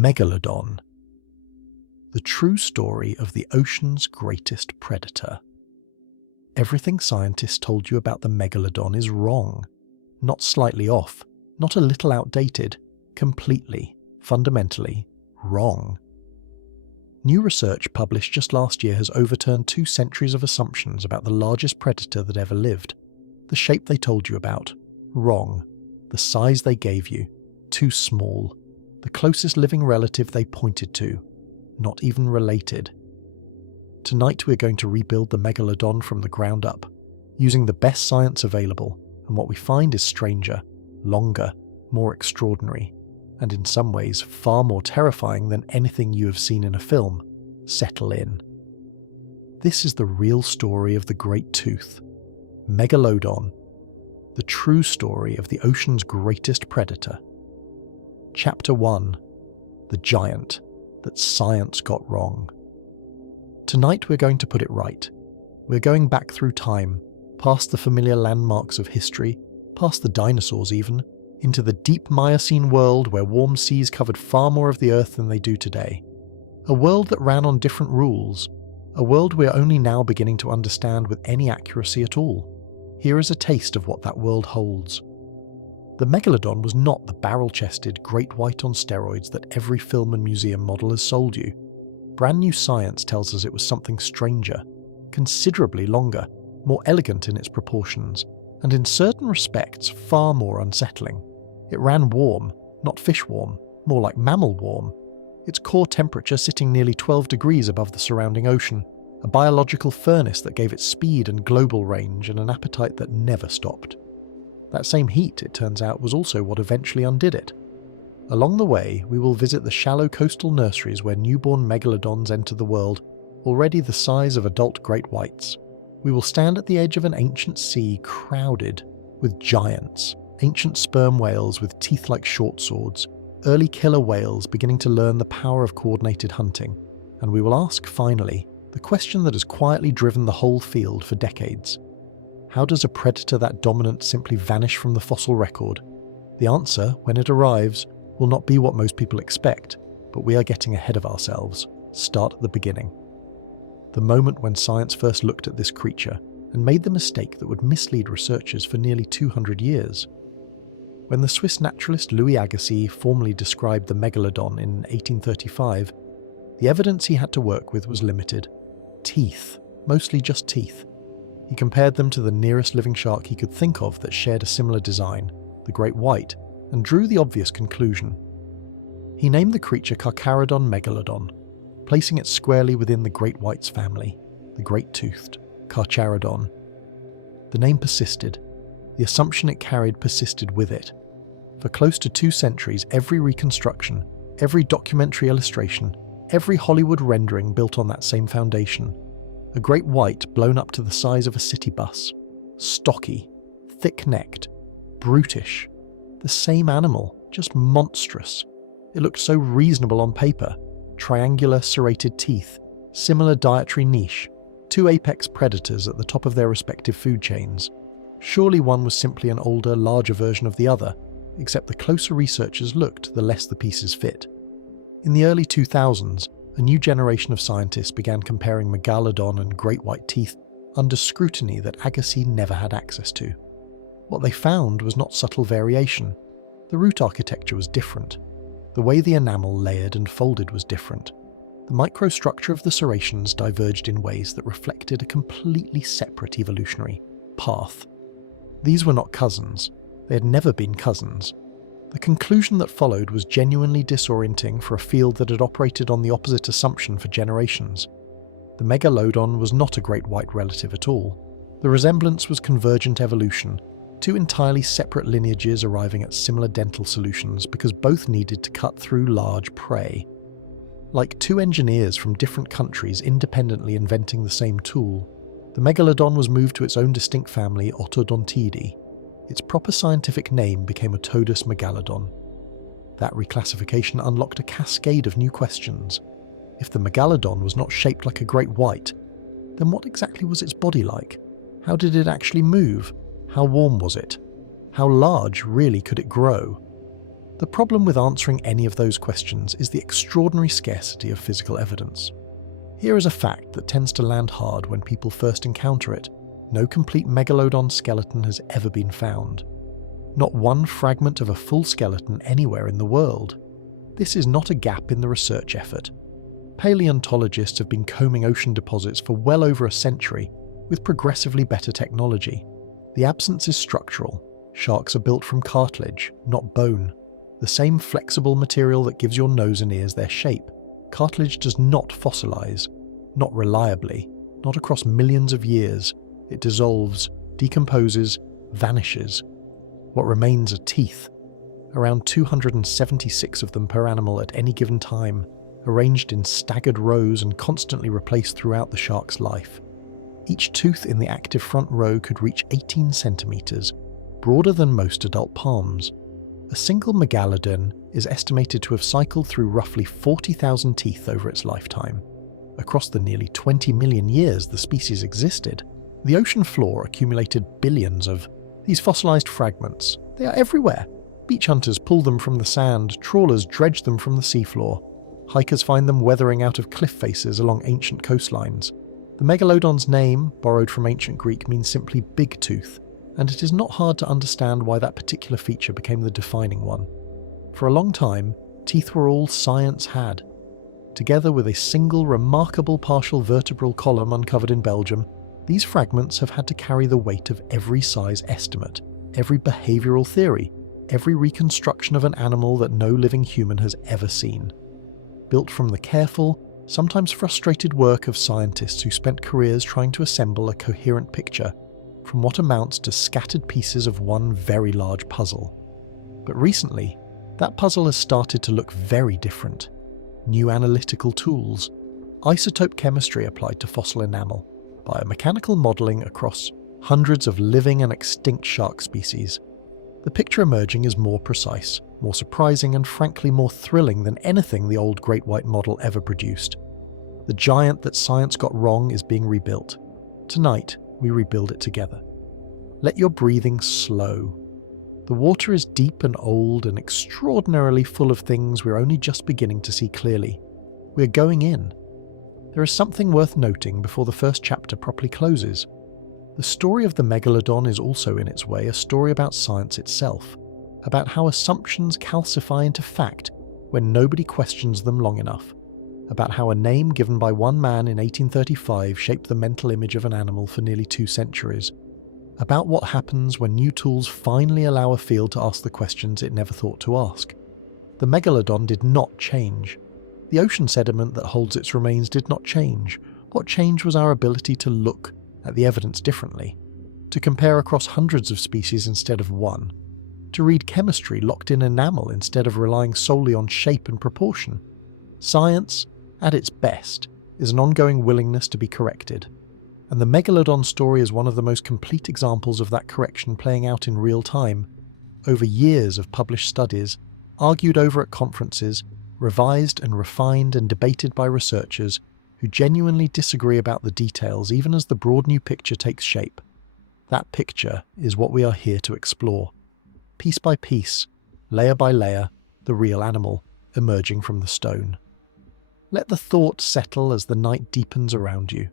Megalodon. The true story of the ocean's greatest predator. Everything scientists told you about the Megalodon is wrong. Not slightly off, not a little outdated, completely, fundamentally wrong. New research published just last year has overturned 2 centuries of assumptions about the largest predator that ever lived. The shape they told you about, wrong. The size they gave you, too small. The closest living relative they pointed to, not even related. Tonight we're going to rebuild the Megalodon from the ground up, using the best science available, and what we find is stranger, longer, more extraordinary, and in some ways far more terrifying than anything you have seen in a film. Settle in. This is the real story of the Great Tooth, Megalodon, the true story of the ocean's greatest predator. Chapter 1. The giant that science got wrong. Tonight we're going to put it right. We're going back through time, past the familiar landmarks of history, past the dinosaurs even, into the deep Miocene world where warm seas covered far more of the Earth than they do today. A world that ran on different rules, a world we're only now beginning to understand with any accuracy at all. Here is a taste of what that world holds. The Megalodon was not the barrel-chested great white on steroids that every film and museum model has sold you. Brand new science tells us it was something stranger, considerably longer, more elegant in its proportions, and in certain respects far more unsettling. It ran warm, not fish warm, more like mammal warm, its core temperature sitting nearly 12 degrees above the surrounding ocean, a biological furnace that gave it speed and global range and an appetite that never stopped. That same heat, it turns out, was also what eventually undid it. Along the way, we will visit the shallow coastal nurseries where newborn megalodons enter the world, already the size of adult great whites. We will stand at the edge of an ancient sea crowded with giants, ancient sperm whales with teeth like short swords, early killer whales beginning to learn the power of coordinated hunting, and we will ask, finally, the question that has quietly driven the whole field for decades. How does a predator that dominant simply vanish from the fossil record? The answer, when it arrives, will not be what most people expect, but we are getting ahead of ourselves. Start at the beginning. The moment when science first looked at this creature and made the mistake that would mislead researchers for nearly 200 years. When the Swiss naturalist Louis Agassiz formally described the Megalodon in 1835, the evidence he had to work with was limited. Teeth, mostly just teeth. He compared them to the nearest living shark he could think of that shared a similar design, the great white, and drew the obvious conclusion. He named the creature Carcharodon megalodon, placing it squarely within the great white's family, the great-toothed Carcharodon. The name persisted. The assumption it carried persisted with it. For close to 2 centuries, every reconstruction, every documentary illustration, every Hollywood rendering built on that same foundation. A great white blown up to the size of a city bus. Stocky, thick-necked, brutish. The same animal, just monstrous. It looked so reasonable on paper. Triangular, serrated teeth, similar dietary niche, 2 apex predators at the top of their respective food chains. Surely one was simply an older, larger version of the other, except the closer researchers looked, the less the pieces fit. In the early 2000s, a new generation of scientists began comparing Megalodon and great white teeth under scrutiny that Agassiz never had access to. What they found was not subtle variation. The root architecture was different. The way the enamel layered and folded was different. The microstructure of the serrations diverged in ways that reflected a completely separate evolutionary path. These were not cousins. They had never been cousins. The conclusion that followed was genuinely disorienting for a field that had operated on the opposite assumption for generations. The Megalodon was not a great white relative at all. The resemblance was convergent evolution, 2 entirely separate lineages arriving at similar dental solutions because both needed to cut through large prey. Like 2 engineers from different countries independently inventing the same tool, the Megalodon was moved to its own distinct family, Otodontidae. Its proper scientific name became Otodus megalodon. That reclassification unlocked a cascade of new questions. If the Megalodon was not shaped like a great white, then what exactly was its body like? How did it actually move? How warm was it? How large, really, could it grow? The problem with answering any of those questions is the extraordinary scarcity of physical evidence. Here is a fact that tends to land hard when people first encounter it. No complete Megalodon skeleton has ever been found. Not one fragment of a full skeleton anywhere in the world. This is not a gap in the research effort. Paleontologists have been combing ocean deposits for well over a century with progressively better technology. The absence is structural. Sharks are built from cartilage, not bone. The same flexible material that gives your nose and ears their shape. Cartilage does not fossilize, not reliably, not across millions of years. It dissolves, decomposes, vanishes. What remains are teeth, around 276 of them per animal at any given time, arranged in staggered rows and constantly replaced throughout the shark's life. Each tooth in the active front row could reach 18 centimeters, broader than most adult palms. A single Megalodon is estimated to have cycled through roughly 40,000 teeth over its lifetime. Across the nearly 20 million years the species existed, the ocean floor accumulated billions of these fossilized fragments. They are everywhere. Beach hunters pull them from the sand, trawlers dredge them from the seafloor. Hikers find them weathering out of cliff faces along ancient coastlines. The Megalodon's name, borrowed from ancient Greek, means simply big tooth, and it is not hard to understand why that particular feature became the defining one. For a long time, teeth were all science had. Together with a single remarkable partial vertebral column uncovered in Belgium, these fragments have had to carry the weight of every size estimate, every behavioral theory, every reconstruction of an animal that no living human has ever seen. Built from the careful, sometimes frustrated work of scientists who spent careers trying to assemble a coherent picture from what amounts to scattered pieces of one very large puzzle. But recently, that puzzle has started to look very different. New analytical tools, isotope chemistry applied to fossil enamel, biomechanical modelling across hundreds of living and extinct shark species. The picture emerging is more precise, more surprising, and frankly more thrilling than anything the old Great White model ever produced. The giant that science got wrong is being rebuilt. Tonight, we rebuild it together. Let your breathing slow. The water is deep and old and extraordinarily full of things we're only just beginning to see clearly. We're going in. There is something worth noting before the first chapter properly closes. The story of the Megalodon is also in its way a story about science itself, about how assumptions calcify into fact when nobody questions them long enough, about how a name given by one man in 1835 shaped the mental image of an animal for nearly 2 centuries, about what happens when new tools finally allow a field to ask the questions it never thought to ask. The Megalodon did not change. The ocean sediment that holds its remains did not change. What changed was our ability to look at the evidence differently, to compare across hundreds of species instead of one, to read chemistry locked in enamel instead of relying solely on shape and proportion. Science, at its best, is an ongoing willingness to be corrected, and the Megalodon story is one of the most complete examples of that correction playing out in real time, over years of published studies, argued over at conferences, revised and refined and debated by researchers who genuinely disagree about the details even as the broad new picture takes shape. That picture is what we are here to explore. Piece by piece, layer by layer, the real animal emerging from the stone. Let the thought settle as the night deepens around you.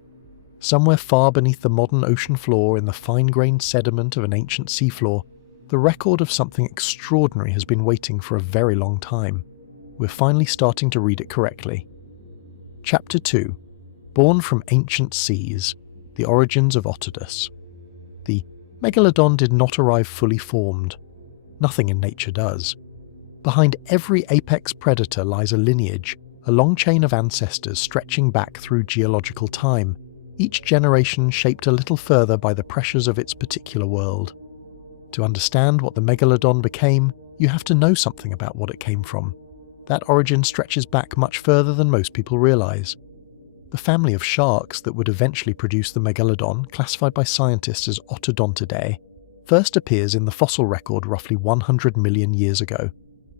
Somewhere far beneath the modern ocean floor in the fine-grained sediment of an ancient seafloor, the record of something extraordinary has been waiting for a very long time. We're finally starting to read it correctly. Chapter 2. Born from Ancient Seas, The Origins of Otodus. The Megalodon did not arrive fully formed. Nothing in nature does. Behind every apex predator lies a lineage, a long chain of ancestors stretching back through geological time, each generation shaped a little further by the pressures of its particular world. To understand what the Megalodon became, you have to know something about what it came from. That origin stretches back much further than most people realize. The family of sharks that would eventually produce the Megalodon, classified by scientists as Otodontidae, first appears in the fossil record roughly 100 million years ago,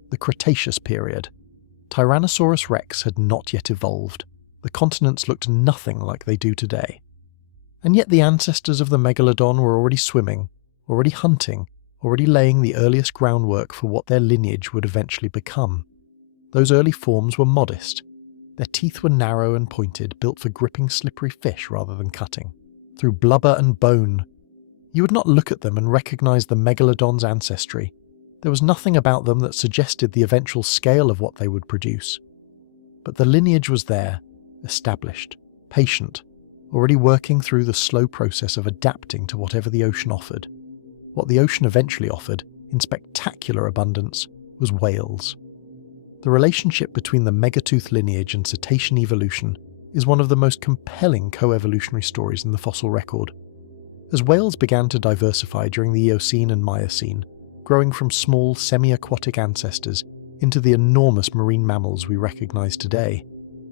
the Cretaceous period. Tyrannosaurus rex had not yet evolved. The continents looked nothing like they do today. And yet the ancestors of the Megalodon were already swimming, already hunting, already laying the earliest groundwork for what their lineage would eventually become. Those early forms were modest. Their teeth were narrow and pointed, built for gripping slippery fish rather than cutting. Through blubber and bone, you would not look at them and recognize the Megalodon's ancestry. There was nothing about them that suggested the eventual scale of what they would produce. But the lineage was there, established, patient, already working through the slow process of adapting to whatever the ocean offered. What the ocean eventually offered, in spectacular abundance, was whales. The relationship between the megatooth lineage and cetacean evolution is one of the most compelling co-evolutionary stories in the fossil record. As whales began to diversify during the Eocene and Miocene, growing from small semi-aquatic ancestors into the enormous marine mammals we recognize today,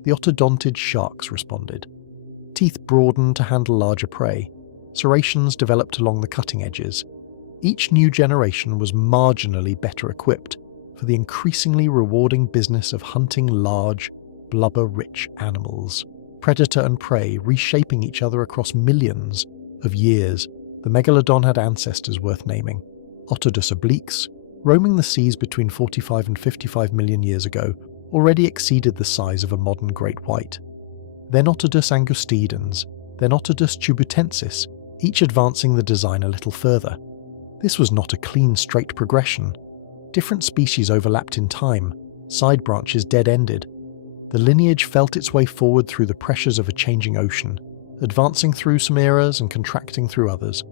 the otodontid sharks responded. Teeth broadened to handle larger prey. Serrations developed along the cutting edges. Each new generation was marginally better equipped for the increasingly rewarding business of hunting large, blubber-rich animals. Predator and prey reshaping each other across millions of years. The Megalodon had ancestors worth naming. Otodus obliques, roaming the seas between 45 and 55 million years ago, already exceeded the size of a modern great white. Then Otodus angustidens, then Otodus tubutensis, each advancing the design a little further. This was not a clean, straight progression. Different species overlapped in time, side branches dead-ended. The lineage felt its way forward through the pressures of a changing ocean, advancing through some eras and contracting through others.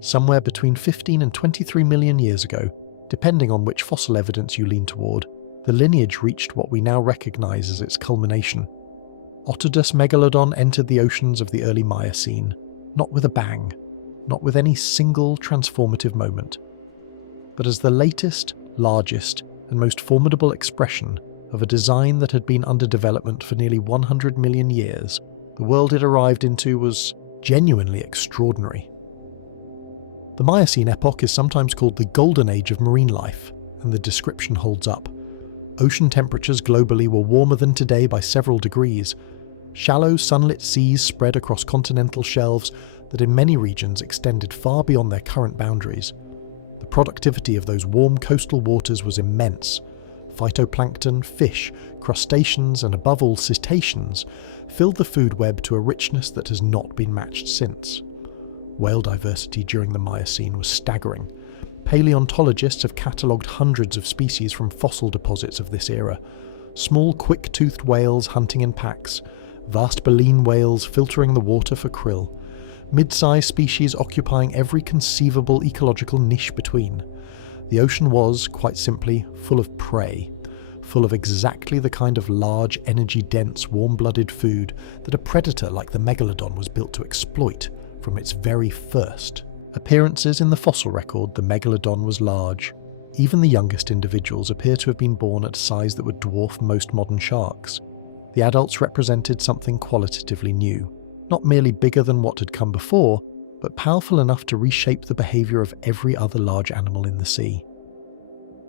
Somewhere between 15 and 23 million years ago, depending on which fossil evidence you lean toward, the lineage reached what we now recognize as its culmination. Otodus Megalodon entered the oceans of the early Miocene, not with a bang, not with any single transformative moment, but as the latest, largest, and most formidable expression of a design that had been under development for nearly 100 million years. The world it arrived into was genuinely extraordinary. The Miocene epoch is sometimes called the golden age of marine life, and the description holds up. Ocean temperatures globally were warmer than today by several degrees. Shallow, sunlit seas spread across continental shelves that in many regions extended far beyond their current boundaries. The productivity of those warm coastal waters was immense. Phytoplankton, fish, crustaceans, and above all cetaceans filled the food web to a richness that has not been matched since. Whale diversity during the Miocene was staggering. Paleontologists have catalogued hundreds of species from fossil deposits of this era. Small quick-toothed whales hunting in packs, vast baleen whales filtering the water for krill, mid-sized species occupying every conceivable ecological niche between. The ocean was, quite simply, full of prey, full of exactly the kind of large, energy-dense, warm-blooded food that a predator like the Megalodon was built to exploit from its very first appearances in the fossil record. The Megalodon was large. Even the youngest individuals appear to have been born at a size that would dwarf most modern sharks. The adults represented something qualitatively new, not merely bigger than what had come before, but powerful enough to reshape the behavior of every other large animal in the sea.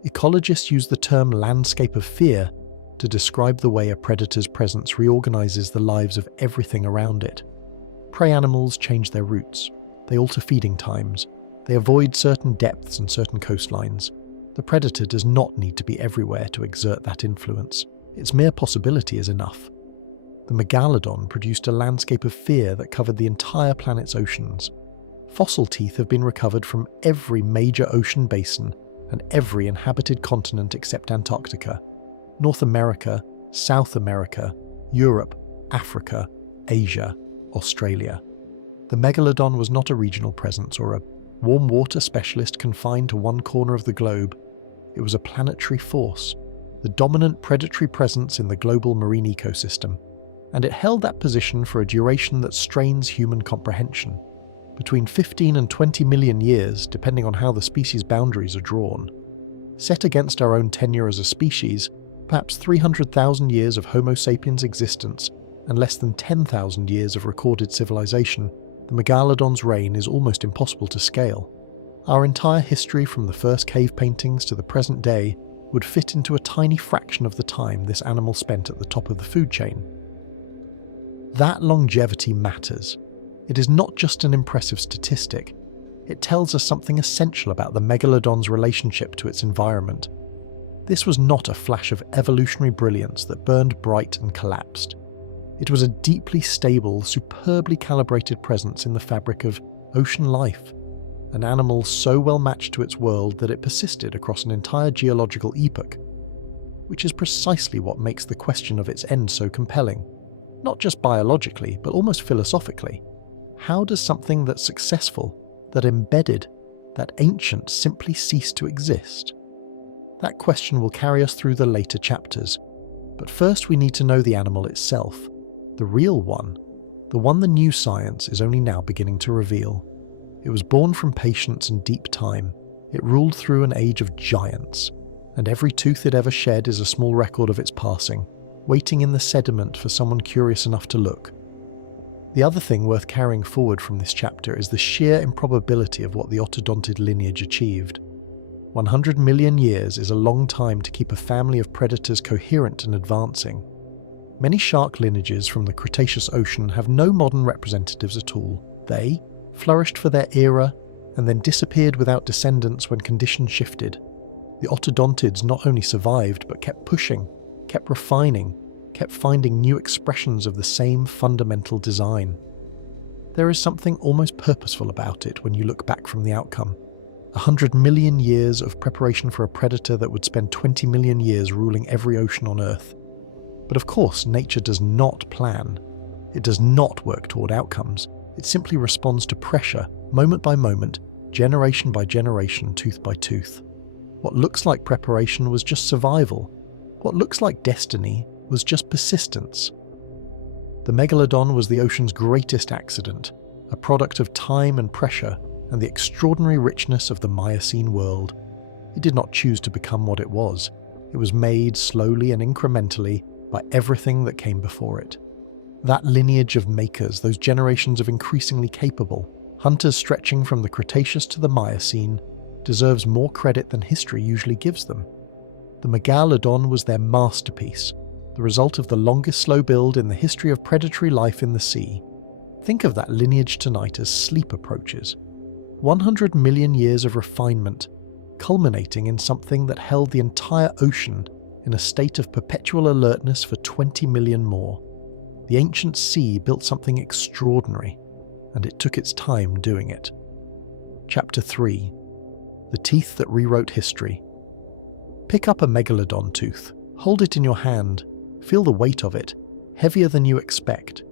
Ecologists use the term landscape of fear to describe the way a predator's presence reorganizes the lives of everything around it. Prey animals change their routes. They alter feeding times. They avoid certain depths and certain coastlines. The predator does not need to be everywhere to exert that influence. Its mere possibility is enough. The Megalodon produced a landscape of fear that covered the entire planet's oceans. Fossil teeth have been recovered from every major ocean basin and every inhabited continent except Antarctica, North America, South America, Europe, Africa, Asia, Australia. The Megalodon was not a regional presence or a warm water specialist confined to one corner of the globe. It was a planetary force, the dominant predatory presence in the global marine ecosystem, and it held that position for a duration that strains human comprehension. Between 15 and 20 million years, depending on how the species' boundaries are drawn. Set against our own tenure as a species, perhaps 300,000 years of Homo sapiens existence and less than 10,000 years of recorded civilization, the Megalodon's reign is almost impossible to scale. Our entire history from the first cave paintings to the present day would fit into a tiny fraction of the time this animal spent at the top of the food chain. That longevity matters. It is not just an impressive statistic, It tells us something essential about the Megalodon's relationship to its environment. This was not a flash of evolutionary brilliance that burned bright and collapsed. It was a deeply stable, superbly calibrated presence in the fabric of ocean life, an animal so well matched to its world that it persisted across an entire geological epoch, which is precisely what makes the question of its end so compelling, not just biologically, but almost philosophically. How does something that's successful, that embedded, that ancient simply cease to exist? That question will carry us through the later chapters, but first we need to know the animal itself, the real one, the one the new science is only now beginning to reveal. It was born from patience and deep time. It ruled through an age of giants, and every tooth it ever shed is a small record of its passing, waiting in the sediment for someone curious enough to look. The other thing worth carrying forward from this chapter is the sheer improbability of what the otodontid lineage achieved. 100 million years is a long time to keep a family of predators coherent and advancing. Many shark lineages from the Cretaceous ocean have no modern representatives at all. They flourished for their era and then disappeared without descendants when conditions shifted. The otodontids not only survived but kept pushing, kept refining, kept finding new expressions of the same fundamental design. There is something almost purposeful about it when you look back from the outcome. 100 million years of preparation for a predator that would spend 20 million years ruling every ocean on Earth. But of course, nature does not plan. It does not work toward outcomes. It simply responds to pressure, moment by moment, generation by generation, tooth by tooth. What looks like preparation was just survival. What looks like destiny was just persistence. The Megalodon was the ocean's greatest accident, a product of time and pressure and the extraordinary richness of the Miocene world. It did not choose to become what it was. It was made slowly and incrementally by everything that came before it. That lineage of makers, those generations of increasingly capable hunters stretching from the Cretaceous to the Miocene, deserves more credit than history usually gives them. The Megalodon was their masterpiece, the result of the longest slow build in the history of predatory life in the sea. Think of that lineage tonight as sleep approaches. 100 million years of refinement, culminating in something that held the entire ocean in a state of perpetual alertness for 20 million more. The ancient sea built something extraordinary, and it took its time doing it. Chapter 3. The teeth that rewrote history. Pick up a Megalodon tooth, hold it in your hand, feel the weight of it, heavier than you expect.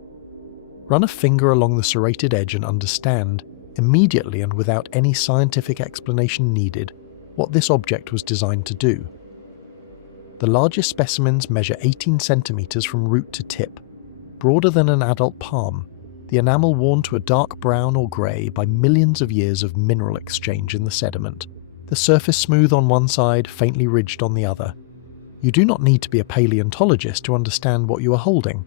Run a finger along the serrated edge and understand, immediately and without any scientific explanation needed, what this object was designed to do. The largest specimens measure 18 centimeters from root to tip, broader than an adult palm, the enamel worn to a dark brown or grey by millions of years of mineral exchange in the sediment, the surface smooth on one side, faintly ridged on the other. You do not need to be a paleontologist to understand what you are holding.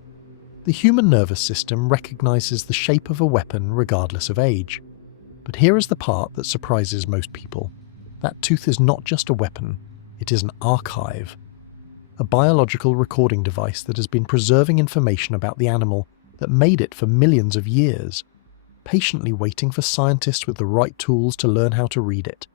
The human nervous system recognizes the shape of a weapon regardless of age. But here is the part that surprises most people. That tooth is not just a weapon, it is an archive. A biological recording device that has been preserving information about the animal that made it for millions of years, patiently waiting for scientists with the right tools to learn how to read it.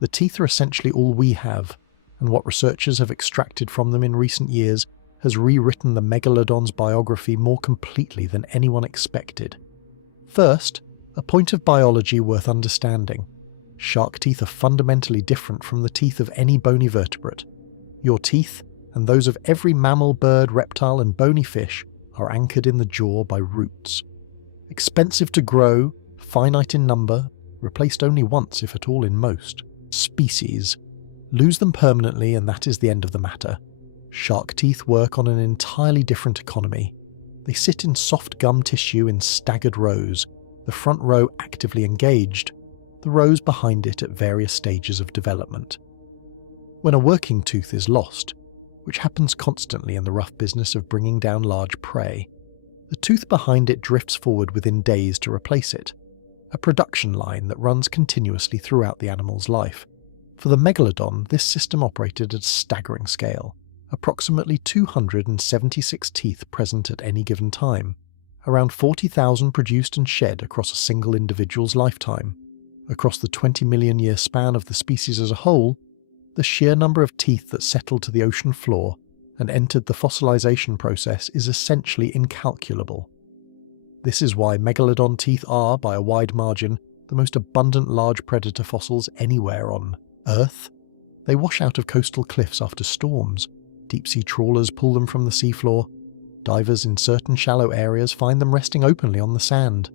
The teeth are essentially all we have, and what researchers have extracted from them in recent years has rewritten the Megalodon's biography more completely than anyone expected. First, a point of biology worth understanding. Shark teeth are fundamentally different from the teeth of any bony vertebrate. Your teeth, and those of every mammal, bird, reptile, and bony fish, are anchored in the jaw by roots. Expensive to grow, finite in number, replaced only once if at all in most species. Lose them permanently and that is the end of the matter. Shark teeth work on an entirely different economy. They sit in soft gum tissue in staggered rows, the front row actively engaged, the rows behind it at various stages of development. When a working tooth is lost, which happens constantly in the rough business of bringing down large prey, the tooth behind it drifts forward within days to replace it, a production line that runs continuously throughout the animal's life. For the Megalodon, this system operated at a staggering scale, approximately 276 teeth present at any given time, around 40,000 produced and shed across a single individual's lifetime. Across the 20 million year span of the species as a whole, the sheer number of teeth that settled to the ocean floor and entered the fossilization process is essentially incalculable. This is why Megalodon teeth are, by a wide margin, the most abundant large predator fossils anywhere on Earth. They wash out of coastal cliffs after storms, deep-sea trawlers pull them from the seafloor, divers in certain shallow areas find them resting openly on the sand.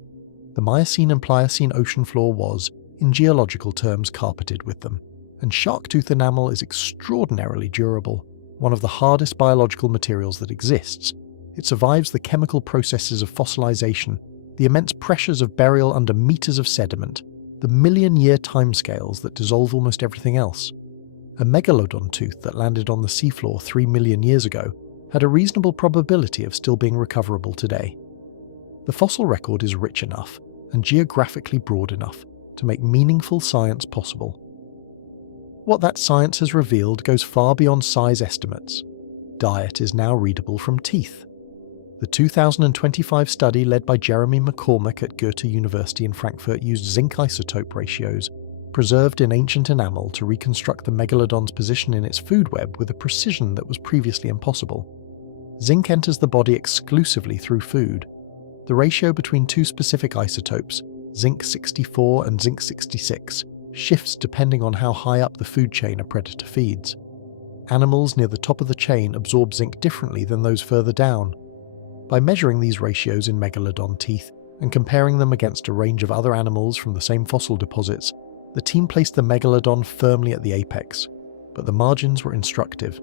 The Miocene and Pliocene ocean floor was, in geological terms, carpeted with them, and shark tooth enamel is extraordinarily durable, one of the hardest biological materials that exists. It survives the chemical processes of fossilization, the immense pressures of burial under meters of sediment, the million-year timescales that dissolve almost everything else. A megalodon tooth that landed on the seafloor 3 million years ago had a reasonable probability of still being recoverable today. The fossil record is rich enough and geographically broad enough to make meaningful science possible. What that science has revealed goes far beyond size estimates. Diet is now readable from teeth. The 2025 study led by Jeremy McCormack at Goethe University in Frankfurt used zinc isotope ratios preserved in ancient enamel to reconstruct the megalodon's position in its food web with a precision that was previously impossible. Zinc enters the body exclusively through food. The ratio between two specific isotopes, zinc 64 and zinc 66, shifts depending on how high up the food chain a predator feeds. Animals near the top of the chain absorb zinc differently than those further down. By measuring these ratios in megalodon teeth and comparing them against a range of other animals from the same fossil deposits, the team placed the megalodon firmly at the apex, but the margins were instructive.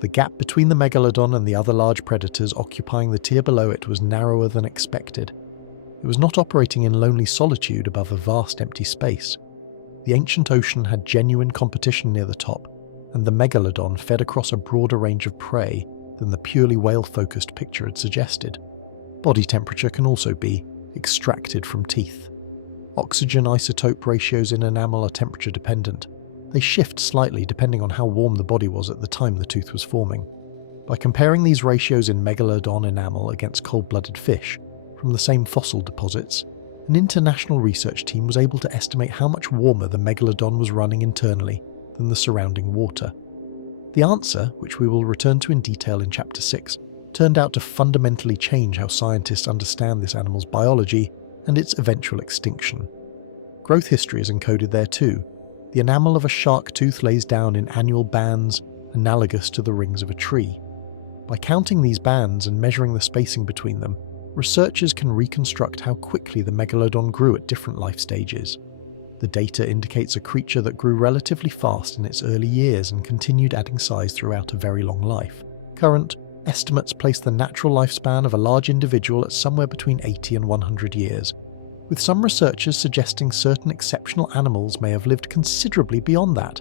The gap between the megalodon and the other large predators occupying the tier below it was narrower than expected. It was not operating in lonely solitude above a vast empty space. The ancient ocean had genuine competition near the top, and the megalodon fed across a broader range of prey than the purely whale-focused picture had suggested. Body temperature can also be extracted from teeth. Oxygen isotope ratios in enamel are temperature dependent. They shift slightly depending on how warm the body was at the time the tooth was forming. By comparing these ratios in megalodon enamel against cold-blooded fish from the same fossil deposits, an international research team was able to estimate how much warmer the megalodon was running internally than the surrounding water. The answer, which we will return to in detail in Chapter 6, turned out to fundamentally change how scientists understand this animal's biology and its eventual extinction. Growth history is encoded there too. The enamel of a shark tooth lays down in annual bands analogous to the rings of a tree. By counting these bands and measuring the spacing between them, researchers can reconstruct how quickly the megalodon grew at different life stages. The data indicates a creature that grew relatively fast in its early years and continued adding size throughout a very long life. Current estimates place the natural lifespan of a large individual at somewhere between 80 and 100 years, with some researchers suggesting certain exceptional animals may have lived considerably beyond that.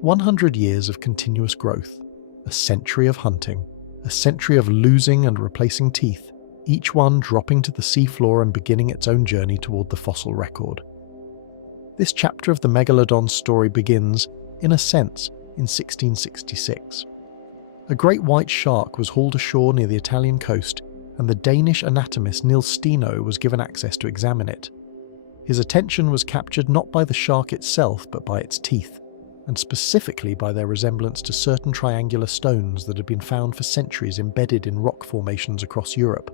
100 years of continuous growth, a century of hunting, a century of losing and replacing teeth, each one dropping to the seafloor and beginning its own journey toward the fossil record. This chapter of the megalodon's story begins, in a sense, in 1666. A great white shark was hauled ashore near the Italian coast, and the Danish anatomist Niels Steno was given access to examine it. His attention was captured not by the shark itself but by its teeth, and specifically by their resemblance to certain triangular stones that had been found for centuries embedded in rock formations across Europe.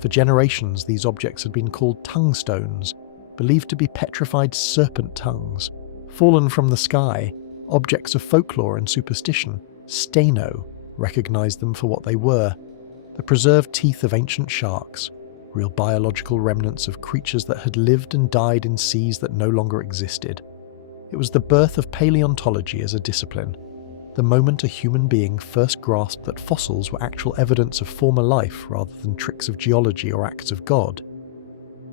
For generations, these objects had been called tongue stones, believed to be petrified serpent tongues, fallen from the sky, objects of folklore and superstition. Steno recognized them for what they were, the preserved teeth of ancient sharks, real biological remnants of creatures that had lived and died in seas that no longer existed. It was the birth of paleontology as a discipline, the moment a human being first grasped that fossils were actual evidence of former life rather than tricks of geology or acts of God.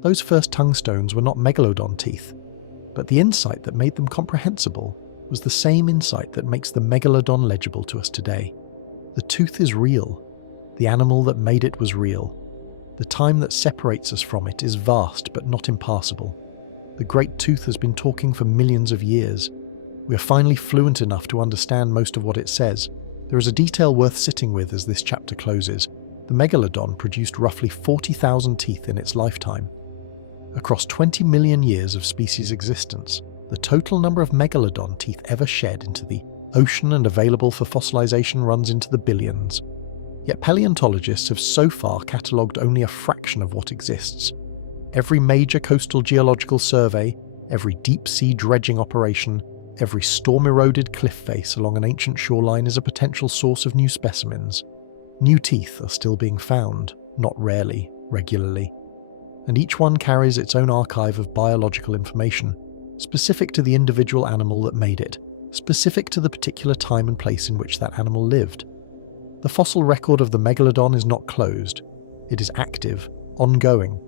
Those first tongue stones were not megalodon teeth, but the insight that made them comprehensible was the same insight that makes the megalodon legible to us today. The tooth is real. The animal that made it was real. The time that separates us from it is vast but not impassable. The great tooth has been talking for millions of years. We are finally fluent enough to understand most of what it says. There is a detail worth sitting with as this chapter closes. The megalodon produced roughly 40,000 teeth in its lifetime. Across 20 million years of species existence, the total number of Megalodon teeth ever shed into the ocean and available for fossilization runs into the billions. Yet paleontologists have so far catalogued only a fraction of what exists. Every major coastal geological survey, every deep-sea dredging operation, every storm-eroded cliff face along an ancient shoreline is a potential source of new specimens. New teeth are still being found, not rarely, regularly. And each one carries its own archive of biological information, specific to the individual animal that made it, specific to the particular time and place in which that animal lived. The fossil record of the Megalodon is not closed. It is active, ongoing.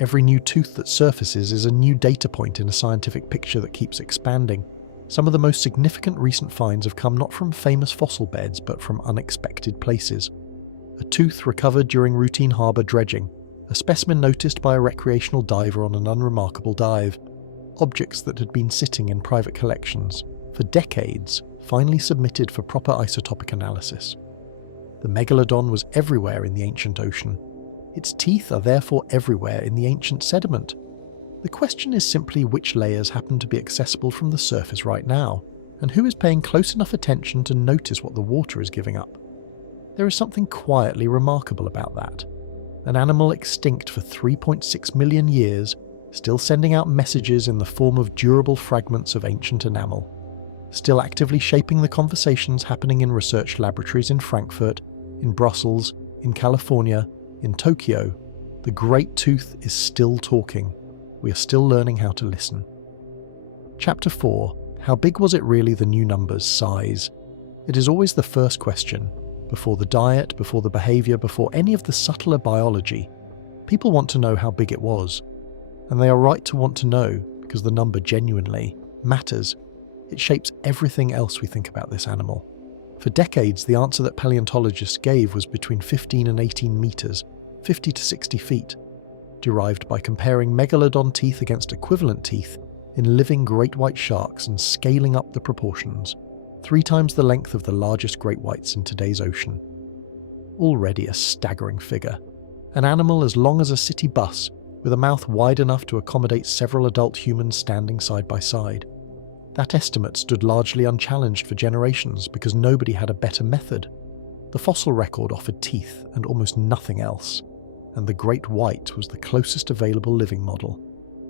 Every new tooth that surfaces is a new data point in a scientific picture that keeps expanding. Some of the most significant recent finds have come not from famous fossil beds, but from unexpected places. A tooth recovered during routine harbour dredging, a specimen noticed by a recreational diver on an unremarkable dive, objects that had been sitting in private collections for decades, finally submitted for proper isotopic analysis. The Megalodon was everywhere in the ancient ocean. Its teeth are therefore everywhere in the ancient sediment. The question is simply which layers happen to be accessible from the surface right now, and who is paying close enough attention to notice what the water is giving up. There is something quietly remarkable about that. An animal extinct for 3.6 million years, still sending out messages in the form of durable fragments of ancient enamel. Still actively shaping the conversations happening in research laboratories in Frankfurt, in Brussels, in California, in Tokyo. The great tooth is still talking. We are still learning how to listen. Chapter 4. How big was it really, the new number's size? It is always the first question. Before the diet, before the behaviour, before any of the subtler biology. People want to know how big it was. And they are right to want to know, because the number genuinely matters. It shapes everything else we think about this animal. For decades, the answer that paleontologists gave was between 15 and 18 metres, 50 to 60 feet, derived by comparing Megalodon teeth against equivalent teeth in living great white sharks and scaling up the proportions, 3 times the length of the largest great whites in today's ocean. Already a staggering figure. An animal as long as a city bus, with a mouth wide enough to accommodate several adult humans standing side by side. That estimate stood largely unchallenged for generations because nobody had a better method. The fossil record offered teeth and almost nothing else, and the great white was the closest available living model.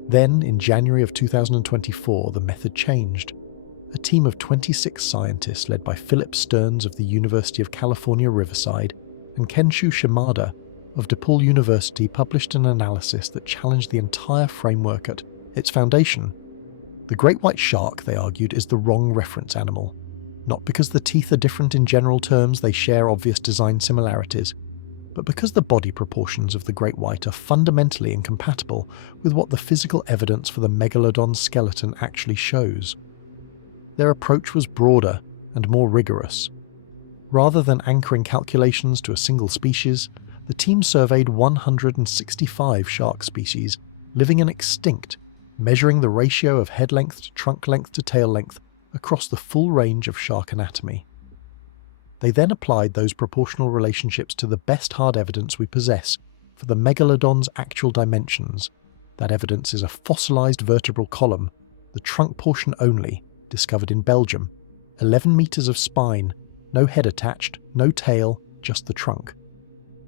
Then, in January of 2024, the method changed. A team of 26 scientists led by Philip Stearns of the University of California, Riverside, and Kenshu Shimada of DePaul University published an analysis that challenged the entire framework at its foundation. The great white shark, they argued, is the wrong reference animal. Not because the teeth are different in general terms, they share obvious design similarities, but because the body proportions of the great white are fundamentally incompatible with what the physical evidence for the Megalodon skeleton actually shows. Their approach was broader and more rigorous. Rather than anchoring calculations to a single species, the team surveyed 165 shark species, living and extinct, measuring the ratio of head length to trunk length to tail length across the full range of shark anatomy. They then applied those proportional relationships to the best hard evidence we possess for the Megalodon's actual dimensions. That evidence is a fossilized vertebral column, the trunk portion only, discovered in Belgium. 11 meters of spine, no head attached, no tail, just the trunk.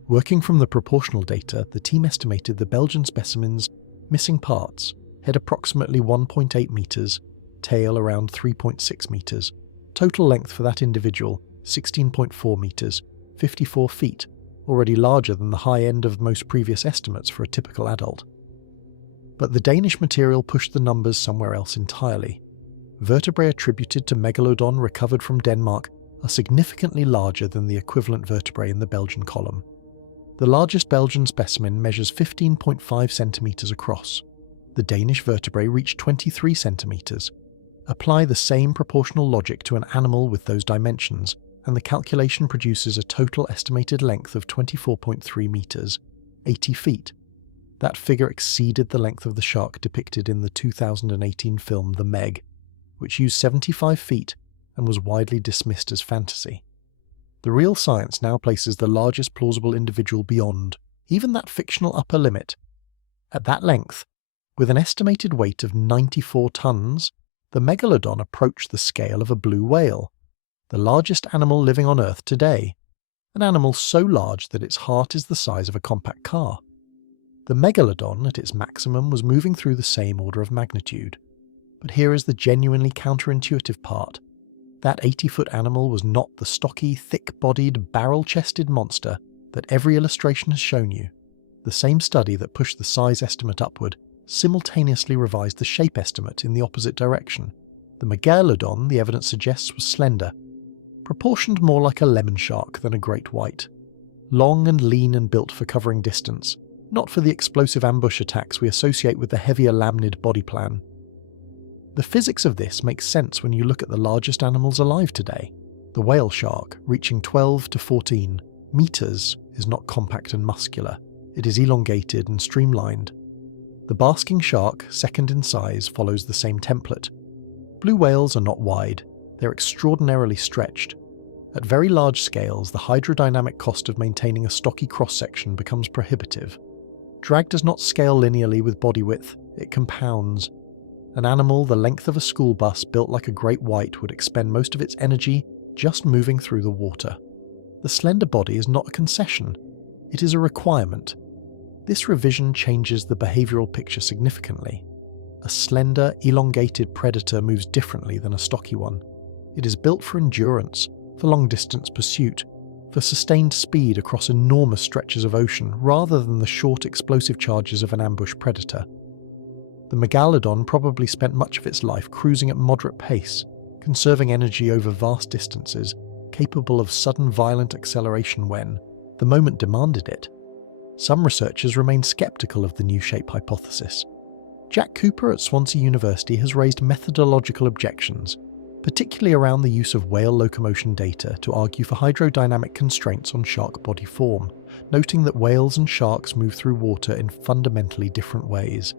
Working from the proportional data, the team estimated the Belgian specimen's missing parts, head approximately 1.8 meters, tail around 3.6 meters. Total length for that individual, 16.4 meters, 54 feet, already larger than the high end of most previous estimates for a typical adult. But the Danish material pushed the numbers somewhere else entirely. Vertebrae attributed to Megalodon recovered from Denmark are significantly larger than the equivalent vertebrae in the Belgian column. The largest Belgian specimen measures 15.5 centimeters across. The Danish vertebrae reach 23 centimeters. Apply the same proportional logic to an animal with those dimensions, and the calculation produces a total estimated length of 24.3 meters, 80 feet. That figure exceeded the length of the shark depicted in the 2018 film The Meg, which used 75 feet and was widely dismissed as fantasy. The real science now places the largest plausible individual beyond even that fictional upper limit. At that length, With an estimated weight of 94 tons, the Megalodon approached the scale of a blue whale, the largest animal living on Earth today, an animal so large that its heart is the size of a compact car. The Megalodon, at its maximum, was moving through the same order of magnitude. But here is the genuinely counterintuitive part. That 80-foot animal was not the stocky, thick-bodied, barrel-chested monster that every illustration has shown you. The same study that pushed the size estimate upward simultaneously revised the shape estimate in the opposite direction. The Megalodon, the evidence suggests, was slender, proportioned more like a lemon shark than a great white. Long and lean and built for covering distance, not for the explosive ambush attacks we associate with the heavier lamnid body plan. The physics of this makes sense when you look at the largest animals alive today. The whale shark, reaching 12 to 14 meters, is not compact and muscular. It is elongated and streamlined. The basking shark, second in size, follows the same template. Blue whales are not wide, they're extraordinarily stretched. At very large scales, the hydrodynamic cost of maintaining a stocky cross-section becomes prohibitive. Drag does not scale linearly with body width, it compounds. An animal the length of a school bus built like a great white would expend most of its energy just moving through the water. The slender body is not a concession, it is a requirement. This revision changes the behavioural picture significantly. A slender, elongated predator moves differently than a stocky one. It is built for endurance, for long-distance pursuit, for sustained speed across enormous stretches of ocean rather than the short explosive charges of an ambush predator. The Megalodon probably spent much of its life cruising at moderate pace, conserving energy over vast distances, capable of sudden violent acceleration when the moment demanded it. Some researchers remain skeptical of the new shape hypothesis. Jack Cooper at Swansea University has raised methodological objections, particularly around the use of whale locomotion data to argue for hydrodynamic constraints on shark body form, noting that whales and sharks move through water in fundamentally different ways.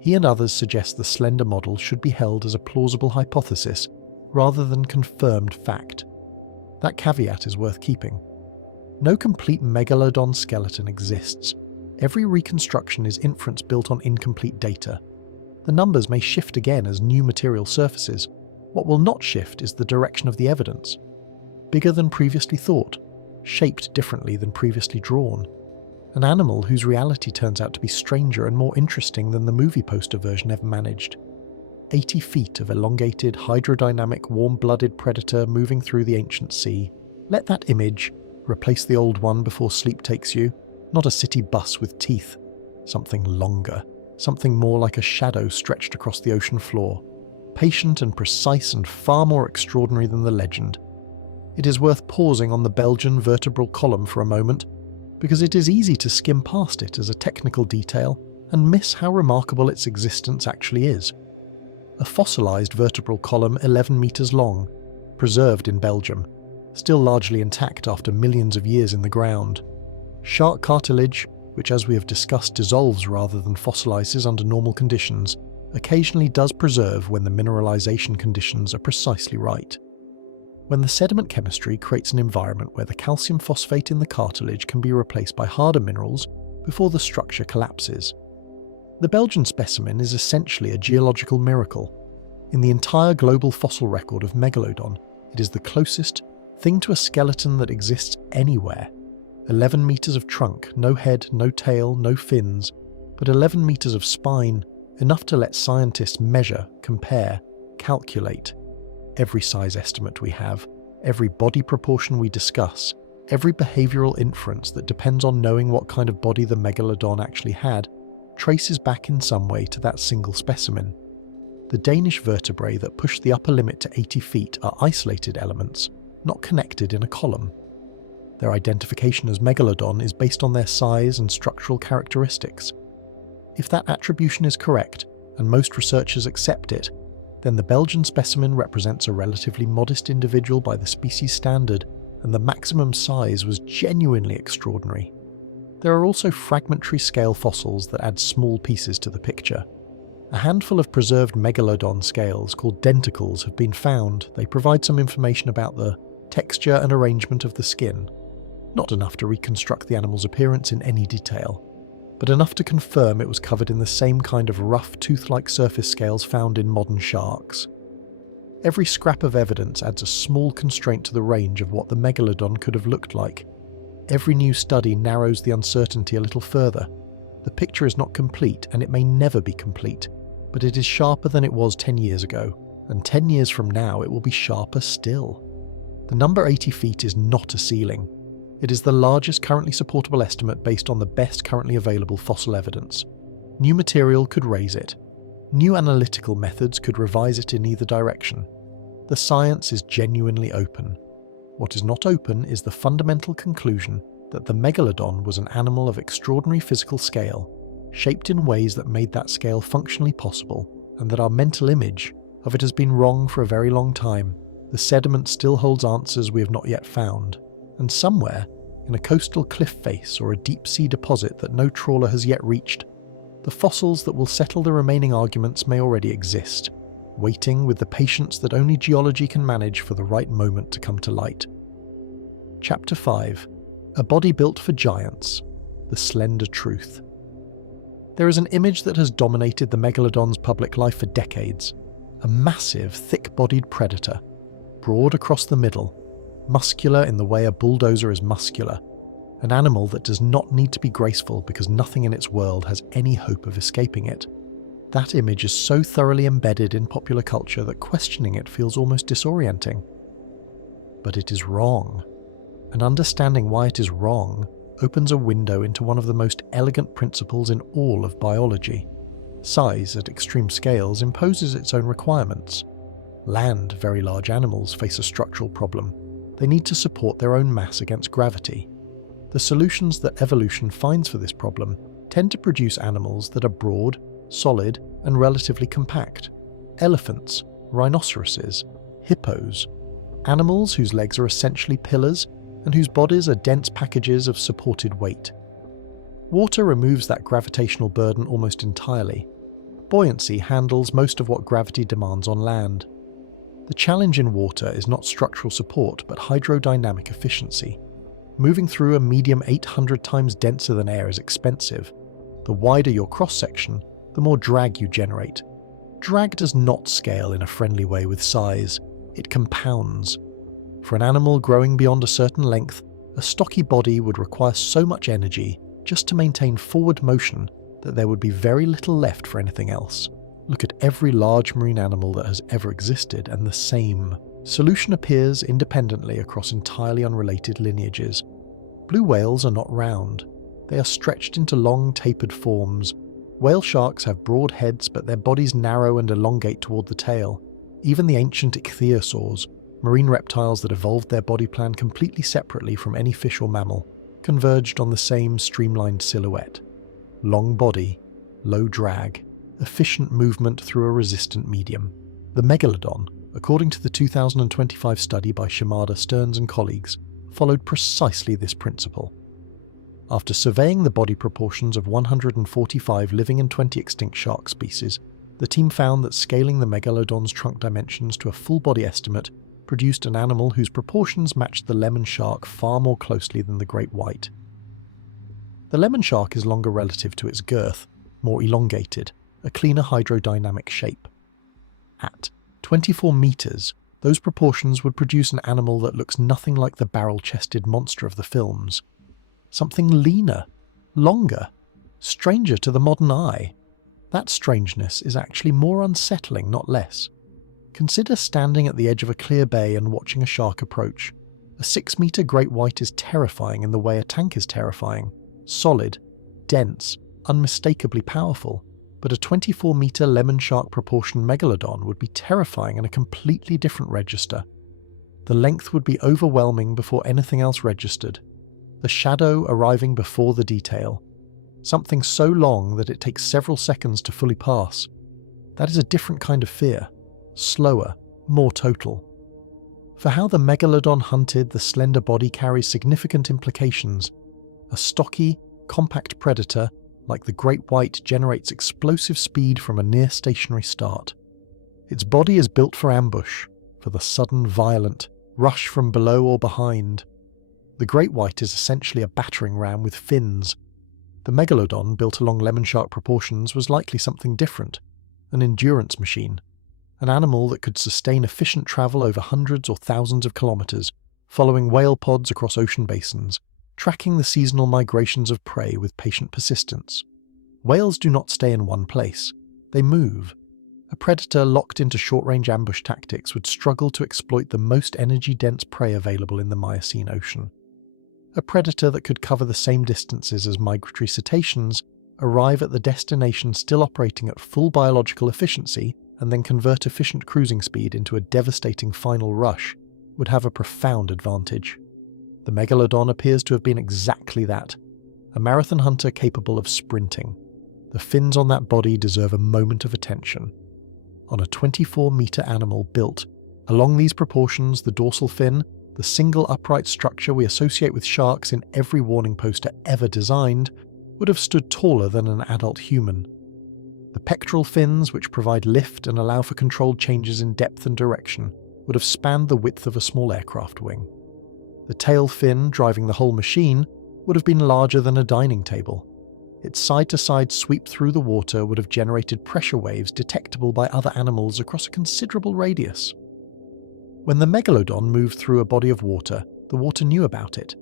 He and others suggest the slender model should be held as a plausible hypothesis rather than confirmed fact. That caveat is worth keeping. No complete Megalodon skeleton exists. Every reconstruction is inference built on incomplete data. The numbers may shift again as new material surfaces. What will not shift is the direction of the evidence. Bigger than previously thought, shaped differently than previously drawn. An animal whose reality turns out to be stranger and more interesting than the movie poster version ever managed. 80 feet of elongated, hydrodynamic, warm-blooded predator moving through the ancient sea. Let that image replace the old one before sleep takes you. Not a city bus with teeth. Something longer. Something more like a shadow stretched across the ocean floor. Patient and precise and far more extraordinary than the legend. It is worth pausing on the Belgian vertebral column for a moment, because it is easy to skim past it as a technical detail and miss how remarkable its existence actually is. A fossilized vertebral column 11 meters long, preserved in Belgium, still largely intact after millions of years in the ground. Shark cartilage, which as we have discussed dissolves rather than fossilizes under normal conditions, occasionally does preserve when the mineralization conditions are precisely right. When the sediment chemistry creates an environment where the calcium phosphate in the cartilage can be replaced by harder minerals before the structure collapses. The Belgian specimen is essentially a geological miracle. In the entire global fossil record of Megalodon, it is the closest thing to a skeleton that exists anywhere. 11 meters of trunk, no head, no tail, no fins, but 11 meters of spine, enough to let scientists measure, compare, calculate. Every size estimate we have, every body proportion we discuss, every behavioral inference that depends on knowing what kind of body the Megalodon actually had, traces back in some way to that single specimen. The Danish vertebrae that push the upper limit to 80 feet are isolated elements, not connected in a column. Their identification as Megalodon is based on their size and structural characteristics. If that attribution is correct, and most researchers accept it, then the Belgian specimen represents a relatively modest individual by the species standard, and the maximum size was genuinely extraordinary. There are also fragmentary scale fossils that add small pieces to the picture. A handful of preserved Megalodon scales called denticles have been found. They provide some information about the texture and arrangement of the skin. Not enough to reconstruct the animal's appearance in any detail. but enough to confirm it was covered in the same kind of rough, tooth-like surface scales found in modern sharks. Every scrap of evidence adds a small constraint to the range of what the Megalodon could have looked like. Every new study narrows the uncertainty a little further. The picture is not complete, and it may never be complete, but it is sharper than it was 10 years ago, and 10 years from now it will be sharper still. The number 80 feet is not a ceiling. It is the largest currently supportable estimate based on the best currently available fossil evidence. New material could raise it. New analytical methods could revise it in either direction. The science is genuinely open. What is not open is the fundamental conclusion that the Megalodon was an animal of extraordinary physical scale, shaped in ways that made that scale functionally possible, and that our mental image of it has been wrong for a very long time. The sediment still holds answers we have not yet found, and somewhere, in a coastal cliff face or a deep-sea deposit that no trawler has yet reached, the fossils that will settle the remaining arguments may already exist, waiting with the patience that only geology can manage for the right moment to come to light. Chapter 5. A Body Built for Giants. The Slender Truth. There is an image that has dominated the Megalodon's public life for decades. A massive, thick-bodied predator, broad across the middle, muscular in the way a bulldozer is muscular, an animal that does not need to be graceful because nothing in its world has any hope of escaping it. That image is so thoroughly embedded in popular culture that questioning it feels almost disorienting. But it is wrong, and understanding why it is wrong opens a window into one of the most elegant principles in all of biology. Size at extreme scales imposes its own requirements. Land, very large animals face a structural problem. They need to support their own mass against gravity. The solutions that evolution finds for this problem tend to produce animals that are broad, solid, and relatively compact. Elephants, rhinoceroses, hippos. Animals whose legs are essentially pillars and whose bodies are dense packages of supported weight. Water removes that gravitational burden almost entirely. Buoyancy handles most of what gravity demands on land. The challenge in water is not structural support, but hydrodynamic efficiency. Moving through a medium 800 times denser than air is expensive. The wider your cross-section, the more drag you generate. Drag does not scale in a friendly way with size. It compounds. For an animal growing beyond a certain length, a stocky body would require so much energy just to maintain forward motion that there would be very little left for anything else. Look at every large marine animal that has ever existed, and the same solution appears independently across entirely unrelated lineages. Blue whales are not round. They are stretched into long, tapered forms. Whale sharks have broad heads, but their bodies narrow and elongate toward the tail. Even the ancient ichthyosaurs, marine reptiles that evolved their body plan completely separately from any fish or mammal, converged on the same streamlined silhouette. Long body, low drag, efficient movement through a resistant medium. The Megalodon, according to the 2025 study by Shimada, Stearns and colleagues, followed precisely this principle. After surveying the body proportions of 145 living and 20 extinct shark species, the team found that scaling the Megalodon's trunk dimensions to a full body estimate produced an animal whose proportions matched the lemon shark far more closely than the great white. The lemon shark is longer relative to its girth, more elongated, a cleaner hydrodynamic shape. At 24 meters, those proportions would produce an animal that looks nothing like the barrel-chested monster of the films. Something leaner, longer, stranger to the modern eye. That strangeness is actually more unsettling, not less. Consider standing at the edge of a clear bay and watching a shark approach. A 6-meter great white is terrifying in the way a tank is terrifying. Solid, dense, unmistakably powerful. But a 24-meter lemon shark proportion Megalodon would be terrifying in a completely different register. The length would be overwhelming before anything else registered. The shadow arriving before the detail. Something so long that it takes several seconds to fully pass. That is a different kind of fear. Slower, more total. For how the Megalodon hunted, the slender body carries significant implications. A stocky, compact predator like the great white generates explosive speed from a near-stationary start. Its body is built for ambush, for the sudden, violent rush from below or behind. The great white is essentially a battering ram with fins. The Megalodon, built along lemon shark proportions, was likely something different, an endurance machine, an animal that could sustain efficient travel over hundreds or thousands of kilometers, following whale pods across ocean basins, tracking the seasonal migrations of prey with patient persistence. Whales do not stay in one place, they move. A predator locked into short-range ambush tactics would struggle to exploit the most energy-dense prey available in the Miocene Ocean. A predator that could cover the same distances as migratory cetaceans, arrive at the destination still operating at full biological efficiency, and then convert efficient cruising speed into a devastating final rush, would have a profound advantage. The Megalodon appears to have been exactly that, a marathon hunter capable of sprinting. The fins on that body deserve a moment of attention. On a 24-meter animal built, along these proportions, the dorsal fin, the single upright structure we associate with sharks in every warning poster ever designed, would have stood taller than an adult human. The pectoral fins, which provide lift and allow for controlled changes in depth and direction, would have spanned the width of a small aircraft wing. The tail fin, driving the whole machine, would have been larger than a dining table. Its side-to-side sweep through the water would have generated pressure waves detectable by other animals across a considerable radius. When the Megalodon moved through a body of water, the water knew about it.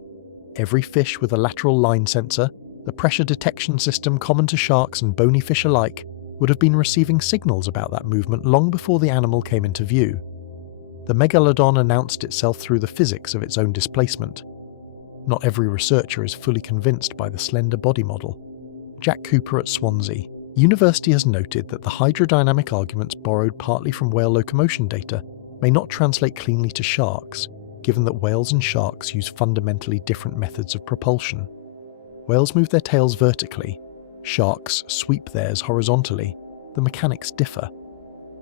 Every fish with a lateral line sensor, the pressure detection system common to sharks and bony fish alike, would have been receiving signals about that movement long before the animal came into view. The Megalodon announced itself through the physics of its own displacement. Not every researcher is fully convinced by the slender body model. Jack Cooper at Swansea University has noted that the hydrodynamic arguments borrowed partly from whale locomotion data may not translate cleanly to sharks, given that whales and sharks use fundamentally different methods of propulsion. Whales move their tails vertically, sharks sweep theirs horizontally. The mechanics differ.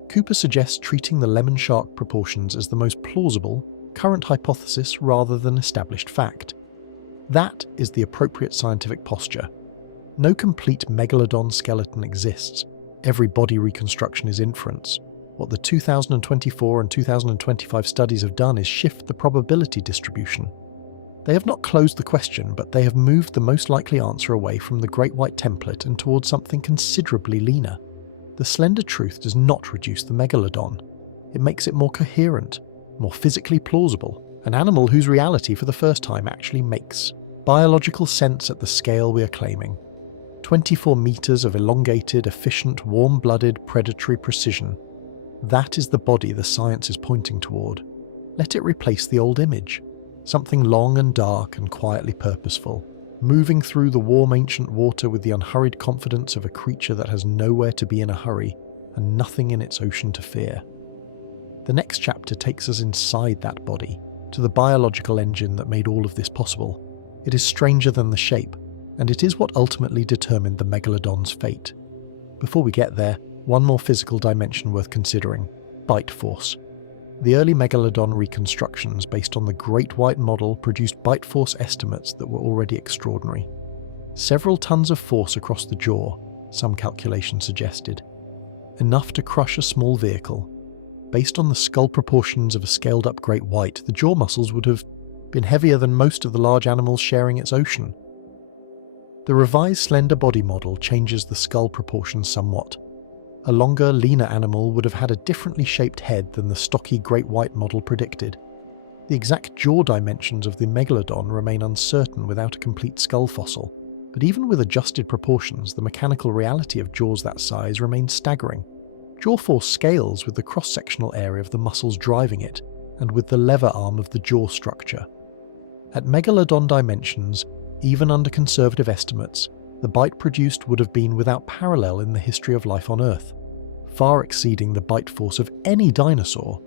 Cooper suggests treating the lemon shark proportions as the most plausible, current hypothesis rather than established fact. That is the appropriate scientific posture. No complete Megalodon skeleton exists. Every body reconstruction is inference. What the 2024 and 2025 studies have done is shift the probability distribution. They have not closed the question, but they have moved the most likely answer away from the great white template and towards something considerably leaner. The slender truth does not reduce the Megalodon. It makes it more coherent, more physically plausible, an animal whose reality for the first time actually makes biological sense at the scale we are claiming. 24 meters of elongated, efficient, warm-blooded, predatory precision. That is the body the science is pointing toward. Let it replace the old image. Something long and dark and quietly purposeful, moving through the warm ancient water with the unhurried confidence of a creature that has nowhere to be in a hurry and nothing in its ocean to fear. The next chapter takes us inside that body, to the biological engine that made all of this possible. It is stranger than the shape, and it is what ultimately determined the Megalodon's fate. Before we get there, one more physical dimension worth considering: bite force. The early Megalodon reconstructions based on the Great White model produced bite force estimates that were already extraordinary. Several tons of force across the jaw, some calculations suggested. Enough to crush a small vehicle. Based on the skull proportions of a scaled-up great white, the jaw muscles would have been heavier than most of the large animals sharing its ocean. The revised slender body model changes the skull proportions somewhat. A longer, leaner animal would have had a differently shaped head than the stocky great white model predicted. The exact jaw dimensions of the Megalodon remain uncertain without a complete skull fossil, but even with adjusted proportions, the mechanical reality of jaws that size remains staggering. Jaw force scales with the cross-sectional area of the muscles driving it, and with the lever arm of the jaw structure. At Megalodon dimensions, even under conservative estimates, the bite produced would have been without parallel in the history of life on Earth, far exceeding the bite force of any dinosaur,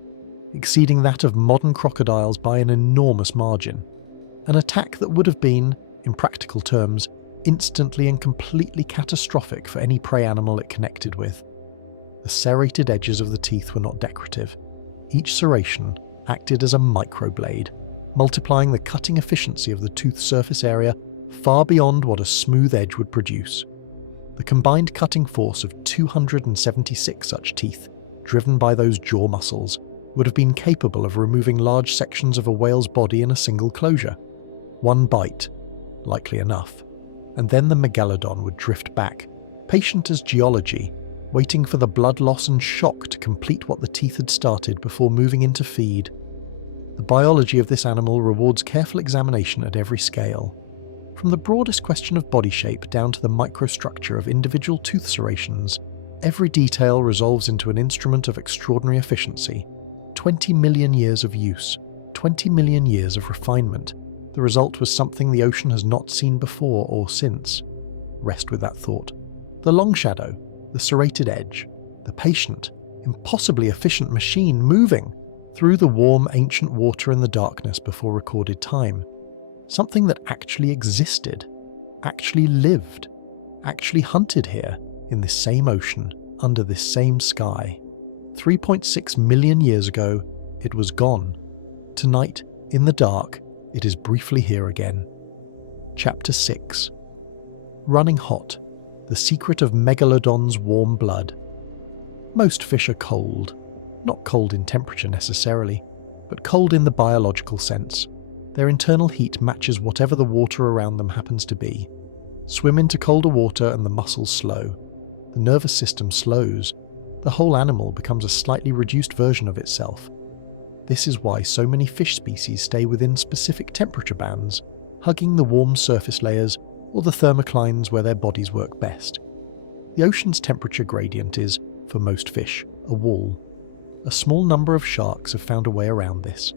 exceeding that of modern crocodiles by an enormous margin. An attack that would have been, in practical terms, instantly and completely catastrophic for any prey animal it connected with. The serrated edges of the teeth were not decorative. Each serration acted as a microblade, multiplying the cutting efficiency of the tooth surface area far beyond what a smooth edge would produce. The combined cutting force of 276 such teeth, driven by those jaw muscles, would have been capable of removing large sections of a whale's body in a single closure. One bite, likely enough. and then the Megalodon would drift back, patient as geology, waiting for the blood loss and shock to complete what the teeth had started before moving in to feed. The biology of this animal rewards careful examination at every scale. From the broadest question of body shape down to the microstructure of individual tooth serrations, every detail resolves into an instrument of extraordinary efficiency. 20 million years of use, 20 million years of refinement. The result was something the ocean has not seen before or since. Rest with that thought. The long shadow, the serrated edge, the patient, impossibly efficient machine moving through the warm, ancient water in the darkness before recorded time. Something that actually existed, actually lived, actually hunted here, in this same ocean, under this same sky. 3.6 million years ago, it was gone. Tonight, in the dark, it is briefly here again. Chapter 6. Running hot. The secret of Megalodon's warm blood. Most fish are cold. Not cold in temperature necessarily, but cold in the biological sense. Their internal heat matches whatever the water around them happens to be. Swim into colder water and the muscles slow. The nervous system slows. The whole animal becomes a slightly reduced version of itself. This is why so many fish species stay within specific temperature bands, hugging the warm surface layers or the thermoclines where their bodies work best. The ocean's temperature gradient is, for most fish, a wall. A small number of sharks have found a way around this.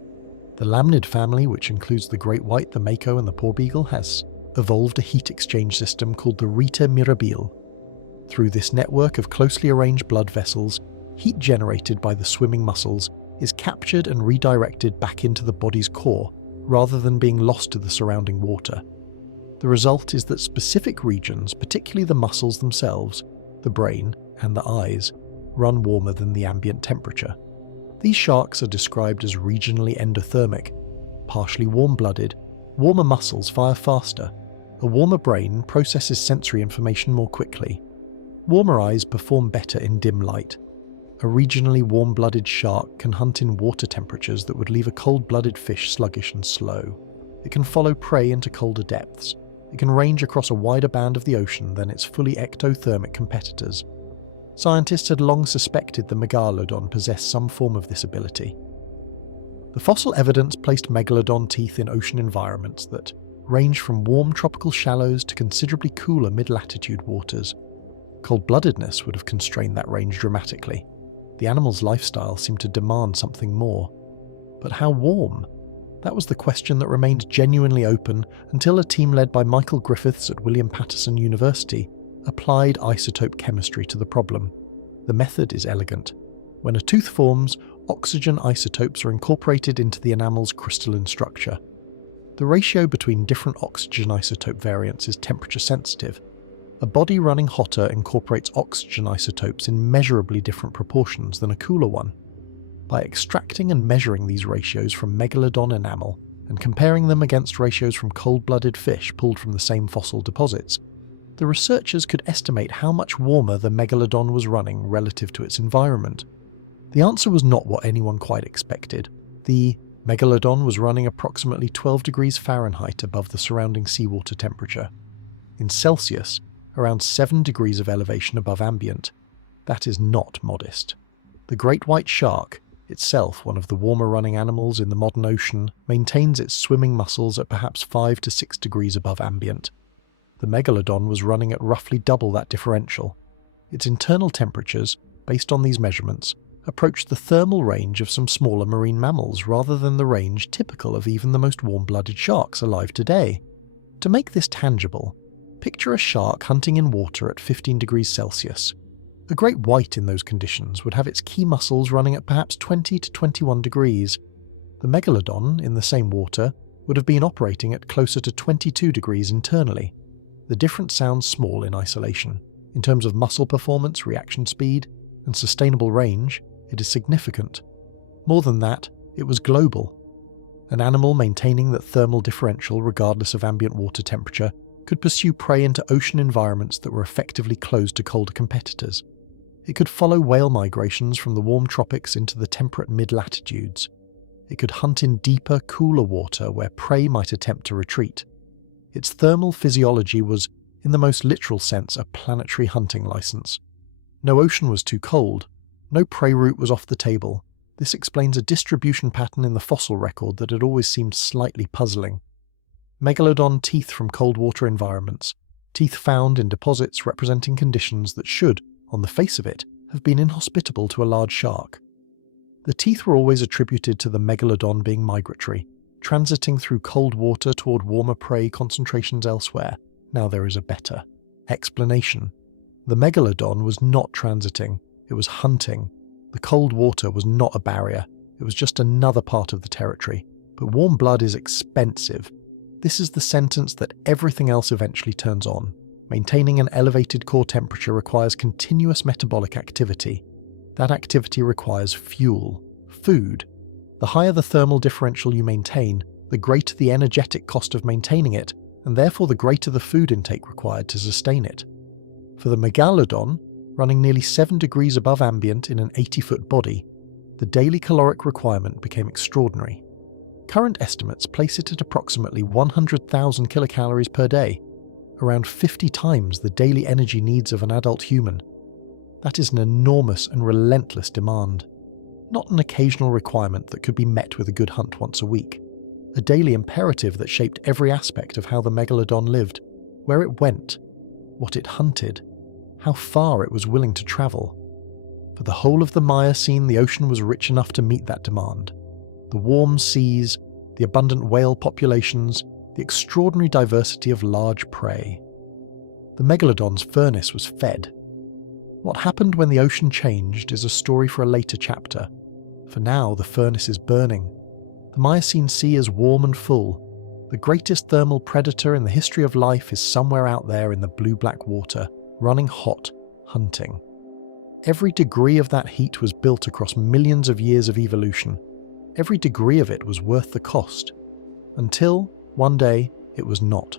The lamnid family, which includes the great white, the mako and the porbeagle, has evolved a heat exchange system called the rete mirabile. Through this network of closely arranged blood vessels, heat generated by the swimming muscles is captured and redirected back into the body's core, rather than being lost to the surrounding water. The result is that specific regions, particularly the muscles themselves, the brain and the eyes, run warmer than the ambient temperature. These sharks are described as regionally endothermic, partially warm-blooded. Warmer muscles fire faster. A warmer brain processes sensory information more quickly. Warmer eyes perform better in dim light. A regionally warm-blooded shark can hunt in water temperatures that would leave a cold-blooded fish sluggish and slow. It can follow prey into colder depths. It can range across a wider band of the ocean than its fully ectothermic competitors. Scientists had long suspected the Megalodon possessed some form of this ability. The fossil evidence placed Megalodon teeth in ocean environments that range from warm tropical shallows to considerably cooler mid-latitude waters. Cold-bloodedness would have constrained that range dramatically. The animal's lifestyle seemed to demand something more. But how warm? That was the question that remained genuinely open until a team led by Michael Griffiths at William Patterson University applied isotope chemistry to the problem. The method is elegant. When a tooth forms, oxygen isotopes are incorporated into the enamel's crystalline structure. The ratio between different oxygen isotope variants is temperature sensitive. A body running hotter incorporates oxygen isotopes in measurably different proportions than a cooler one. By extracting and measuring these ratios from Megalodon enamel and comparing them against ratios from cold-blooded fish pulled from the same fossil deposits, the researchers could estimate how much warmer the Megalodon was running relative to its environment. The answer was not what anyone quite expected. The Megalodon was running approximately 12 degrees Fahrenheit above the surrounding seawater temperature. In Celsius, around 7 degrees of elevation above ambient. That is not modest. The great white shark, itself one of the warmer-running animals in the modern ocean, maintains its swimming muscles at perhaps 5 to 6 degrees above ambient. The Megalodon was running at roughly double that differential. Its internal temperatures, based on these measurements, approached the thermal range of some smaller marine mammals rather than the range typical of even the most warm-blooded sharks alive today. To make this tangible, picture a shark hunting in water at 15 degrees Celsius. A great white in those conditions would have its key muscles running at perhaps 20 to 21 degrees. The Megalodon, in the same water, would have been operating at closer to 22 degrees internally. The difference sounds small in isolation. In terms of muscle performance, reaction speed, and sustainable range, it is significant. More than that, it was global. An animal maintaining that thermal differential regardless of ambient water temperature could pursue prey into ocean environments that were effectively closed to colder competitors. It could follow whale migrations from the warm tropics into the temperate mid-latitudes. It could hunt in deeper, cooler water where prey might attempt to retreat. Its thermal physiology was in the most literal sense a planetary hunting license. No ocean was too cold, no prey route was off the table. This explains a distribution pattern in the fossil record that had always seemed slightly puzzling. Megalodon teeth from cold water environments, teeth found in deposits representing conditions that should, on the face of it, have been inhospitable to a large shark. The teeth were always attributed to the Megalodon being migratory, transiting through cold water toward warmer prey concentrations elsewhere. Now there is a better explanation. The Megalodon was not transiting, it was hunting. The cold water was not a barrier, it was just another part of the territory. But warm blood is expensive. This is the sentence that everything else eventually turns on. Maintaining an elevated core temperature requires continuous metabolic activity. That activity requires fuel, food. The higher the thermal differential you maintain, the greater the energetic cost of maintaining it, and therefore the greater the food intake required to sustain it. For the Megalodon, running nearly 7 degrees above ambient in an 80-foot body, the daily caloric requirement became extraordinary. Current estimates place it at approximately 100,000 kilocalories per day, around 50 times the daily energy needs of an adult human. That is an enormous and relentless demand. Not an occasional requirement that could be met with a good hunt once a week. A daily imperative that shaped every aspect of how the Megalodon lived, where it went, what it hunted, how far it was willing to travel. For the whole of the Miocene, the ocean was rich enough to meet that demand. The warm seas, the abundant whale populations, the extraordinary diversity of large prey. The Megalodon's furnace was fed. What happened when the ocean changed is a story for a later chapter. For now, the furnace is burning. The Miocene Sea is warm and full. The greatest thermal predator in the history of life is somewhere out there in the blue-black water, running hot, hunting. Every degree of that heat was built across millions of years of evolution. Every degree of it was worth the cost. Until, one day, it was not.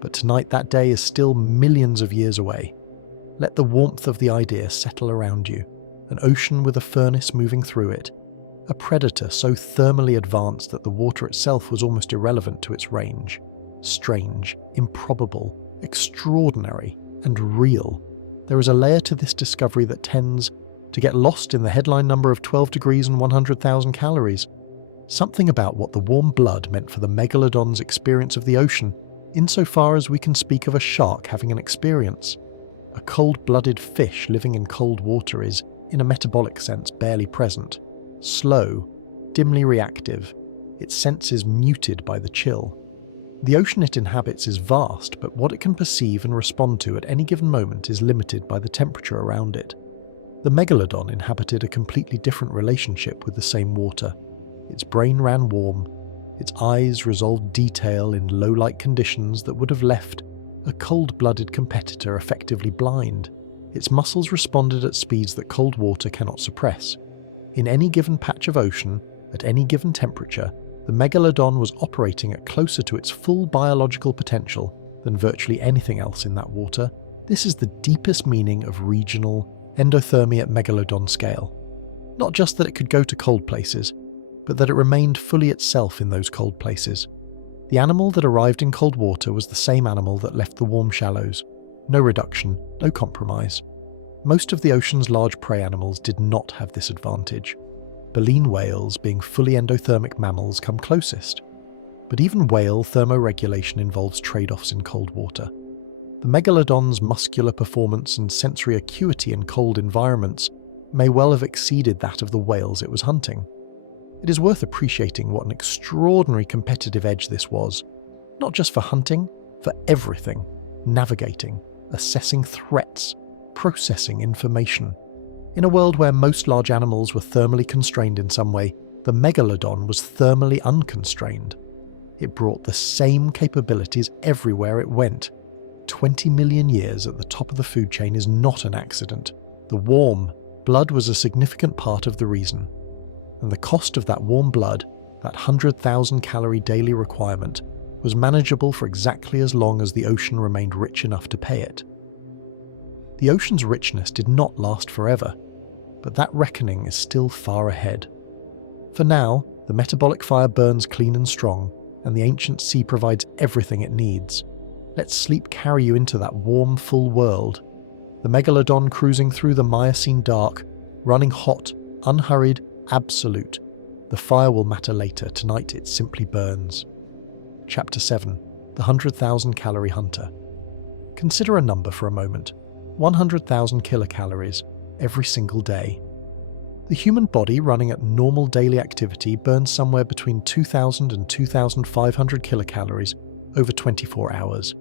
But tonight that day is still millions of years away. Let the warmth of the idea settle around you. An ocean with a furnace moving through it. A predator so thermally advanced that the water itself was almost irrelevant to its range. Strange, improbable, extraordinary, and real. There is a layer to this discovery that tends to get lost in the headline number of 12 degrees and 100,000 calories. Something about what the warm blood meant for the Megalodon's experience of the ocean, insofar as we can speak of a shark having an experience. A cold-blooded fish living in cold water is, in a metabolic sense, barely present. Slow, dimly reactive, its senses muted by the chill. The ocean it inhabits is vast, but what it can perceive and respond to at any given moment is limited by the temperature around it. The Megalodon inhabited a completely different relationship with the same water. Its brain ran warm, its eyes resolved detail in low-light conditions that would have left a cold-blooded competitor effectively blind. Its muscles responded at speeds that cold water cannot suppress. In any given patch of ocean, at any given temperature, the Megalodon was operating at closer to its full biological potential than virtually anything else in that water. This is the deepest meaning of regional endothermy at Megalodon scale. Not just that it could go to cold places, but that it remained fully itself in those cold places. The animal that arrived in cold water was the same animal that left the warm shallows. No reduction, no compromise. Most of the ocean's large prey animals did not have this advantage. Baleen whales, being fully endothermic mammals, come closest. But even whale thermoregulation involves trade-offs in cold water. The Megalodon's muscular performance and sensory acuity in cold environments may well have exceeded that of the whales it was hunting. It is worth appreciating what an extraordinary competitive edge this was, not just for hunting, for everything, navigating, assessing threats, processing information. In a world where most large animals were thermally constrained in some way, the Megalodon was thermally unconstrained. It brought the same capabilities everywhere it went. 20 million years at the top of the food chain is not an accident. The warm blood was a significant part of the reason. And the cost of that warm blood, that 100,000 calorie daily requirement, was manageable for exactly as long as the ocean remained rich enough to pay it. The ocean's richness did not last forever, but that reckoning is still far ahead. For now, the metabolic fire burns clean and strong, and the ancient sea provides everything it needs. Let sleep carry you into that warm, full world. The Megalodon cruising through the Miocene dark, running hot, unhurried, absolute. The fire will matter later, tonight it simply burns. Chapter 7. The 100,000 Calorie Hunter. Consider a number for a moment. 100,000 kilocalories every single day. The human body running at normal daily activity burns somewhere between 2,000 and 2,500 kilocalories over 24 hours.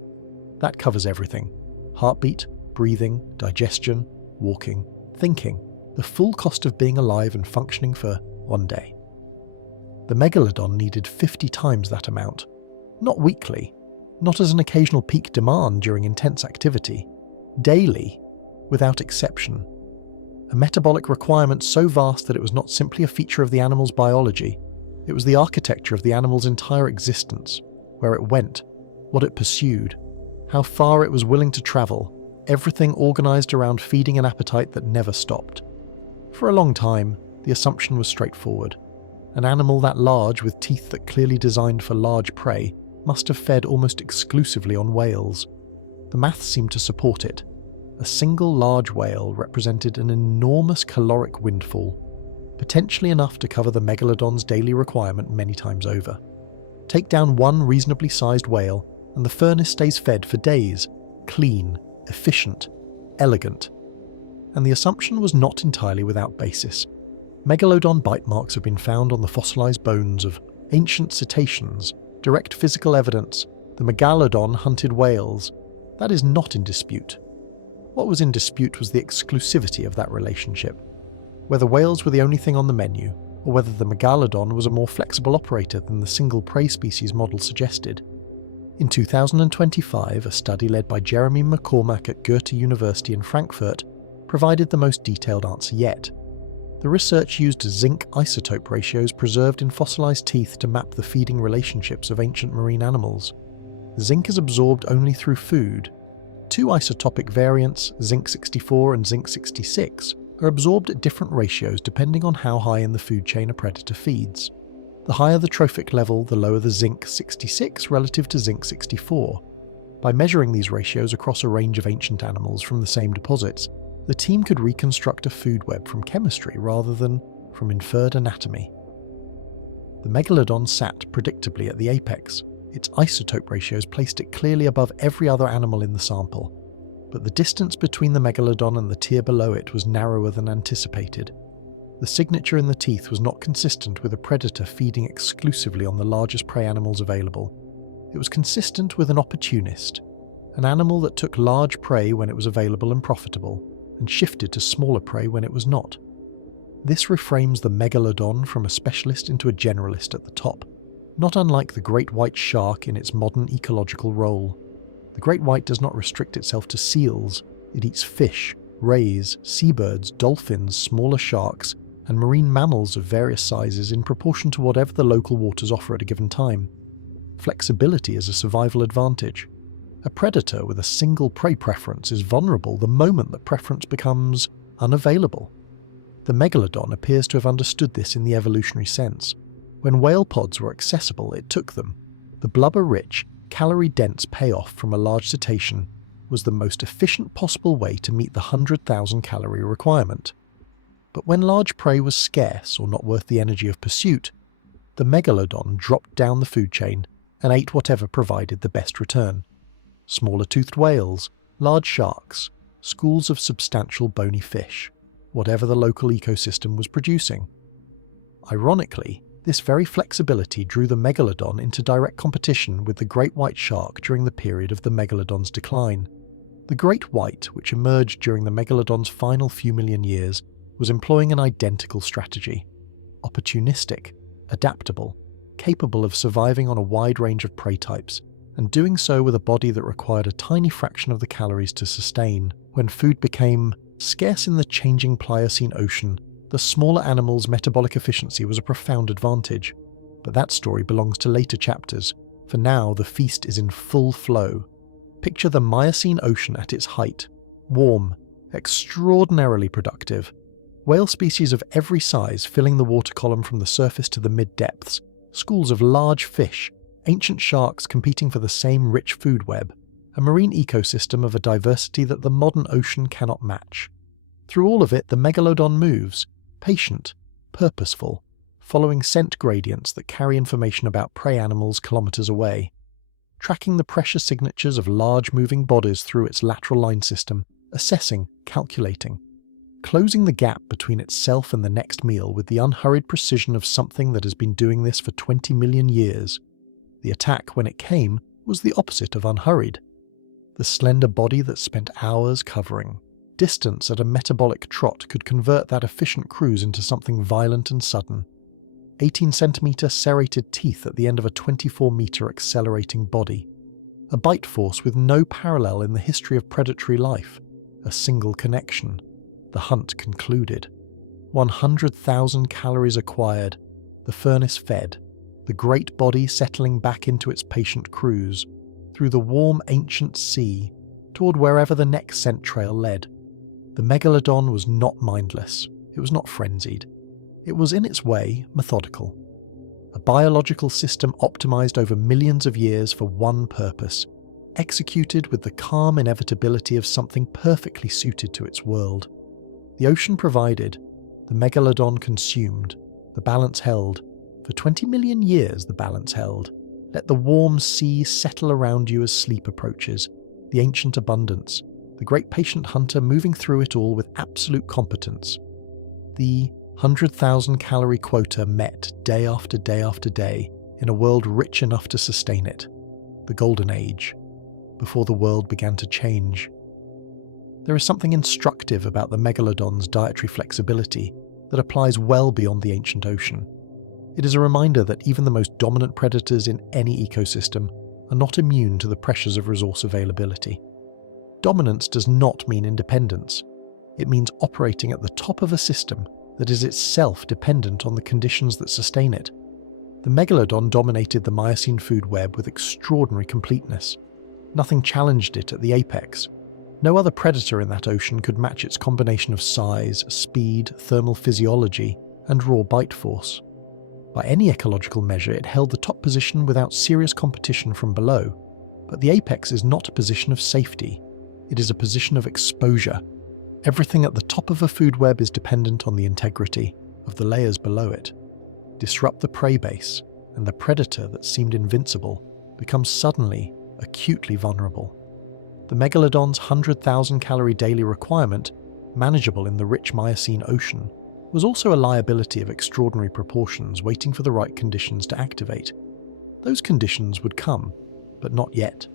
That covers everything: heartbeat, breathing, digestion, walking, thinking, the full cost of being alive and functioning for one day. The Megalodon needed 50 times that amount, not weekly, not as an occasional peak demand during intense activity, daily, without exception. A metabolic requirement so vast that it was not simply a feature of the animal's biology, it was the architecture of the animal's entire existence, where it went, what it pursued, how far it was willing to travel, everything organized around feeding an appetite that never stopped. For a long time, the assumption was straightforward. An animal that large, with teeth that clearly designed for large prey, must have fed almost exclusively on whales. The maths seemed to support it. A single large whale represented an enormous caloric windfall, potentially enough to cover the Megalodon's daily requirement many times over. Take down one reasonably sized whale, and the furnace stays fed for days, clean, efficient, elegant. And the assumption was not entirely without basis. Megalodon bite marks have been found on the fossilized bones of ancient cetaceans, direct physical evidence. The Megalodon hunted whales. That is not in dispute. What was in dispute was the exclusivity of that relationship. Whether whales were the only thing on the menu, or whether the Megalodon was a more flexible operator than the single prey species model suggested. In 2025, a study led by Jeremy McCormack at Goethe University in Frankfurt provided the most detailed answer yet. The research used zinc isotope ratios preserved in fossilized teeth to map the feeding relationships of ancient marine animals. Zinc is absorbed only through food. Two isotopic variants, zinc 64 and zinc 66, are absorbed at different ratios depending on how high in the food chain a predator feeds. The higher the trophic level, the lower the zinc 66 relative to zinc 64. By measuring these ratios across a range of ancient animals from the same deposits, the team could reconstruct a food web from chemistry rather than from inferred anatomy. The Megalodon sat predictably at the apex. Its isotope ratios placed it clearly above every other animal in the sample, but the distance between the Megalodon and the tier below it was narrower than anticipated. The signature in the teeth was not consistent with a predator feeding exclusively on the largest prey animals available. It was consistent with an opportunist, an animal that took large prey when it was available and profitable, and shifted to smaller prey when it was not. This reframes the Megalodon from a specialist into a generalist at the top, not unlike the great white shark in its modern ecological role. The great white does not restrict itself to seals. It eats fish, rays, seabirds, dolphins, smaller sharks, and marine mammals of various sizes in proportion to whatever the local waters offer at a given time. Flexibility is a survival advantage. A predator with a single prey preference is vulnerable the moment that preference becomes unavailable. The Megalodon appears to have understood this in the evolutionary sense. When whale pods were accessible, it took them. The blubber-rich, calorie-dense payoff from a large cetacean was the most efficient possible way to meet the 100,000 calorie requirement. But when large prey was scarce or not worth the energy of pursuit, the Megalodon dropped down the food chain and ate whatever provided the best return. Smaller toothed whales, large sharks, schools of substantial bony fish, whatever the local ecosystem was producing. Ironically, this very flexibility drew the Megalodon into direct competition with the great white shark during the period of the Megalodon's decline. The great white, which emerged during the Megalodon's final few million years, was employing an identical strategy: opportunistic, adaptable, capable of surviving on a wide range of prey types, and doing so with a body that required a tiny fraction of the calories to sustain. When food became scarce in the changing Pliocene ocean, the smaller animal's metabolic efficiency was a profound advantage. But that story belongs to later chapters. For now, the feast is in full flow. Picture the Miocene ocean at its height. Warm, extraordinarily productive. Whale species of every size filling the water column from the surface to the mid-depths. Schools of large fish, ancient sharks competing for the same rich food web, a marine ecosystem of a diversity that the modern ocean cannot match. Through all of it, the Megalodon moves, patient, purposeful, following scent gradients that carry information about prey animals kilometers away, tracking the pressure signatures of large moving bodies through its lateral line system, assessing, calculating, closing the gap between itself and the next meal with the unhurried precision of something that has been doing this for 20 million years. The attack, when it came, was the opposite of unhurried. The slender body that spent hours covering distance at a metabolic trot could convert that efficient cruise into something violent and sudden. 18-centimeter serrated teeth at the end of a 24-meter accelerating body. A bite force with no parallel in the history of predatory life. A single connection. The hunt concluded. 100,000 calories acquired. The furnace fed. The great body settling back into its patient cruise, through the warm ancient sea, toward wherever the next scent trail led. The Megalodon was not mindless. It was not frenzied. It was, in its way, methodical. A biological system optimized over millions of years for one purpose, executed with the calm inevitability of something perfectly suited to its world. The ocean provided, the Megalodon consumed, the balance held. For 20 million years the balance held. Let the warm sea settle around you as sleep approaches, the ancient abundance, the great patient hunter moving through it all with absolute competence. The 100,000 calorie quota met day after day after day in a world rich enough to sustain it. The golden age, before the world began to change. There is something instructive about the Megalodon's dietary flexibility that applies well beyond the ancient ocean. It is a reminder that even the most dominant predators in any ecosystem are not immune to the pressures of resource availability. Dominance does not mean independence. It means operating at the top of a system that is itself dependent on the conditions that sustain it. The Megalodon dominated the Miocene food web with extraordinary completeness. Nothing challenged it at the apex. No other predator in that ocean could match its combination of size, speed, thermal physiology, and raw bite force. By any ecological measure, it held the top position without serious competition from below. But the apex is not a position of safety. It is a position of exposure. Everything at the top of a food web is dependent on the integrity of the layers below it. Disrupt the prey base, and the predator that seemed invincible becomes suddenly acutely vulnerable. The Megalodon's 100,000 calorie daily requirement, manageable in the rich Miocene ocean, was also a liability of extraordinary proportions waiting for the right conditions to activate. Those conditions would come, but not yet.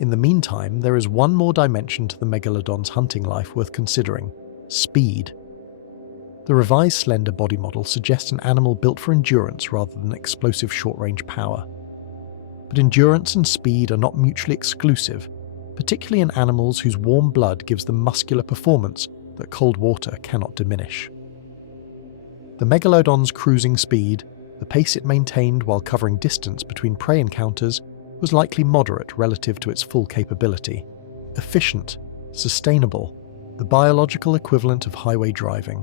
In the meantime, there is one more dimension to the Megalodon's hunting life worth considering: speed. The revised slender body model suggests an animal built for endurance rather than explosive short-range power. But endurance and speed are not mutually exclusive, particularly in animals whose warm blood gives them muscular performance that cold water cannot diminish. The Megalodon's cruising speed, the pace it maintained while covering distance between prey encounters, was likely moderate relative to its full capability. Efficient, sustainable, the biological equivalent of highway driving.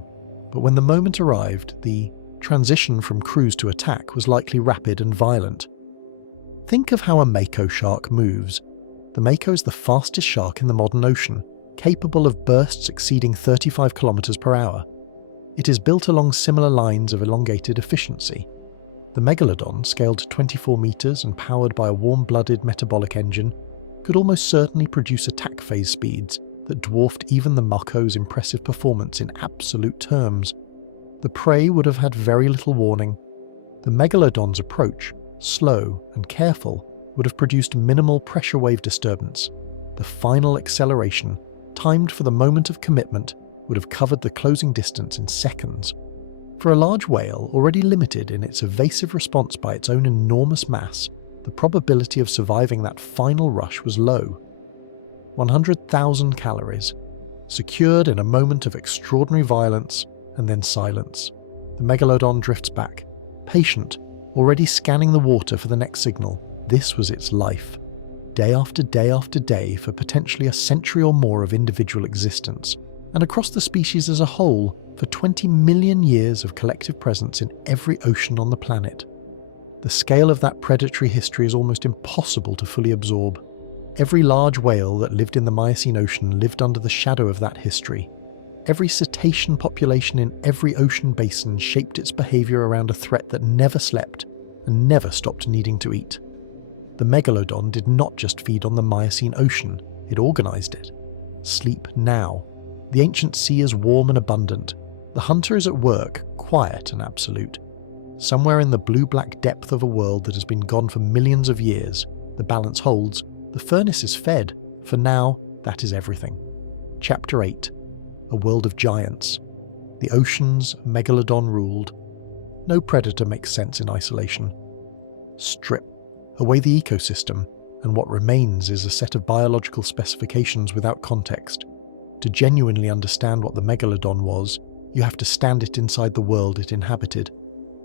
But when the moment arrived, the transition from cruise to attack was likely rapid and violent. Think of how a mako shark moves. The mako is the fastest shark in the modern ocean, capable of bursts exceeding 35 kilometers per hour. It is built along similar lines of elongated efficiency. The Megalodon, scaled to 24 meters and powered by a warm-blooded metabolic engine, could almost certainly produce attack phase speeds that dwarfed even the mako's impressive performance in absolute terms. The prey would have had very little warning. The Megalodon's approach, slow and careful, would have produced minimal pressure wave disturbance. The final acceleration, timed for the moment of commitment, would have covered the closing distance in seconds. For a large whale, already limited in its evasive response by its own enormous mass, the probability of surviving that final rush was low. 100,000 calories, secured in a moment of extraordinary violence and then silence. The Megalodon drifts back, patient, already scanning the water for the next signal. This was its life. Day after day after day for potentially a century or more of individual existence, and across the species as a whole for 20 million years of collective presence in every ocean on the planet. The scale of that predatory history is almost impossible to fully absorb. Every large whale that lived in the Miocene Ocean lived under the shadow of that history. Every cetacean population in every ocean basin shaped its behavior around a threat that never slept and never stopped needing to eat. The Megalodon did not just feed on the Miocene Ocean, it organized it. Sleep now. The ancient sea is warm and abundant. The hunter is at work, quiet and absolute. Somewhere in the blue-black depth of a world that has been gone for millions of years, the balance holds, the furnace is fed. For now, that is everything. Chapter 8. A world of giants. The oceans Megalodon ruled. No predator makes sense in isolation. Strip away the ecosystem, and what remains is a set of biological specifications without context. To genuinely understand what the Megalodon was, you have to stand it inside the world it inhabited.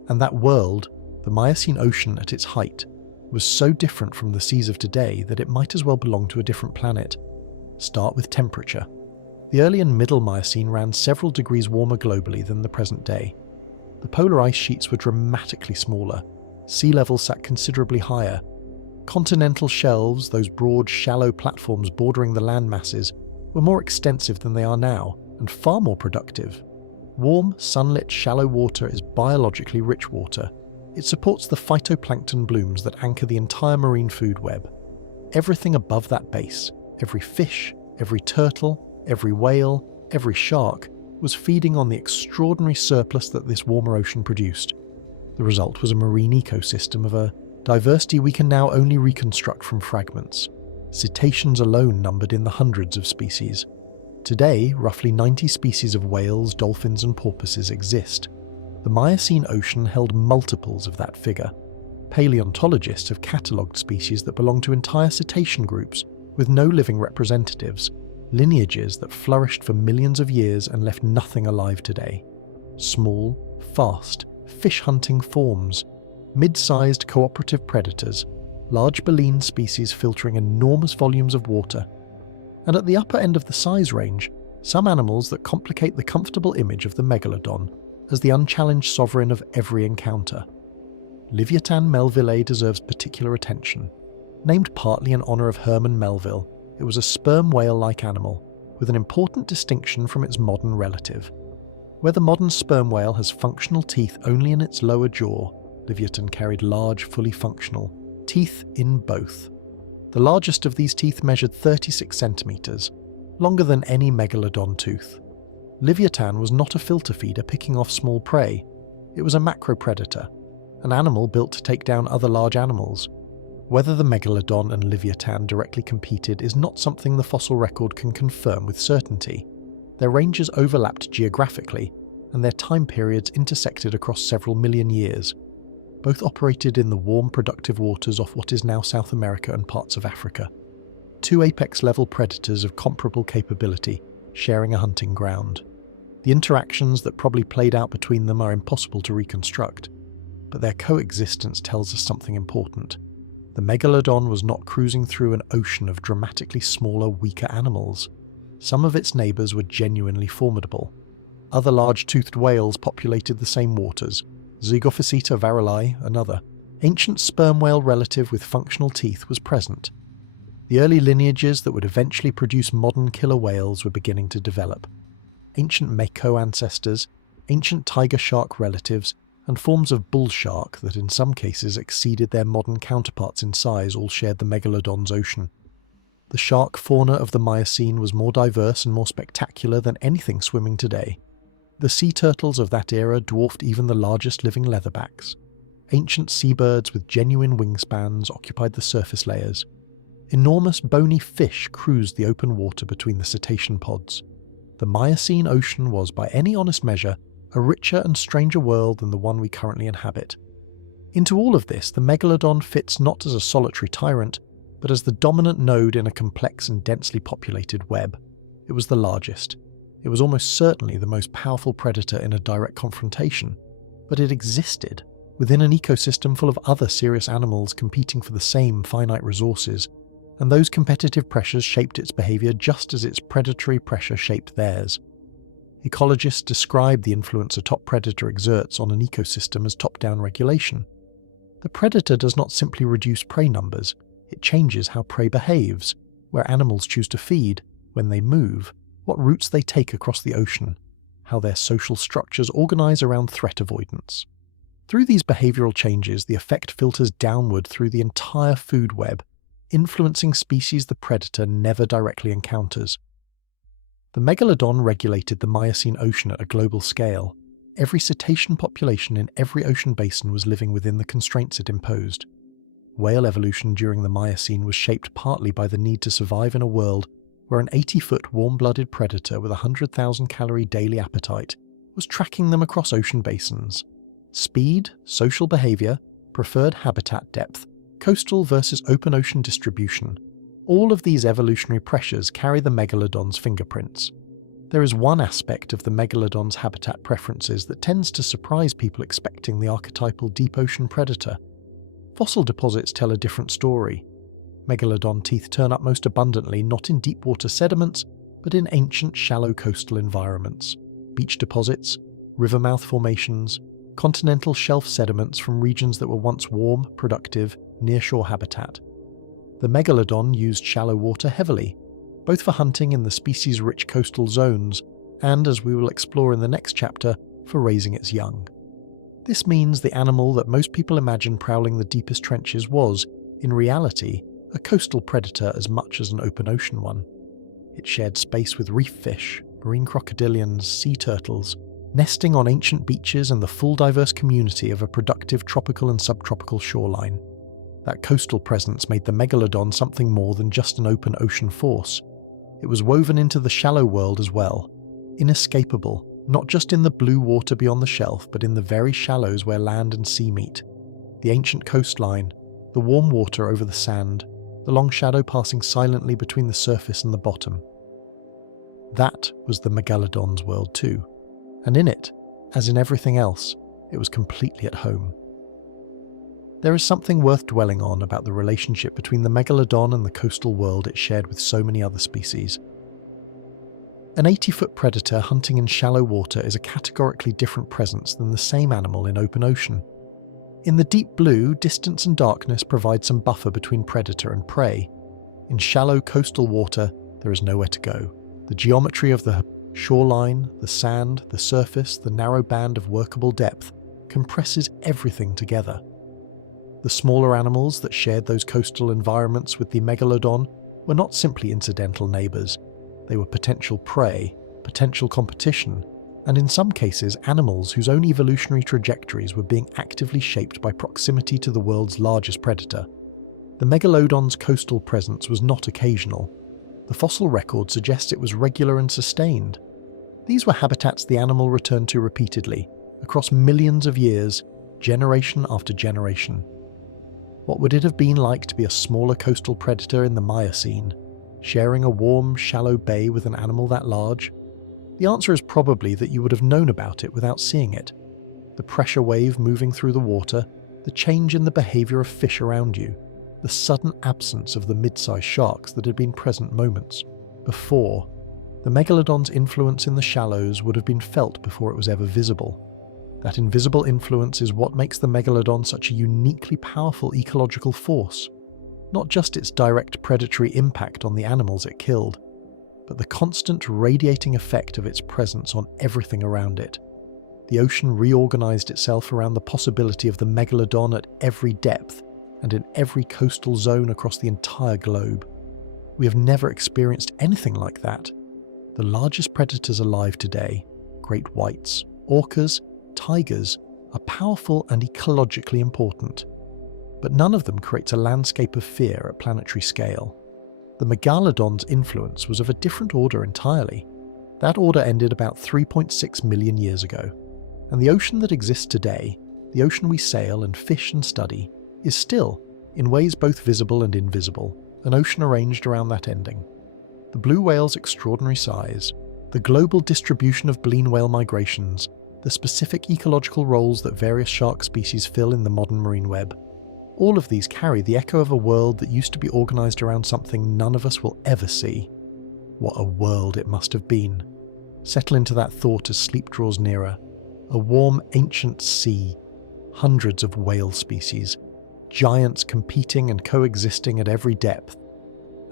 And that world, the Miocene Ocean at its height, was so different from the seas of today that it might as well belong to a different planet. Start with temperature. The early and middle Miocene ran several degrees warmer globally than the present day. The polar ice sheets were dramatically smaller. Sea levels sat considerably higher. Continental shelves, those broad, shallow platforms bordering the land masses, were more extensive than they are now, and far more productive. Warm, sunlit, shallow water is biologically rich water. It supports the phytoplankton blooms that anchor the entire marine food web. Everything above that base, every fish, every turtle, every whale, every shark, was feeding on the extraordinary surplus that this warmer ocean produced. The result was a marine ecosystem of a diversity we can now only reconstruct from fragments. Cetaceans alone numbered in the hundreds of species. Today, roughly 90 species of whales, dolphins and porpoises exist. The Miocene Ocean held multiples of that figure. Paleontologists have catalogued species that belong to entire cetacean groups with no living representatives, lineages that flourished for millions of years and left nothing alive today. Small, fast, fish-hunting forms, mid-sized cooperative predators, large baleen species filtering enormous volumes of water, and at the upper end of the size range, some animals that complicate the comfortable image of the Megalodon as the unchallenged sovereign of every encounter. Livyatan melvillae deserves particular attention. Named partly in honour of Herman Melville, it was a sperm whale-like animal, with an important distinction from its modern relative. Where the modern sperm whale has functional teeth only in its lower jaw, Livyatan carried large, fully functional teeth in both. The largest of these teeth measured 36 centimetres, longer than any Megalodon tooth. Livyatan was not a filter feeder picking off small prey. It was a macropredator, an animal built to take down other large animals. Whether the Megalodon and Livyatan directly competed is not something the fossil record can confirm with certainty. Their ranges overlapped geographically, and their time periods intersected across several million years. Both operated in the warm, productive waters off what is now South America and parts of Africa. Two apex-level predators of comparable capability, sharing a hunting ground. The interactions that probably played out between them are impossible to reconstruct, but their coexistence tells us something important. The Megalodon was not cruising through an ocean of dramatically smaller, weaker animals. Some of its neighbours were genuinely formidable. Other large-toothed whales populated the same waters. Zygophyseta varroae, another. Ancient sperm whale relative with functional teeth was present. The early lineages that would eventually produce modern killer whales were beginning to develop. Ancient mako ancestors, ancient tiger shark relatives, and forms of bull shark that in some cases exceeded their modern counterparts in size all shared the Megalodon's ocean. The shark fauna of the Miocene was more diverse and more spectacular than anything swimming today. The sea turtles of that era dwarfed even the largest living leatherbacks. Ancient seabirds with genuine wingspans occupied the surface layers. Enormous bony fish cruised the open water between the cetacean pods. The Miocene Ocean was, by any honest measure, a richer and stranger world than the one we currently inhabit. Into all of this, the Megalodon fits not as a solitary tyrant, but as the dominant node in a complex and densely populated web. It was the largest. It was almost certainly the most powerful predator in a direct confrontation, but it existed within an ecosystem full of other serious animals competing for the same finite resources, and those competitive pressures shaped its behaviour just as its predatory pressure shaped theirs. Ecologists describe the influence a top predator exerts on an ecosystem as top-down regulation. The predator does not simply reduce prey numbers, it changes how prey behaves. where animals choose to feed, when they move, what routes they take across the ocean, how their social structures organize around threat avoidance. Through these behavioral changes, the effect filters downward through the entire food web, influencing species the predator never directly encounters. The Megalodon regulated the Miocene Ocean at a global scale. Every cetacean population in every ocean basin was living within the constraints it imposed. Whale evolution during the Miocene was shaped partly by the need to survive in a world where an 80-foot warm-blooded predator with a 100,000 calorie daily appetite was tracking them across ocean basins. Speed, social behavior, preferred habitat depth, coastal versus open ocean distribution, all of these evolutionary pressures carry the Megalodon's fingerprints. There is one aspect of the Megalodon's habitat preferences that tends to surprise people expecting the archetypal deep ocean predator. Fossil deposits tell a different story. Megalodon teeth turn up most abundantly not in deep water sediments, but in ancient shallow coastal environments. Beach deposits, river mouth formations, continental shelf sediments from regions that were once warm, productive, nearshore habitat. The Megalodon used shallow water heavily, both for hunting in the species-rich coastal zones and, as we will explore in the next chapter, for raising its young. This means the animal that most people imagine prowling the deepest trenches was, in reality, a coastal predator as much as an open ocean one. It shared space with reef fish, marine crocodilians, sea turtles, nesting on ancient beaches and the full diverse community of a productive tropical and subtropical shoreline. That coastal presence made the Megalodon something more than just an open ocean force. It was woven into the shallow world as well, inescapable, not just in the blue water beyond the shelf, but in the very shallows where land and sea meet. The ancient coastline, the warm water over the sand, the long shadow passing silently between the surface and the bottom. That was the Megalodon's world too, and in it, as in everything else, it was completely at home. There is something worth dwelling on about the relationship between the Megalodon and the coastal world it shared with so many other species. An 80-foot predator hunting in shallow water is a categorically different presence than the same animal in open ocean. In the deep blue, distance and darkness provide some buffer between predator and prey. In shallow coastal water, there is nowhere to go. The geometry of the shoreline, the sand, the surface, the narrow band of workable depth compresses everything together. The smaller animals that shared those coastal environments with the Megalodon were not simply incidental neighbours. They were potential prey, potential competition, and in some cases animals whose own evolutionary trajectories were being actively shaped by proximity to the world's largest predator. The Megalodon's coastal presence was not occasional. The fossil record suggests it was regular and sustained. These were habitats the animal returned to repeatedly, across millions of years, generation after generation. What would it have been like to be a smaller coastal predator in the Miocene, sharing a warm, shallow bay with an animal that large? The answer is probably that you would have known about it without seeing it. The pressure wave moving through the water, the change in the behaviour of fish around you, the sudden absence of the mid-sized sharks that had been present moments before. The Megalodon's influence in the shallows would have been felt before it was ever visible. That invisible influence is what makes the Megalodon such a uniquely powerful ecological force. Not just its direct predatory impact on the animals it killed, but the constant radiating effect of its presence on everything around it. The ocean reorganized itself around the possibility of the Megalodon at every depth and in every coastal zone across the entire globe. We have never experienced anything like that. The largest predators alive today, great whites, orcas, tigers, are powerful and ecologically important, but none of them creates a landscape of fear at planetary scale. The Megalodon's influence was of a different order entirely. That order ended about 3.6 million years ago, and the ocean that exists today, the ocean we sail and fish and study, is still, in ways both visible and invisible, an ocean arranged around that ending. The blue whale's extraordinary size, the global distribution of baleen whale migrations, the specific ecological roles that various shark species fill in the modern marine web. All of these carry the echo of a world that used to be organised around something none of us will ever see. What a world it must have been. Settle into that thought as sleep draws nearer. A warm, ancient sea, hundreds of whale species, giants competing and coexisting at every depth,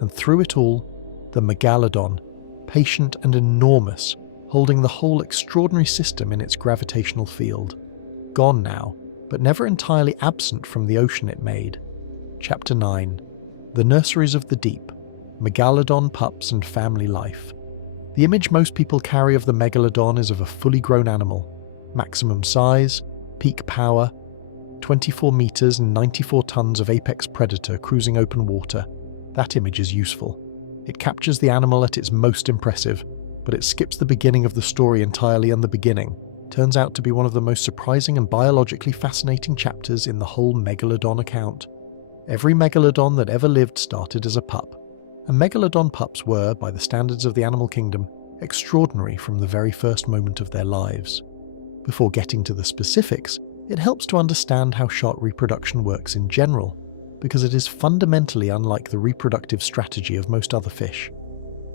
And through it all, the Megalodon, patient and enormous, holding the whole extraordinary system in its gravitational field. Gone now, but never entirely absent from the ocean it made. Chapter 9. The Nurseries of the Deep. Megalodon pups and family life. The image most people carry of the Megalodon is of a fully grown animal. Maximum size, peak power, 24 meters and 94 tons of apex predator cruising open water. That image is useful. It captures the animal at its most impressive, but it skips the beginning of the story entirely, and the beginning turns out to be one of the most surprising and biologically fascinating chapters in the whole Megalodon account. Every Megalodon that ever lived started as a pup, and Megalodon pups were, by the standards of the animal kingdom, extraordinary from the very first moment of their lives. Before getting to the specifics, it helps to understand how shark reproduction works in general, because it is fundamentally unlike the reproductive strategy of most other fish.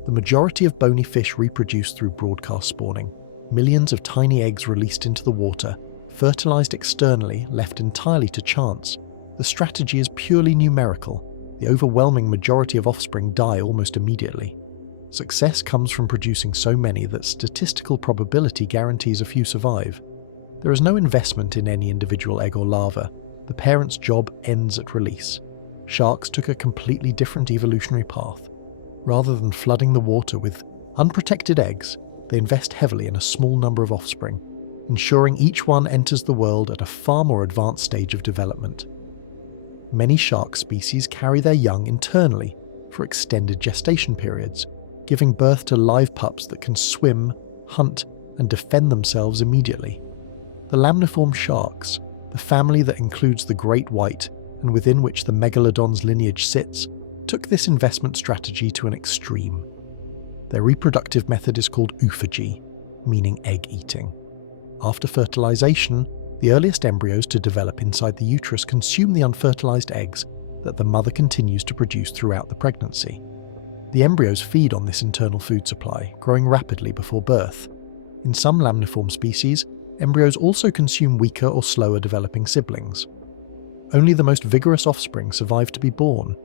The majority of bony fish reproduce through broadcast spawning, millions of tiny eggs released into the water, fertilized externally, left entirely to chance. The strategy is purely numerical. The overwhelming majority of offspring die almost immediately. Success comes from producing so many that statistical probability guarantees a few survive. There is no investment in any individual egg or larva. The parent's job ends at release. Sharks took a completely different evolutionary path. Rather than flooding the water with unprotected eggs, they invest heavily in a small number of offspring, ensuring each one enters the world at a far more advanced stage of development. Many shark species carry their young internally for extended gestation periods, giving birth to live pups that can swim, hunt, and defend themselves immediately. The lamniform sharks, the family that includes the great white and within which the Megalodon's lineage sits, took this investment strategy to an extreme. Their reproductive method is called oophagy, meaning egg eating. After fertilization, the earliest embryos to develop inside the uterus consume the unfertilized eggs that the mother continues to produce throughout the pregnancy. The embryos feed on this internal food supply, growing rapidly before birth. In some lamniform species, embryos also consume weaker or slower developing siblings. Only the most vigorous offspring survive to be born.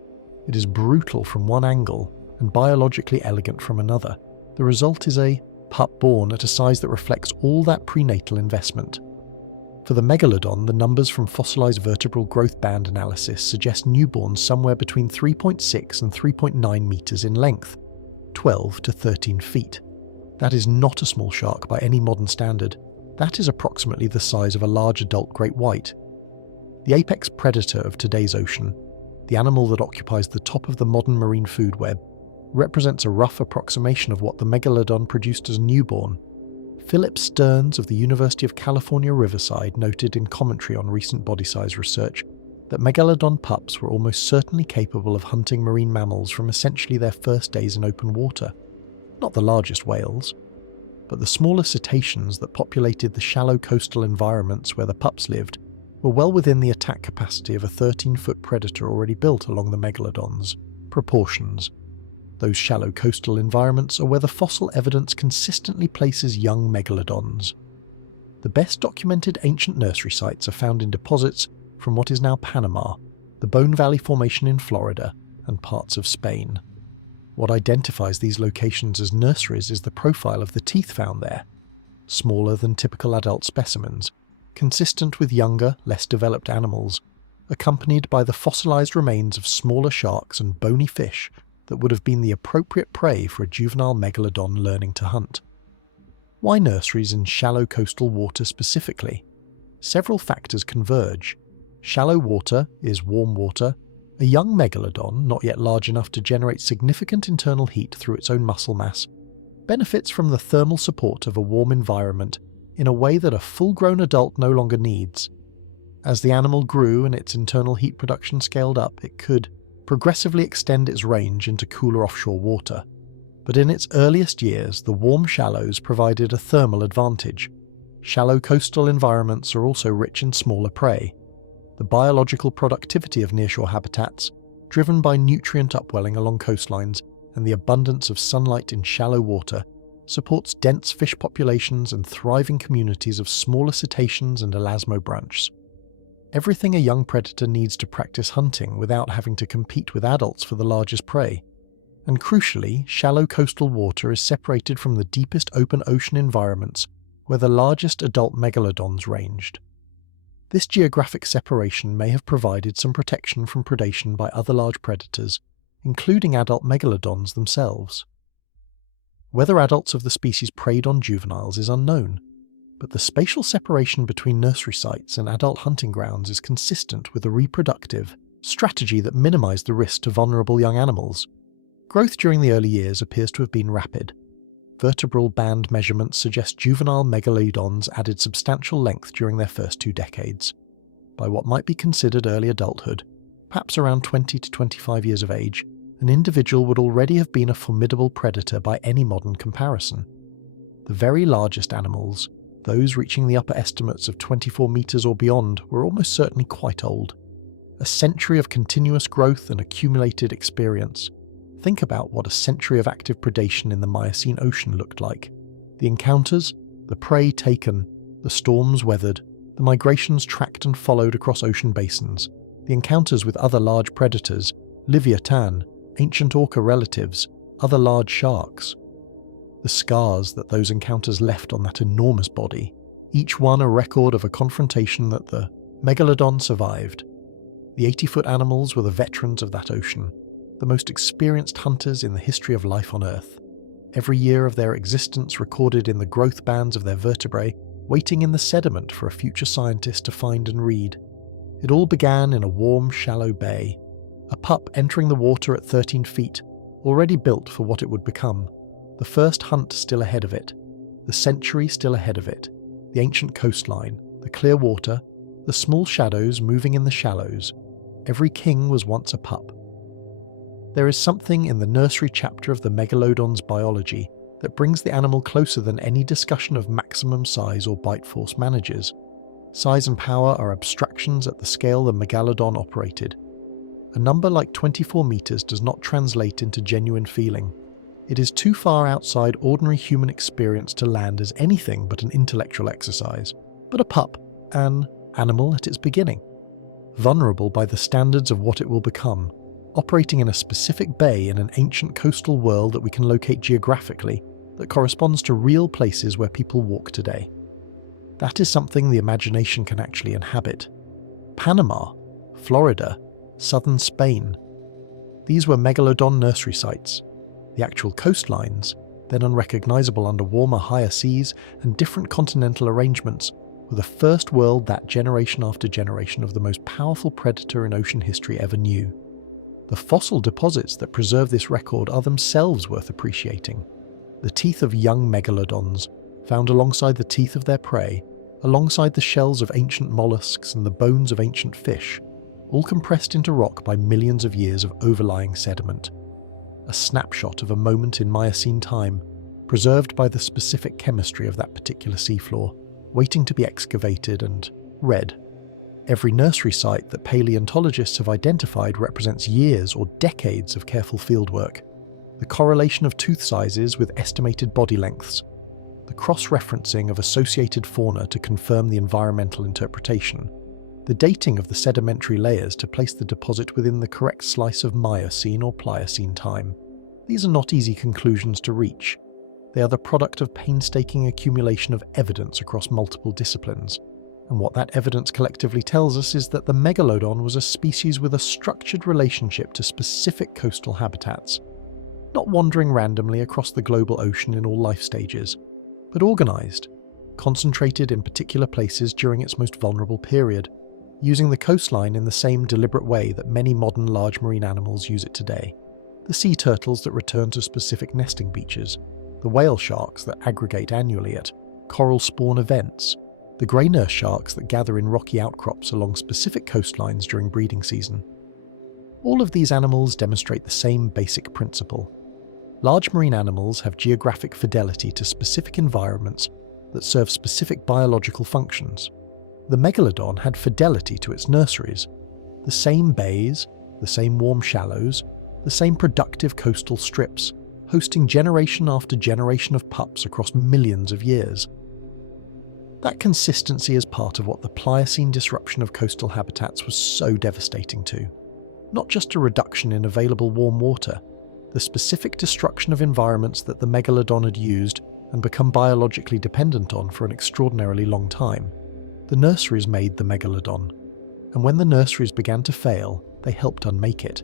It is brutal from one angle and biologically elegant from another. The result is a pup born at a size that reflects all that prenatal investment. For the Megalodon, the numbers from fossilized vertebral growth band analysis suggest newborns somewhere between 3.6 and 3.9 meters in length, 12 to 13 feet. That is not a small shark by any modern standard. That is approximately the size of a large adult great white. The apex predator of today's ocean, the animal that occupies the top of the modern marine food web, represents a rough approximation of what the Megalodon produced as a newborn. Philip Stearns of the University of California, Riverside noted in commentary on recent body size research that Megalodon pups were almost certainly capable of hunting marine mammals from essentially their first days in open water. Not the largest whales, but the smaller cetaceans that populated the shallow coastal environments where the pups lived were well within the attack capacity of a 13-foot predator already built along the Megalodon's proportions. Those shallow coastal environments are where the fossil evidence consistently places young Megalodons. The best documented ancient nursery sites are found in deposits from what is now Panama, the Bone Valley Formation in Florida, and parts of Spain. What identifies these locations as nurseries is the profile of the teeth found there, smaller than typical adult specimens, consistent with younger, less developed animals, accompanied by the fossilized remains of smaller sharks and bony fish that would have been the appropriate prey for a juvenile Megalodon learning to hunt. Why nurseries in shallow coastal water specifically? Several factors converge. Shallow water is warm water. A young Megalodon, not yet large enough to generate significant internal heat through its own muscle mass, benefits from the thermal support of a warm environment in a way that a full-grown adult no longer needs. As the animal grew and its internal heat production scaled up, it could progressively extend its range into cooler offshore water. But in its earliest years, the warm shallows provided a thermal advantage. Shallow coastal environments are also rich in smaller prey. The biological productivity of nearshore habitats, driven by nutrient upwelling along coastlines and the abundance of sunlight in shallow water, supports dense fish populations and thriving communities of smaller cetaceans and elasmobranchs. Everything a young predator needs to practice hunting without having to compete with adults for the largest prey. And crucially, shallow coastal water is separated from the deepest open ocean environments where the largest adult megalodons ranged. This geographic separation may have provided some protection from predation by other large predators, including adult megalodons themselves. Whether adults of the species preyed on juveniles is unknown, but the spatial separation between nursery sites and adult hunting grounds is consistent with a reproductive strategy that minimized the risk to vulnerable young animals. Growth during the early years appears to have been rapid. Vertebral band measurements suggest juvenile megalodons added substantial length during their first 2 decades. By what might be considered early adulthood, perhaps around 20 to 25 years of age, an individual would already have been a formidable predator by any modern comparison. The very largest animals, those reaching the upper estimates of 24 meters or beyond, were almost certainly quite old. A century of continuous growth and accumulated experience. Think about what a century of active predation in the Miocene Ocean looked like. The encounters, the prey taken, the storms weathered, the migrations tracked and followed across ocean basins, the encounters with other large predators, Leviathan, ancient orca relatives, other large sharks. The scars that those encounters left on that enormous body, each one a record of a confrontation that the Megalodon survived. The 80-foot animals were the veterans of that ocean, the most experienced hunters in the history of life on Earth. Every year of their existence recorded in the growth bands of their vertebrae, waiting in the sediment for a future scientist to find and read. It all began in a warm, shallow bay. A pup entering the water at 13 feet, already built for what it would become. The first hunt still ahead of it, the century still ahead of it, the ancient coastline, the clear water, the small shadows moving in the shallows. Every king was once a pup. There is something in the nursery chapter of the Megalodon's biology that brings the animal closer than any discussion of maximum size or bite force manages. Size and power are abstractions at the scale the Megalodon operated. A number like 24 meters does not translate into genuine feeling. It is too far outside ordinary human experience to land as anything but an intellectual exercise, but a pup, an animal at its beginning. Vulnerable by the standards of what it will become, operating in a specific bay in an ancient coastal world that we can locate geographically, that corresponds to real places where people walk today. That is something the imagination can actually inhabit. Panama, Florida, southern Spain. These were Megalodon nursery sites. The actual coastlines, then unrecognizable under warmer, higher seas and different continental arrangements, were the first world that generation after generation of the most powerful predator in ocean history ever knew. The fossil deposits that preserve this record are themselves worth appreciating. The teeth of young megalodons, found alongside the teeth of their prey, alongside the shells of ancient mollusks and the bones of ancient fish, all compressed into rock by millions of years of overlying sediment. A snapshot of a moment in Miocene time, preserved by the specific chemistry of that particular seafloor, waiting to be excavated and read. Every nursery site that paleontologists have identified represents years or decades of careful fieldwork. The correlation of tooth sizes with estimated body lengths, the cross-referencing of associated fauna to confirm the environmental interpretation, the dating of the sedimentary layers to place the deposit within the correct slice of Miocene or Pliocene time. These are not easy conclusions to reach. They are the product of painstaking accumulation of evidence across multiple disciplines. And what that evidence collectively tells us is that the Megalodon was a species with a structured relationship to specific coastal habitats, not wandering randomly across the global ocean in all life stages, but organized, concentrated in particular places during its most vulnerable period, using the coastline in the same deliberate way that many modern large marine animals use it today. The sea turtles that return to specific nesting beaches, the whale sharks that aggregate annually at coral spawn events, the grey nurse sharks that gather in rocky outcrops along specific coastlines during breeding season. All of these animals demonstrate the same basic principle. Large marine animals have geographic fidelity to specific environments that serve specific biological functions. The Megalodon had fidelity to its nurseries. The same bays, the same warm shallows, the same productive coastal strips, hosting generation after generation of pups across millions of years. That consistency is part of what the Pliocene disruption of coastal habitats was so devastating to. Not just a reduction in available warm water, the specific destruction of environments that the Megalodon had used and become biologically dependent on for an extraordinarily long time. The Nurseries made the Megalodon, and when the Nurseries began to fail, they helped unmake it.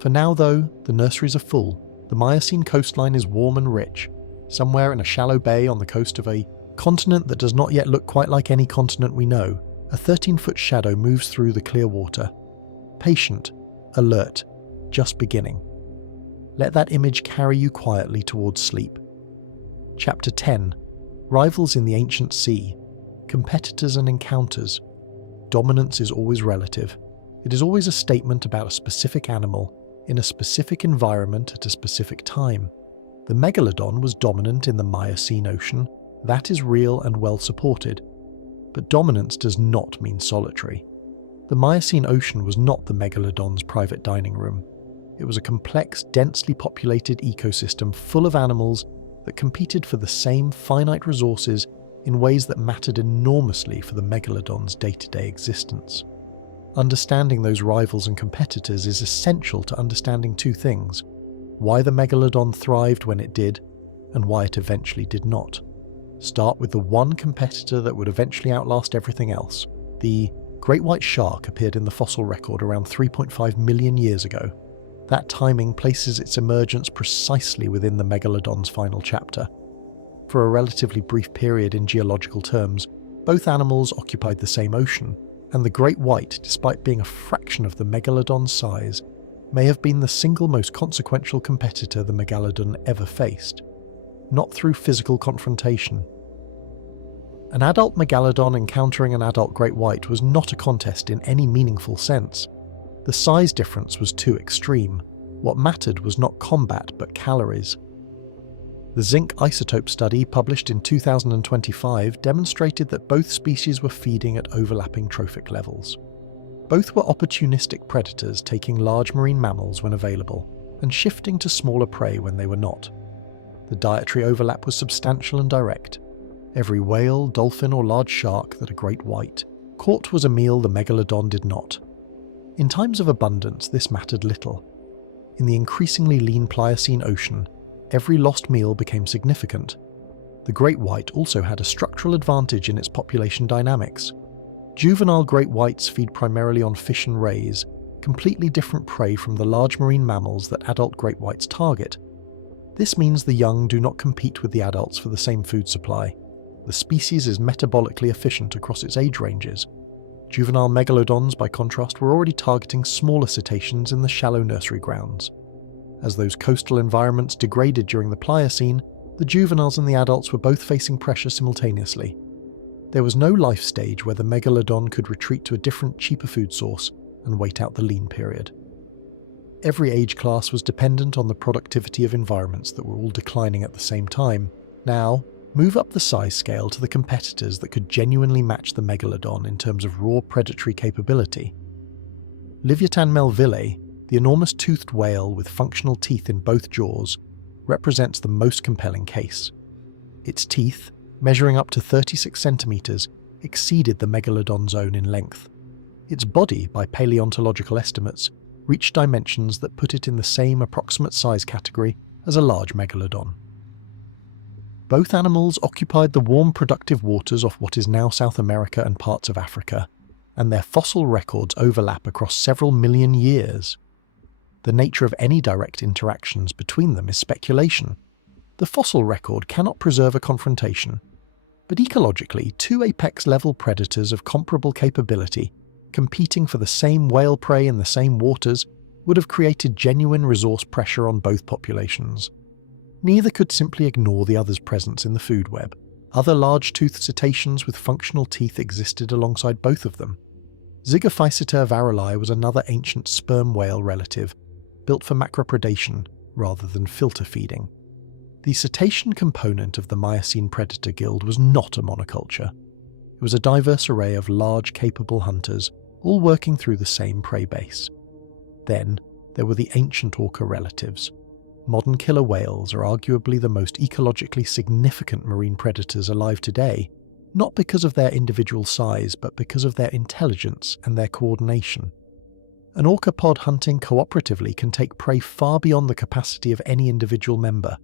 For now, though, the Nurseries are full. The Miocene coastline is warm and rich, somewhere in a shallow bay on the coast of a continent that does not yet look quite like any continent we know. A 13-foot shadow moves through the clear water. Patient, alert, just beginning. Let that image carry you quietly towards sleep. Chapter 10. Rivals in the Ancient Sea. Competitors and encounters. Dominance is always relative. It is always a statement about a specific animal, in a specific environment at a specific time. The Megalodon was dominant in the Miocene Ocean. That is real and well supported. But dominance does not mean solitary. The Miocene Ocean was not the Megalodon's private dining room. It was a complex, densely populated ecosystem full of animals that competed for the same finite resources in ways that mattered enormously for the Megalodon's day-to-day existence. Understanding those rivals and competitors is essential to understanding two things: why the Megalodon thrived when it did, and why it eventually did not. Start with the one competitor that would eventually outlast everything else. The great white shark appeared in the fossil record around 3.5 million years ago. That timing places its emergence precisely within the Megalodon's final chapter. For a relatively brief period in geological terms, both animals occupied the same ocean, and the great white, despite being a fraction of the Megalodon's size, may have been the single most consequential competitor the Megalodon ever faced. Not through physical confrontation. An adult Megalodon encountering an adult great white was not a contest in any meaningful sense. The size difference was too extreme. What mattered was not combat but calories. The zinc isotope study published in 2025 demonstrated that both species were feeding at overlapping trophic levels. Both were opportunistic predators, taking large marine mammals when available and shifting to smaller prey when they were not. The dietary overlap was substantial and direct. Every whale, dolphin or large shark that a great white caught was a meal the Megalodon did not. In times of abundance, this mattered little. In the increasingly lean Pliocene Ocean, every lost meal became significant. The great white also had a structural advantage in its population dynamics. Juvenile great whites feed primarily on fish and rays, completely different prey from the large marine mammals that adult great whites target. This means the young do not compete with the adults for the same food supply. The species is metabolically efficient across its age ranges. Juvenile megalodons, by contrast, were already targeting smaller cetaceans in the shallow nursery grounds. As those coastal environments degraded during the Pliocene, the juveniles and the adults were both facing pressure simultaneously. There was no life stage where the megalodon could retreat to a different, cheaper food source and wait out the lean period. Every age class was dependent on the productivity of environments that were all declining at the same time. Now, move up the size scale to the competitors that could genuinely match the megalodon in terms of raw predatory capability. Livyatan melville, the enormous toothed whale with functional teeth in both jaws, represents the most compelling case. Its teeth, measuring up to 36 centimeters, exceeded the megalodon's own in length. Its body, by paleontological estimates, reached dimensions that put it in the same approximate size category as a large megalodon. Both animals occupied the warm, productive waters off what is now South America and parts of Africa, and their fossil records overlap across several million years. The nature of any direct interactions between them is speculation. The fossil record cannot preserve a confrontation, but ecologically, two apex-level predators of comparable capability, competing for the same whale prey in the same waters, would have created genuine resource pressure on both populations. Neither could simply ignore the other's presence in the food web. Other large-toothed cetaceans with functional teeth existed alongside both of them. Zygophysita varolii was another ancient sperm whale relative, built for macropredation rather than filter feeding. The cetacean component of the Miocene predator guild was not a monoculture. It was a diverse array of large, capable hunters, all working through the same prey base. Then, there were the ancient orca relatives. Modern killer whales are arguably the most ecologically significant marine predators alive today, not because of their individual size, but because of their intelligence and their coordination. An orca-pod hunting cooperatively can take prey far beyond the capacity of any individual member.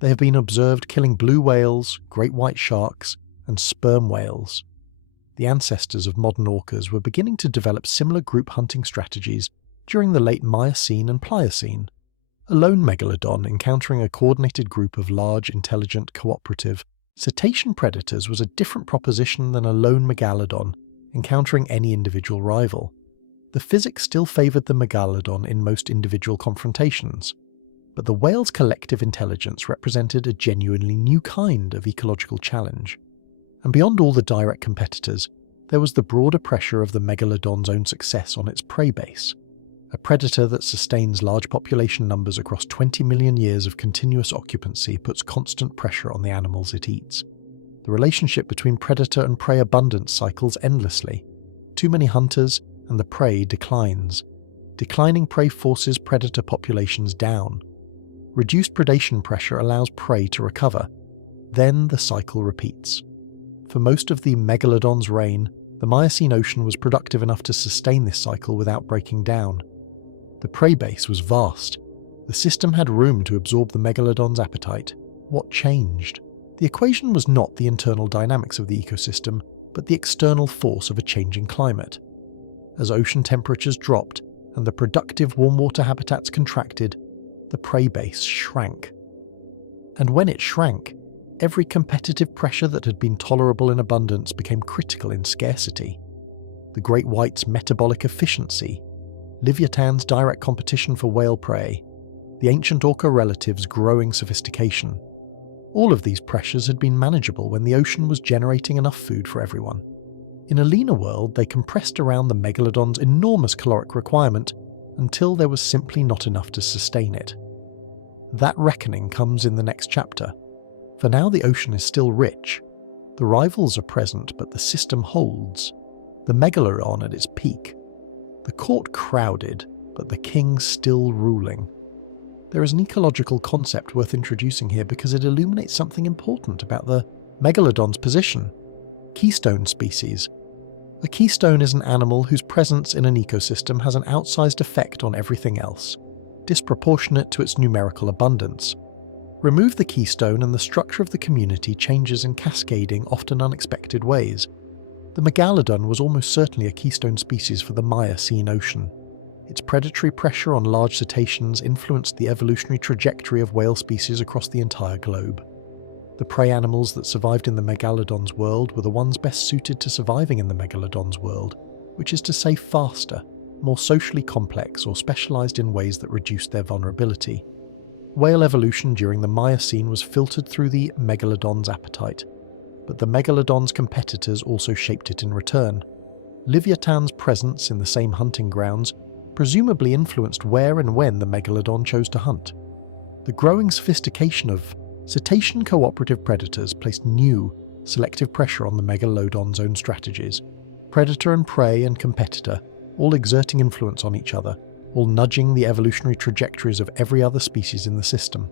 They have been observed killing blue whales, great white sharks, and sperm whales. The ancestors of modern orcas were beginning to develop similar group hunting strategies during the late Miocene and Pliocene. A lone megalodon encountering a coordinated group of large, intelligent, cooperative, cetacean predators was a different proposition than a lone megalodon encountering any individual rival. The physics still favoured the megalodon in most individual confrontations, but the whale's collective intelligence represented a genuinely new kind of ecological challenge. And beyond all the direct competitors, there was the broader pressure of the megalodon's own success on its prey base. A predator that sustains large population numbers across 20 million years of continuous occupancy puts constant pressure on the animals it eats. The relationship between predator and prey abundance cycles endlessly. Too many hunters, and the prey declines. Declining prey forces predator populations down. Reduced predation pressure allows prey to recover. Then the cycle repeats. For most of the megalodon's reign, the Miocene Ocean was productive enough to sustain this cycle without breaking down. The prey base was vast. The system had room to absorb the megalodon's appetite. What changed? The equation was not the internal dynamics of the ecosystem, but the external force of a changing climate. As ocean temperatures dropped and the productive warm water habitats contracted, the prey base shrank. And when it shrank, every competitive pressure that had been tolerable in abundance became critical in scarcity. The great white's metabolic efficiency, Leviathan's direct competition for whale prey, the ancient orca relatives' growing sophistication. All of these pressures had been manageable when the ocean was generating enough food for everyone. In a leaner world, they compressed around the megalodon's enormous caloric requirement until there was simply not enough to sustain it. That reckoning comes in the next chapter. For now the ocean is still rich. The rivals are present, but the system holds. The Megalodon at its peak. The court crowded, but the king still ruling. There is an ecological concept worth introducing here because it illuminates something important about the Megalodon's position. Keystone species. A keystone is an animal whose presence in an ecosystem has an outsized effect on everything else, disproportionate to its numerical abundance. Remove the keystone and the structure of the community changes in cascading, often unexpected ways. The Megalodon was almost certainly a keystone species for the Miocene Ocean. Its predatory pressure on large cetaceans influenced the evolutionary trajectory of whale species across the entire globe. The prey animals that survived in the Megalodon's world were the ones best suited to surviving in the Megalodon's world, which is to say faster, more socially complex or specialized in ways that reduced their vulnerability. Whale evolution during the Miocene was filtered through the Megalodon's appetite, but the Megalodon's competitors also shaped it in return. Leviathan's presence in the same hunting grounds presumably influenced where and when the Megalodon chose to hunt. The growing sophistication of cetacean cooperative predators placed new, selective pressure on the Megalodon's own strategies. Predator and prey and competitor, all exerting influence on each other, all nudging the evolutionary trajectories of every other species in the system.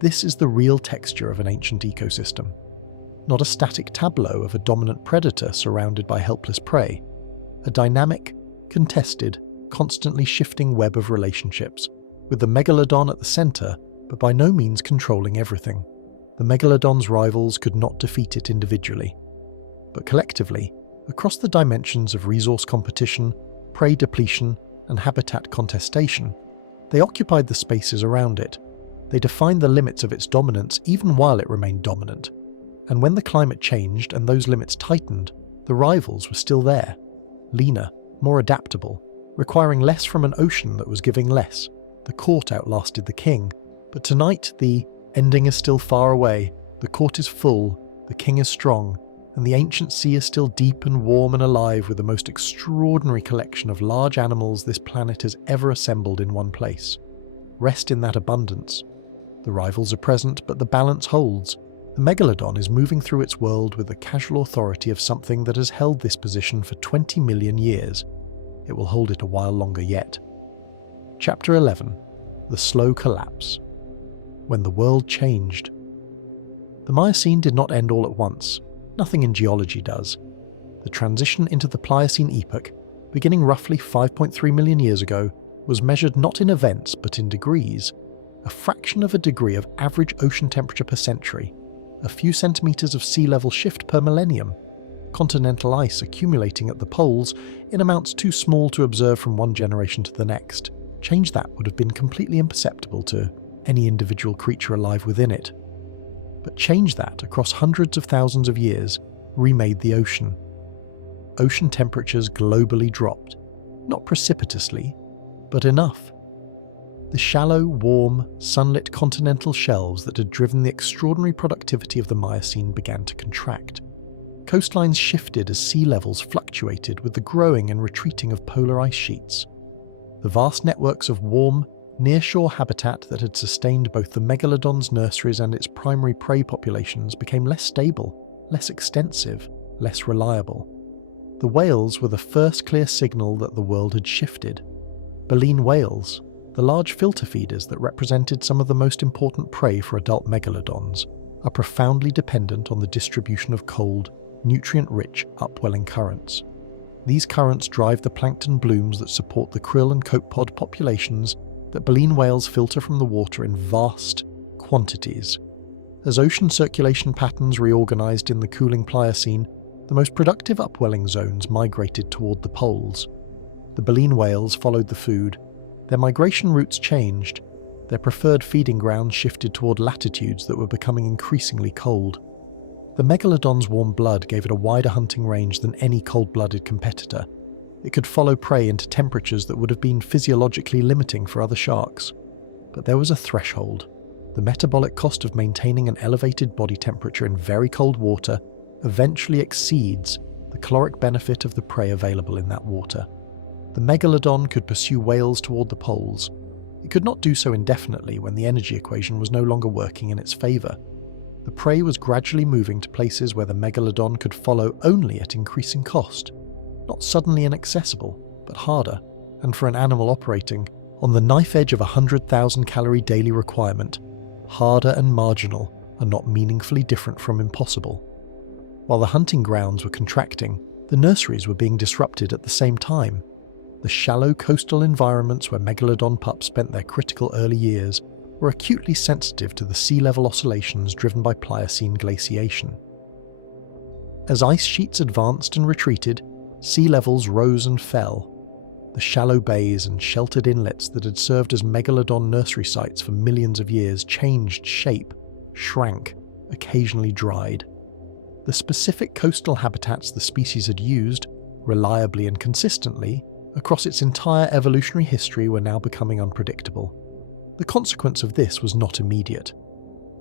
This is the real texture of an ancient ecosystem. Not a static tableau of a dominant predator surrounded by helpless prey. A dynamic, contested, constantly shifting web of relationships, with the Megalodon at the center, but by no means controlling everything. The Megalodon's rivals could not defeat it individually. But collectively, across the dimensions of resource competition, prey depletion, and habitat contestation, they occupied the spaces around it. They defined the limits of its dominance even while it remained dominant. And when the climate changed and those limits tightened, the rivals were still there, leaner, more adaptable, requiring less from an ocean that was giving less. The court outlasted the king, but tonight the ending is still far away, the court is full, the king is strong, and the ancient sea is still deep and warm and alive with the most extraordinary collection of large animals this planet has ever assembled in one place. Rest in that abundance. The rivals are present, but the balance holds. The Megalodon is moving through its world with the casual authority of something that has held this position for 20 million years. It will hold it a while longer yet. Chapter 11. The Slow Collapse. When the world changed. The Miocene did not end all at once. Nothing in geology does. The transition into the Pliocene epoch beginning roughly 5.3 million years ago, was measured not in events but in degrees, a fraction of a degree of average ocean temperature per century, a few centimetres of sea level shift per millennium, continental ice accumulating at the poles in amounts too small to observe from one generation to the next. Change that would have been completely imperceptible to any individual creature alive within it. But change that across hundreds of thousands of years remade the ocean. Ocean temperatures globally dropped, not precipitously, but enough. The shallow, warm, sunlit continental shelves that had driven the extraordinary productivity of the Miocene began to contract. Coastlines shifted as sea levels fluctuated with the growing and retreating of polar ice sheets. The vast networks of warm, nearshore habitat that had sustained both the Megalodon's nurseries and its primary prey populations became less stable, less extensive, less reliable. The whales were the first clear signal that the world had shifted. Baleen whales, the large filter feeders that represented some of the most important prey for adult megalodons, are profoundly dependent on the distribution of cold, nutrient-rich upwelling currents. These currents drive the plankton blooms that support the krill and copepod populations that baleen whales filter from the water in vast quantities. As ocean circulation patterns reorganized in the cooling Pliocene, the most productive upwelling zones migrated toward the poles. The baleen whales followed the food. Their migration routes changed. Their preferred feeding grounds shifted toward latitudes that were becoming increasingly cold. The megalodon's warm blood gave it a wider hunting range than any cold-blooded competitor. It could follow prey into temperatures that would have been physiologically limiting for other sharks. But there was a threshold. The metabolic cost of maintaining an elevated body temperature in very cold water eventually exceeds the caloric benefit of the prey available in that water. The megalodon could pursue whales toward the poles. It could not do so indefinitely when the energy equation was no longer working in its favour. The prey was gradually moving to places where the megalodon could follow only at increasing cost, not suddenly inaccessible, but harder, and for an animal operating on the knife edge of 100,000 calorie daily requirement, harder and marginal are not meaningfully different from impossible. While the hunting grounds were contracting, the nurseries were being disrupted at the same time. The shallow coastal environments where megalodon pups spent their critical early years were acutely sensitive to the sea level oscillations driven by Pliocene glaciation. As ice sheets advanced and retreated, sea levels rose and fell. The shallow bays and sheltered inlets that had served as megalodon nursery sites for millions of years changed shape, shrank, occasionally dried. The specific coastal habitats the species had used, reliably and consistently, across its entire evolutionary history were now becoming unpredictable. The consequence of this was not immediate.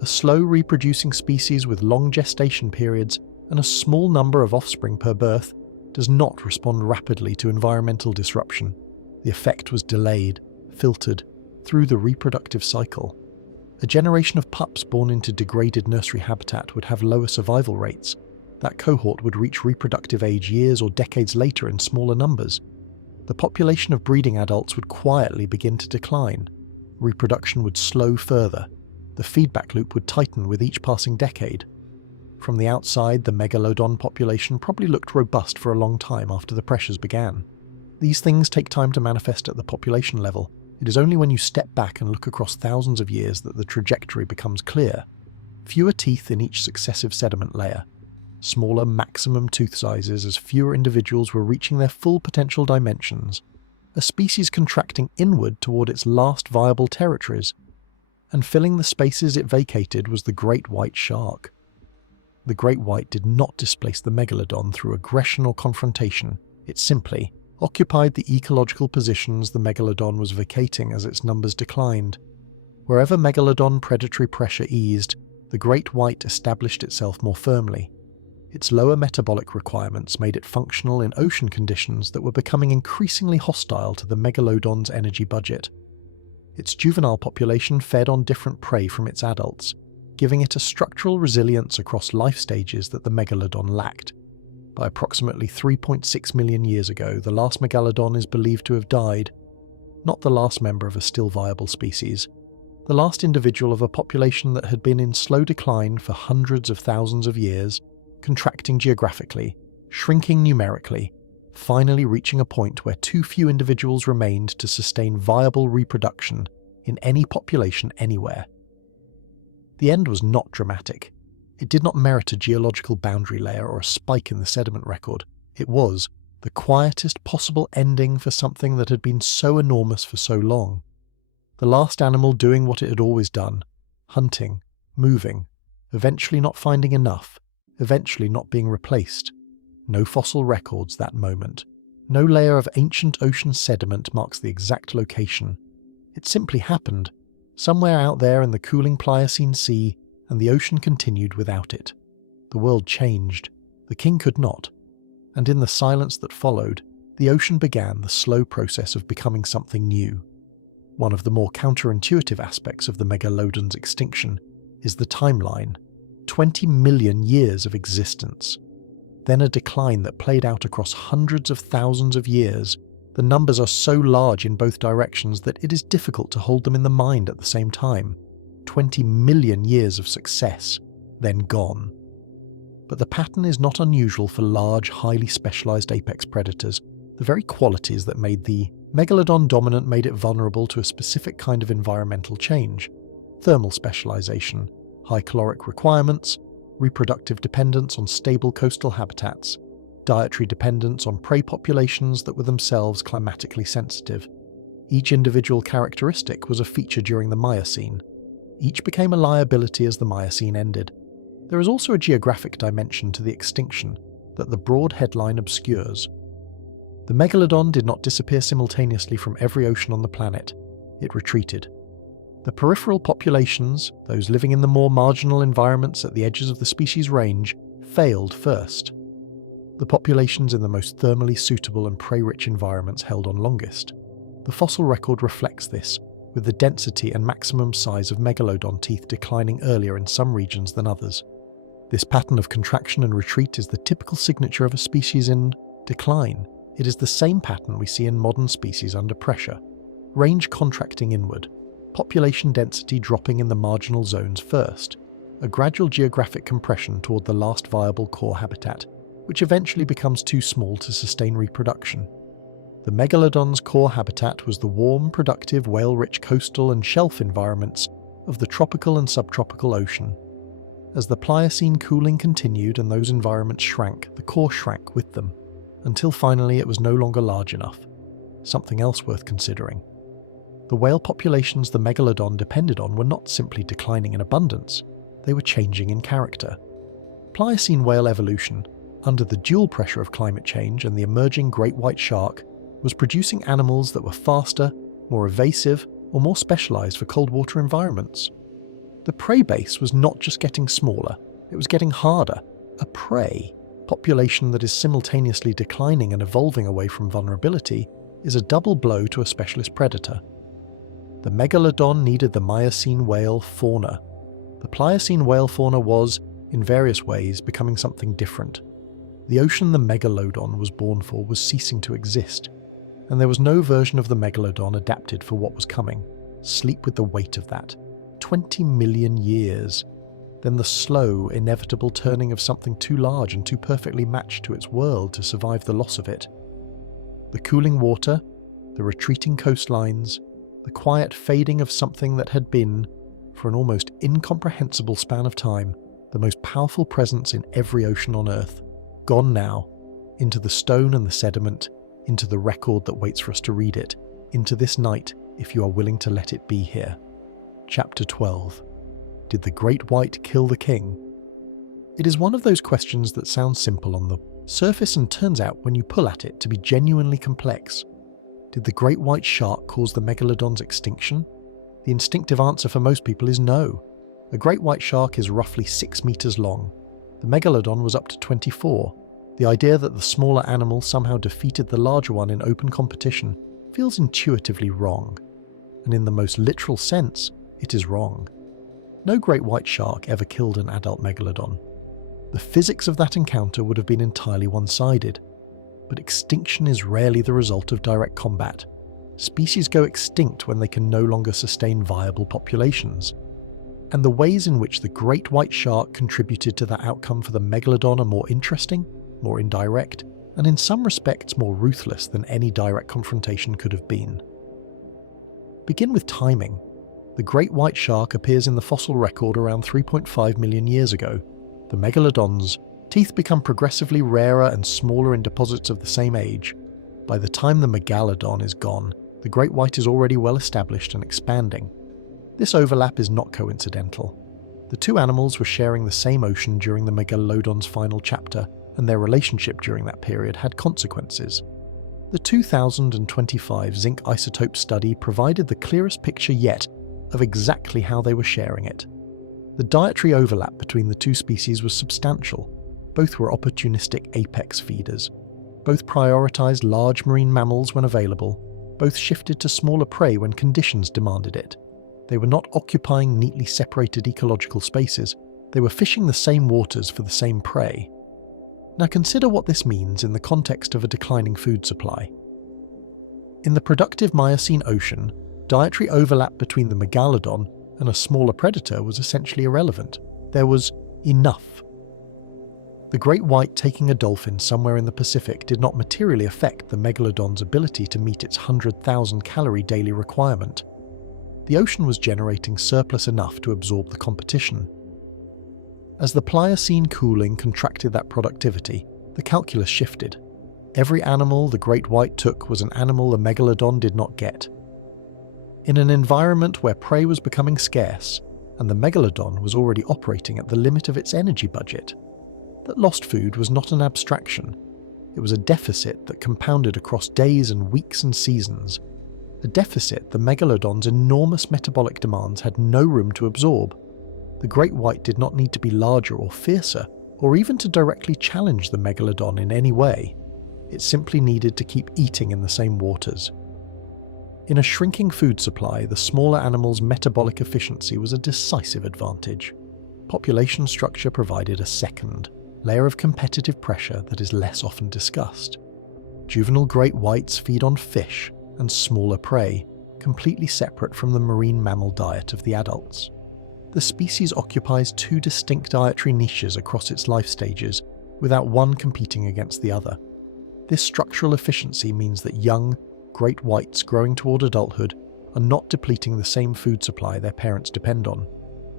A slow reproducing species with long gestation periods and a small number of offspring per birth does not respond rapidly to environmental disruption. The effect was delayed, filtered, through the reproductive cycle. A generation of pups born into degraded nursery habitat would have lower survival rates. That cohort would reach reproductive age years or decades later in smaller numbers. The population of breeding adults would quietly begin to decline. Reproduction would slow further. The feedback loop would tighten with each passing decade. From the outside, the megalodon population probably looked robust for a long time after the pressures began. These things take time to manifest at the population level. It is only when you step back and look across thousands of years that the trajectory becomes clear. Fewer teeth in each successive sediment layer. Smaller maximum tooth sizes as fewer individuals were reaching their full potential dimensions. A species contracting inward toward its last viable territories. And filling the spaces it vacated was the great white shark. The great white did not displace the megalodon through aggression or confrontation. It simply occupied the ecological positions the megalodon was vacating as its numbers declined. Wherever megalodon predatory pressure eased, the great white established itself more firmly. Its lower metabolic requirements made it functional in ocean conditions that were becoming increasingly hostile to the megalodon's energy budget. Its juvenile population fed on different prey from its adults, giving it a structural resilience across life stages that the megalodon lacked. By approximately 3.6 million years ago, the last megalodon is believed to have died, not the last member of a still viable species, the last individual of a population that had been in slow decline for hundreds of thousands of years, contracting geographically, shrinking numerically, finally reaching a point where too few individuals remained to sustain viable reproduction in any population anywhere. The end was not dramatic. It did not merit a geological boundary layer or a spike in the sediment record. It was the quietest possible ending for something that had been so enormous for so long. The last animal doing what it had always done, hunting, moving, eventually not finding enough, eventually not being replaced. No fossil records that moment. No layer of ancient ocean sediment marks the exact location. It simply happened, somewhere out there in the cooling Pliocene Sea, and the ocean continued without it. The world changed. The king could not. And in the silence that followed, the ocean began the slow process of becoming something new. One of the more counterintuitive aspects of the Megalodon's extinction is the timeline. 20 million years of existence. Then a decline that played out across hundreds of thousands of years. The numbers are so large in both directions that it is difficult to hold them in the mind at the same time. 20 million years of success, then gone. But the pattern is not unusual for large, highly specialized apex predators. The very qualities that made the Megalodon dominant made it vulnerable to a specific kind of environmental change. Thermal specialization, high caloric requirements, reproductive dependence on stable coastal habitats, dietary dependence on prey populations that were themselves climatically sensitive. Each individual characteristic was a feature during the Miocene. Each became a liability as the Miocene ended. There is also a geographic dimension to the extinction that the broad headline obscures. The Megalodon did not disappear simultaneously from every ocean on the planet. It retreated. The peripheral populations, those living in the more marginal environments at the edges of the species range, failed first. The populations in the most thermally suitable and prey-rich environments held on longest. The fossil record reflects this, with the density and maximum size of Megalodon teeth declining earlier in some regions than others. This pattern of contraction and retreat is the typical signature of a species in decline. It is the same pattern we see in modern species under pressure. Range contracting inward, population density dropping in the marginal zones first, a gradual geographic compression toward the last viable core habitat, which eventually becomes too small to sustain reproduction. The Megalodon's core habitat was the warm, productive, whale-rich coastal and shelf environments of the tropical and subtropical ocean. As the Pliocene cooling continued and those environments shrank, the core shrank with them, until finally it was no longer large enough. Something else worth considering. The whale populations the Megalodon depended on were not simply declining in abundance, they were changing in character. Pliocene whale evolution, under the dual pressure of climate change and the emerging great white shark, was producing animals that were faster, more evasive, or more specialized for cold water environments. The prey base was not just getting smaller, it was getting harder. A prey population that is simultaneously declining and evolving away from vulnerability is a double blow to a specialist predator. The Megalodon needed the Miocene whale fauna. The Pliocene whale fauna was, in various ways, becoming something different. The ocean the Megalodon was born for was ceasing to exist, and there was no version of the Megalodon adapted for what was coming. Sleep with the weight of that. 20 million years. Then the slow, inevitable turning of something too large and too perfectly matched to its world to survive the loss of it. The cooling water, the retreating coastlines, the quiet fading of something that had been, for an almost incomprehensible span of time, the most powerful presence in every ocean on Earth. Gone now, into the stone and the sediment, into the record that waits for us to read it, into this night, if you are willing to let it be here. Chapter 12. Did the Great White kill the king? It is one of those questions that sounds simple on the surface and turns out, when you pull at it, to be genuinely complex. Did the Great White Shark cause the Megalodon's extinction? The instinctive answer for most people is no. A Great White Shark is roughly 6 meters long. The Megalodon was up to 24. The idea that the smaller animal somehow defeated the larger one in open competition feels intuitively wrong. And in the most literal sense, it is wrong. No great white shark ever killed an adult Megalodon. The physics of that encounter would have been entirely one-sided. But extinction is rarely the result of direct combat. Species go extinct when they can no longer sustain viable populations. And the ways in which the great white shark contributed to that outcome for the Megalodon are more interesting, more indirect, and in some respects more ruthless than any direct confrontation could have been. Begin with timing. The great white shark appears in the fossil record around 3.5 million years ago. The megalodon's teeth become progressively rarer and smaller in deposits of the same age. By the time the Megalodon is gone, the great white is already well established and expanding. This overlap is not coincidental. The two animals were sharing the same ocean during the Megalodon's final chapter, and their relationship during that period had consequences. The 2025 zinc isotope study provided the clearest picture yet of exactly how they were sharing it. The dietary overlap between the two species was substantial. Both were opportunistic apex feeders. Both prioritized large marine mammals when available. Both shifted to smaller prey when conditions demanded it. They were not occupying neatly separated ecological spaces. They were fishing the same waters for the same prey. Now consider what this means in the context of a declining food supply. In the productive Miocene ocean, dietary overlap between the Megalodon and a smaller predator was essentially irrelevant. There was enough. The great white taking a dolphin somewhere in the Pacific did not materially affect the Megalodon's ability to meet its 100,000 calorie daily requirement. The ocean was generating surplus enough to absorb the competition. As the Pliocene cooling contracted that productivity, the calculus shifted. Every animal the great white took was an animal the Megalodon did not get. In an environment where prey was becoming scarce, and the Megalodon was already operating at the limit of its energy budget, that lost food was not an abstraction. It was a deficit that compounded across days and weeks and seasons. A deficit the Megalodon's enormous metabolic demands had no room to absorb. The great white did not need to be larger or fiercer, or even to directly challenge the Megalodon in any way. It simply needed to keep eating in the same waters. In a shrinking food supply, the smaller animal's metabolic efficiency was a decisive advantage. Population structure provided a second layer of competitive pressure that is less often discussed. Juvenile great whites feed on fish and smaller prey, completely separate from the marine mammal diet of the adults. The species occupies two distinct dietary niches across its life stages, without one competing against the other. This structural efficiency means that young, great whites growing toward adulthood are not depleting the same food supply their parents depend on.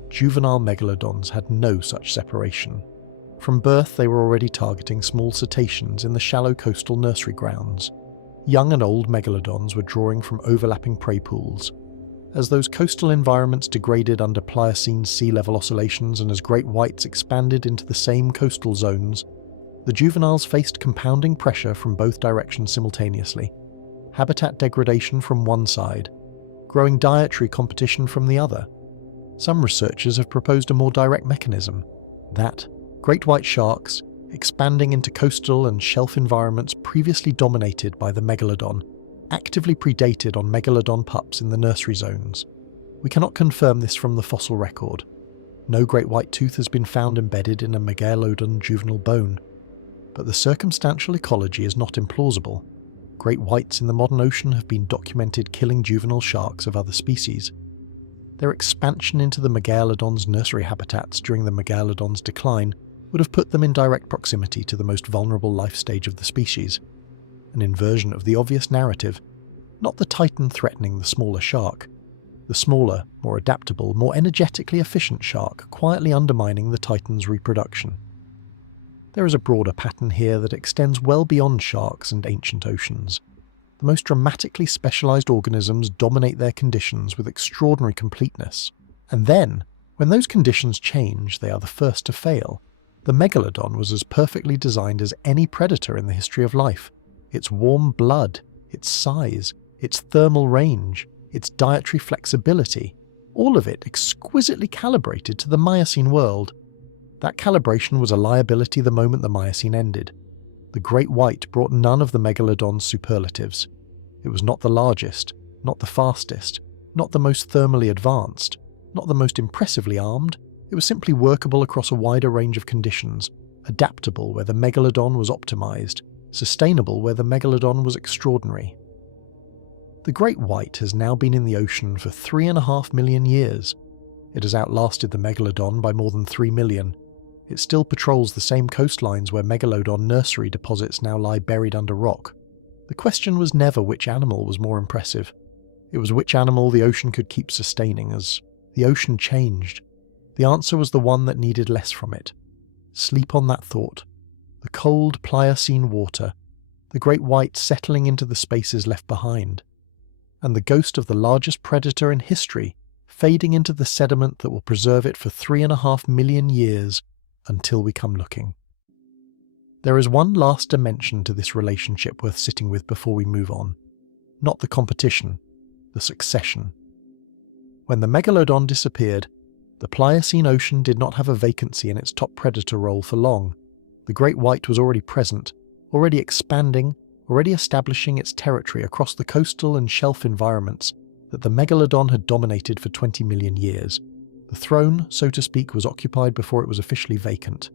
Juvenile megalodons had no such separation. From birth, they were already targeting small cetaceans in the shallow coastal nursery grounds. Young and old megalodons were drawing from overlapping prey pools. As those coastal environments degraded under Pliocene sea level oscillations and as great whites expanded into the same coastal zones, the juveniles faced compounding pressure from both directions simultaneously. Habitat degradation from one side, growing dietary competition from the other. Some researchers have proposed a more direct mechanism, that great white sharks, expanding into coastal and shelf environments previously dominated by the megalodon, actively predated on megalodon pups in the nursery zones. We cannot confirm this from the fossil record. No great white tooth has been found embedded in a megalodon juvenile bone. But the circumstantial ecology is not implausible. Great whites in the modern ocean have been documented killing juvenile sharks of other species. Their expansion into the megalodon's nursery habitats during the megalodon's decline would have put them in direct proximity to the most vulnerable life stage of the species. An inversion of the obvious narrative, not the titan threatening the smaller shark. The smaller, more adaptable, more energetically efficient shark quietly undermining the titan's reproduction. There is a broader pattern here that extends well beyond sharks and ancient oceans. The most dramatically specialized organisms dominate their conditions with extraordinary completeness. And then, when those conditions change, they are the first to fail. The megalodon was as perfectly designed as any predator in the history of life. Its warm blood, its size, its thermal range, its dietary flexibility, all of it exquisitely calibrated to the Miocene world. That calibration was a liability the moment the Miocene ended. The great white brought none of the megalodon's superlatives. It was not the largest, not the fastest, not the most thermally advanced, not the most impressively armed. It was simply workable across a wider range of conditions, adaptable where the megalodon was optimized, sustainable where the megalodon was extraordinary. The great white has now been in the ocean for 3.5 million years. It has outlasted the megalodon by more than 3 million. It still patrols the same coastlines where Megalodon nursery deposits now lie buried under rock. The question was never which animal was more impressive. It was which animal the ocean could keep sustaining as the ocean changed. The answer was the one that needed less from it. Sleep on that thought. The cold Pliocene water, the great white settling into the spaces left behind, and the ghost of the largest predator in history fading into the sediment that will preserve it for 3.5 million years until we come looking. There is one last dimension to this relationship worth sitting with before we move on. Not the competition, the succession. When the Megalodon disappeared, the Pliocene ocean did not have a vacancy in its top predator role for long. The great white was already present, already expanding, already establishing its territory across the coastal and shelf environments that the Megalodon had dominated for 20 million years. The throne, so to speak, was occupied before it was officially vacant.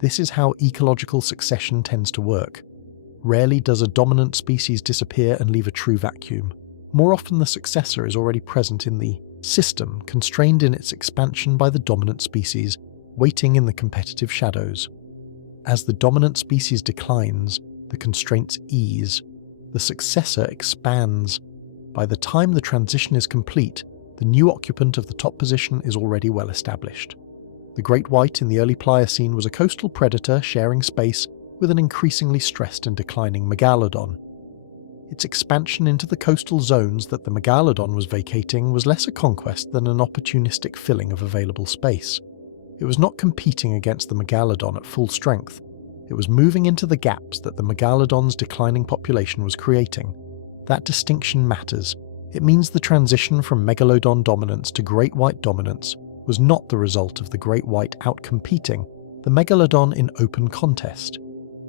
This is how ecological succession tends to work. Rarely does a dominant species disappear and leave a true vacuum. More often the successor is already present in the system, constrained in its expansion by the dominant species, waiting in the competitive shadows. As the dominant species declines, the constraints ease. The successor expands. By the time the transition is complete, the new occupant of the top position is already well established. The great white in the early Pliocene was a coastal predator sharing space with an increasingly stressed and declining Megalodon. Its expansion into the coastal zones that the Megalodon was vacating was less a conquest than an opportunistic filling of available space. It was not competing against the Megalodon at full strength. It was moving into the gaps that the Megalodon's declining population was creating. That distinction matters. It means the transition from Megalodon dominance to great white dominance was not the result of the great white outcompeting the Megalodon in open contest.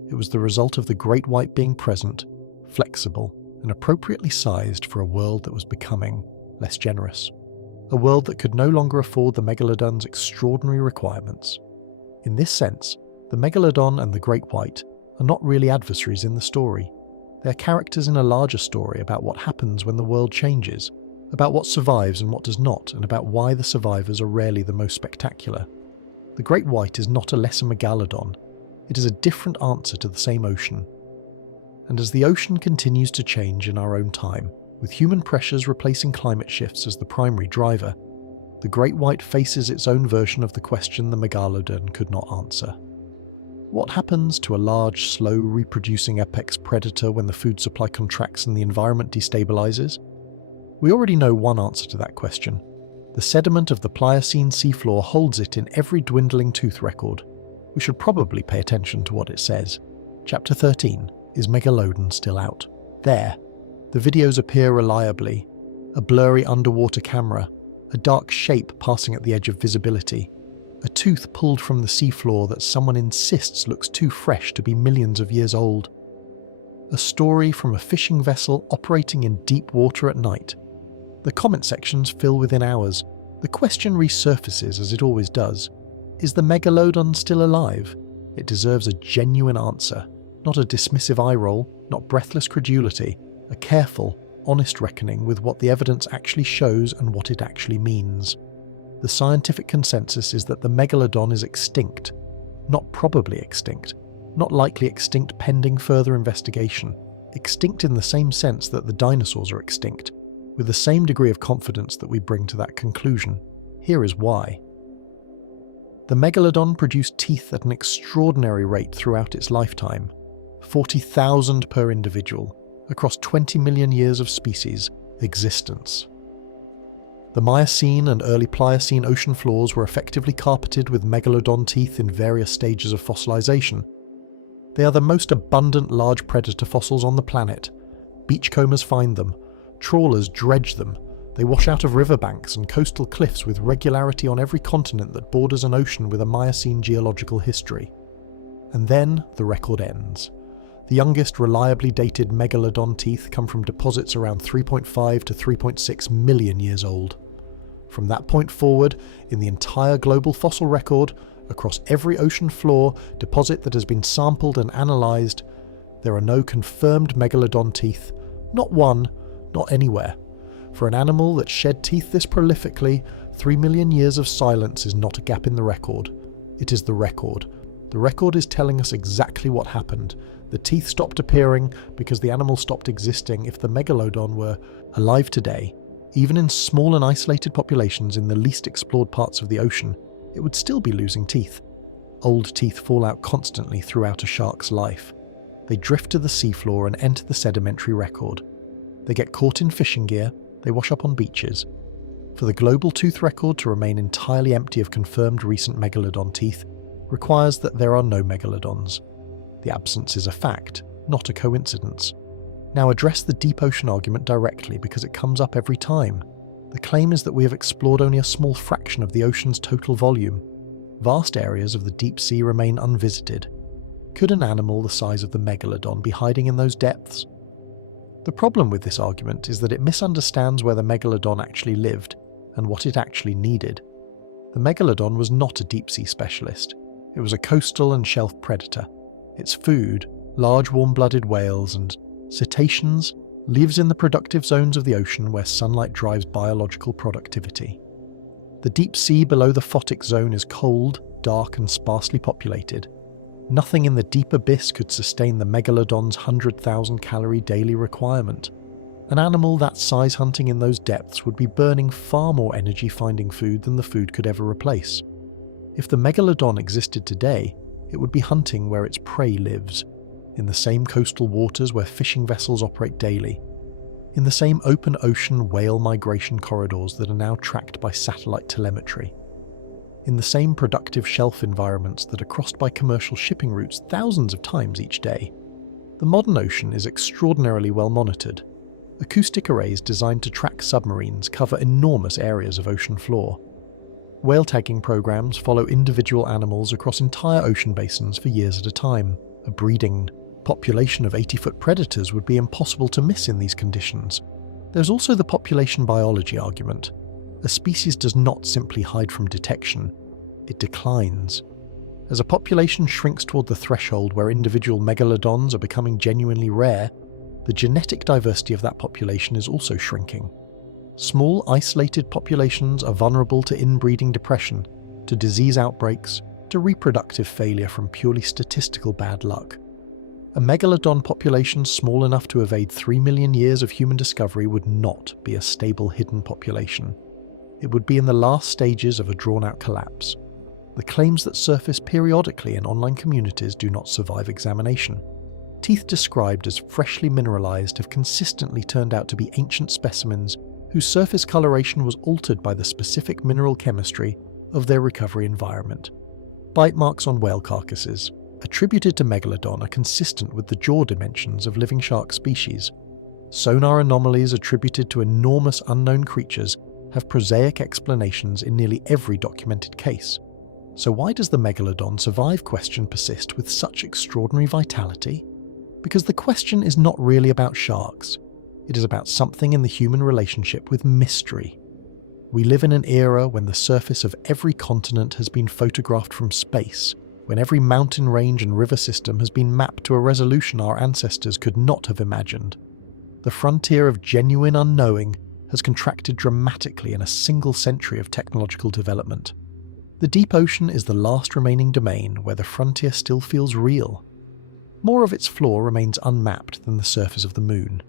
It was the result of the great white being present, flexible, and appropriately sized for a world that was becoming less generous. A world that could no longer afford the Megalodon's extraordinary requirements. In this sense, the Megalodon and the great white are not really adversaries in the story. They are characters in a larger story about what happens when the world changes, about what survives and what does not, and about why the survivors are rarely the most spectacular. The great white is not a lesser Megalodon. It is a different answer to the same ocean. And as the ocean continues to change in our own time, with human pressures replacing climate shifts as the primary driver, the great white faces its own version of the question the Megalodon could not answer. What happens to a large, slow, reproducing apex predator when the food supply contracts and the environment destabilizes? We already know one answer to that question. The sediment of the Pliocene seafloor holds it in every dwindling tooth record. We should probably pay attention to what it says. Chapter 13. Is Megalodon still out? There. The videos appear reliably. A blurry underwater camera. A dark shape passing at the edge of visibility. A tooth pulled from the seafloor that someone insists looks too fresh to be millions of years old. A story from a fishing vessel operating in deep water at night. The comment sections fill within hours. The question resurfaces as it always does. Is the Megalodon still alive? It deserves a genuine answer, not a dismissive eye roll, not breathless credulity, a careful, honest reckoning with what the evidence actually shows and what it actually means. The scientific consensus is that the Megalodon is extinct, not probably extinct, not likely extinct pending further investigation, extinct in the same sense that the dinosaurs are extinct, with the same degree of confidence that we bring to that conclusion. Here is why. The Megalodon produced teeth at an extraordinary rate throughout its lifetime, 40,000 per individual, across 20 million years of species existence. The Miocene and early Pliocene ocean floors were effectively carpeted with Megalodon teeth in various stages of fossilization. They are the most abundant large predator fossils on the planet. Beachcombers find them, trawlers dredge them, they wash out of riverbanks and coastal cliffs with regularity on every continent that borders an ocean with a Miocene geological history. And then the record ends. The youngest reliably dated Megalodon teeth come from deposits around 3.5 to 3.6 million years old. From that point forward, in the entire global fossil record, across every ocean floor, deposit that has been sampled and analysed, there are no confirmed Megalodon teeth, not one, not anywhere. For an animal that shed teeth this prolifically, 3 million years of silence is not a gap in the record. It is the record. The record is telling us exactly what happened. The teeth stopped appearing because the animal stopped existing. If the Megalodon were alive today, even in small and isolated populations in the least explored parts of the ocean, it would still be losing teeth. Old teeth fall out constantly throughout a shark's life. They drift to the seafloor and enter the sedimentary record. They get caught in fishing gear, they wash up on beaches. For the global tooth record to remain entirely empty of confirmed recent megalodon teeth requires that there are no megalodons. The absence is a fact, not a coincidence. Now address the deep ocean argument directly because it comes up every time. The claim is that we have explored only a small fraction of the ocean's total volume. Vast areas of the deep sea remain unvisited. Could an animal the size of the megalodon be hiding in those depths? The problem with this argument is that it misunderstands where the megalodon actually lived and what it actually needed. The megalodon was not a deep-sea specialist. It was a coastal and shelf predator. Its food, large warm-blooded whales and cetaceans, lives in the productive zones of the ocean where sunlight drives biological productivity. The deep sea below the photic zone is cold, dark and sparsely populated. Nothing in the deep abyss could sustain the megalodon's 100,000 calorie daily requirement. An animal that size hunting in those depths would be burning far more energy finding food than the food could ever replace. If the megalodon existed today, it would be hunting where its prey lives, in the same coastal waters where fishing vessels operate daily, in the same open ocean whale migration corridors that are now tracked by satellite telemetry, in the same productive shelf environments that are crossed by commercial shipping routes thousands of times each day. The modern ocean is extraordinarily well monitored. Acoustic arrays designed to track submarines cover enormous areas of ocean floor. Whale tagging programs follow individual animals across entire ocean basins for years at a time. A breeding population of 80-foot predators would be impossible to miss in these conditions. There's also the population biology argument. A species does not simply hide from detection, it declines. As a population shrinks toward the threshold where individual megalodons are becoming genuinely rare, the genetic diversity of that population is also shrinking. Small, isolated populations are vulnerable to inbreeding depression, to disease outbreaks, to reproductive failure from purely statistical bad luck. A megalodon population small enough to evade 3 million years of human discovery would not be a stable hidden population. It would be in the last stages of a drawn-out collapse. The claims that surface periodically in online communities do not survive examination. Teeth described as freshly mineralized have consistently turned out to be ancient specimens whose surface coloration was altered by the specific mineral chemistry of their recovery environment. Bite marks on whale carcasses, attributed to Megalodon, are consistent with the jaw dimensions of living shark species. Sonar anomalies attributed to enormous unknown creatures have prosaic explanations in nearly every documented case. So why does the Megalodon survive question persist with such extraordinary vitality? Because the question is not really about sharks. It is about something in the human relationship with mystery. We live in an era when the surface of every continent has been photographed from space, when every mountain range and river system has been mapped to a resolution our ancestors could not have imagined. The frontier of genuine unknowing has contracted dramatically in a single century of technological development. The deep ocean is the last remaining domain where the frontier still feels real. More of its floor remains unmapped than the surface of the moon.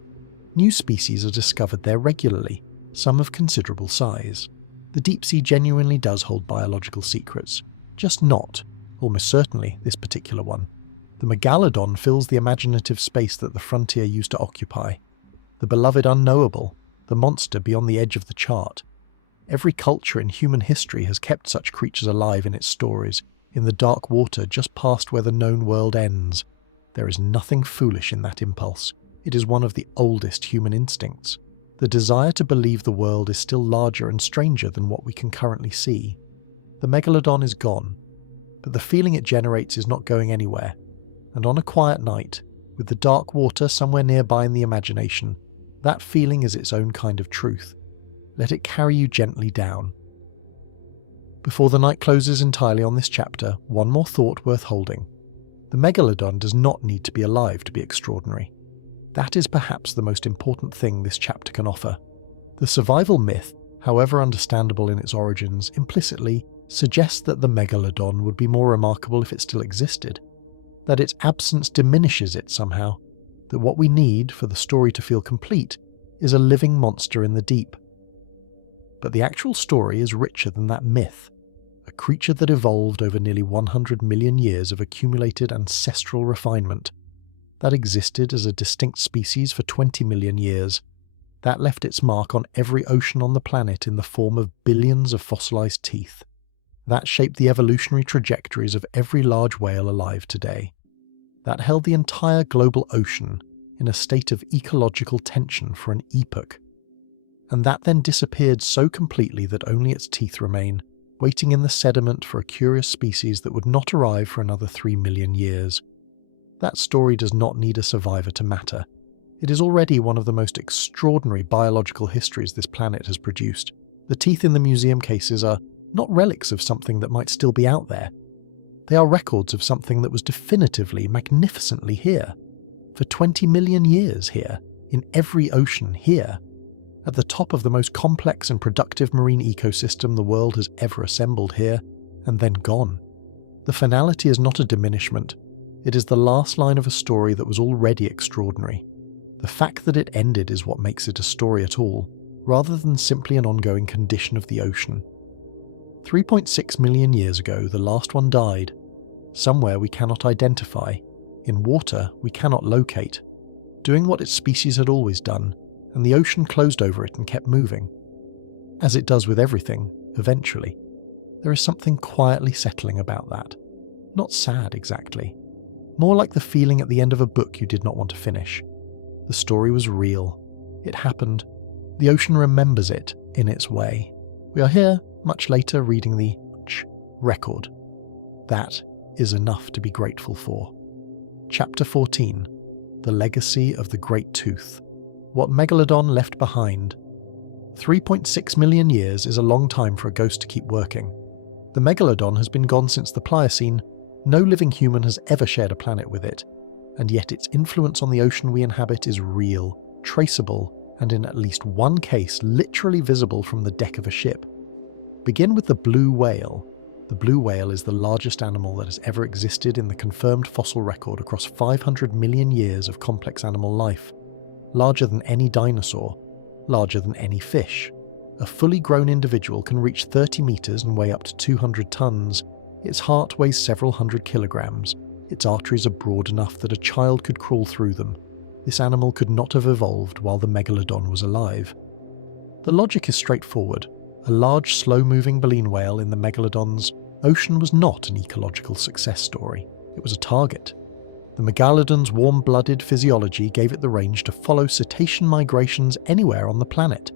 New species are discovered there regularly, some of considerable size. The deep sea genuinely does hold biological secrets, just not, almost certainly, this particular one. The Megalodon fills the imaginative space that the frontier used to occupy. The beloved unknowable, the monster beyond the edge of the chart. Every culture in human history has kept such creatures alive in its stories, in the dark water just past where the known world ends. There is nothing foolish in that impulse. It is one of the oldest human instincts. The desire to believe the world is still larger and stranger than what we can currently see. The Megalodon is gone, but the feeling it generates is not going anywhere. And on a quiet night, with the dark water somewhere nearby in the imagination, that feeling is its own kind of truth. Let it carry you gently down. Before the night closes entirely on this chapter, one more thought worth holding. The Megalodon does not need to be alive to be extraordinary. That is perhaps the most important thing this chapter can offer. The survival myth, however understandable in its origins, implicitly suggests that the Megalodon would be more remarkable if it still existed, that its absence diminishes it somehow, that what we need for the story to feel complete is a living monster in the deep. But the actual story is richer than that myth, a creature that evolved over nearly 100 million years of accumulated ancestral refinement, that existed as a distinct species for 20 million years, that left its mark on every ocean on the planet in the form of billions of fossilized teeth, that shaped the evolutionary trajectories of every large whale alive today, that held the entire global ocean in a state of ecological tension for an epoch, and that then disappeared so completely that only its teeth remain, waiting in the sediment for a curious species that would not arrive for another 3 million years. That story does not need a survivor to matter. It is already one of the most extraordinary biological histories this planet has produced. The teeth in the museum cases are not relics of something that might still be out there. They are records of something that was definitively, magnificently here. For 20 million years here, in every ocean here, at the top of the most complex and productive marine ecosystem the world has ever assembled here, and then gone. The finality is not a diminishment. It is the last line of a story that was already extraordinary. The fact that it ended is what makes it a story at all, rather than simply an ongoing condition of the ocean. 3.6 million years ago, the last one died. Somewhere we cannot identify. In water we cannot locate. Doing what its species had always done, and the ocean closed over it and kept moving. As it does with everything, eventually. There is something quietly settling about that. Not sad exactly. More like the feeling at the end of a book you did not want to finish. The story was real. It happened. The ocean remembers it in its way. We are here, much later, reading the record. That is enough to be grateful for. Chapter 14. The Legacy of the Great Tooth. What Megalodon left behind. 3.6 million years is a long time for a ghost to keep working. The Megalodon has been gone since the Pliocene. No living human has ever shared a planet with it, and yet its influence on the ocean we inhabit is real, traceable, and in at least one case literally visible from the deck of a ship. Begin with the blue whale. The blue whale is the largest animal that has ever existed in the confirmed fossil record across 500 million years of complex animal life. Larger than any dinosaur, larger than any fish. A fully grown individual can reach 30 meters and weigh up to 200 tons. Its heart weighs several hundred kilograms. Its arteries are broad enough that a child could crawl through them. This animal could not have evolved while the Megalodon was alive. The logic is straightforward. A large, slow-moving baleen whale in the Megalodon's ocean was not an ecological success story. It was a target. The Megalodon's warm-blooded physiology gave it the range to follow cetacean migrations anywhere on the planet,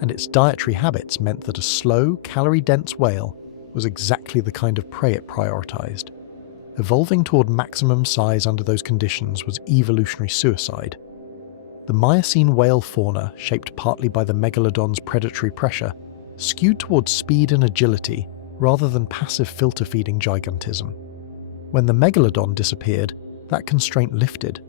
and its dietary habits meant that a slow, calorie-dense whale was exactly the kind of prey it prioritized. Evolving toward maximum size under those conditions was evolutionary suicide. The Miocene whale fauna, shaped partly by the Megalodon's predatory pressure, skewed towards speed and agility rather than passive filter-feeding gigantism. When the Megalodon disappeared, that constraint lifted.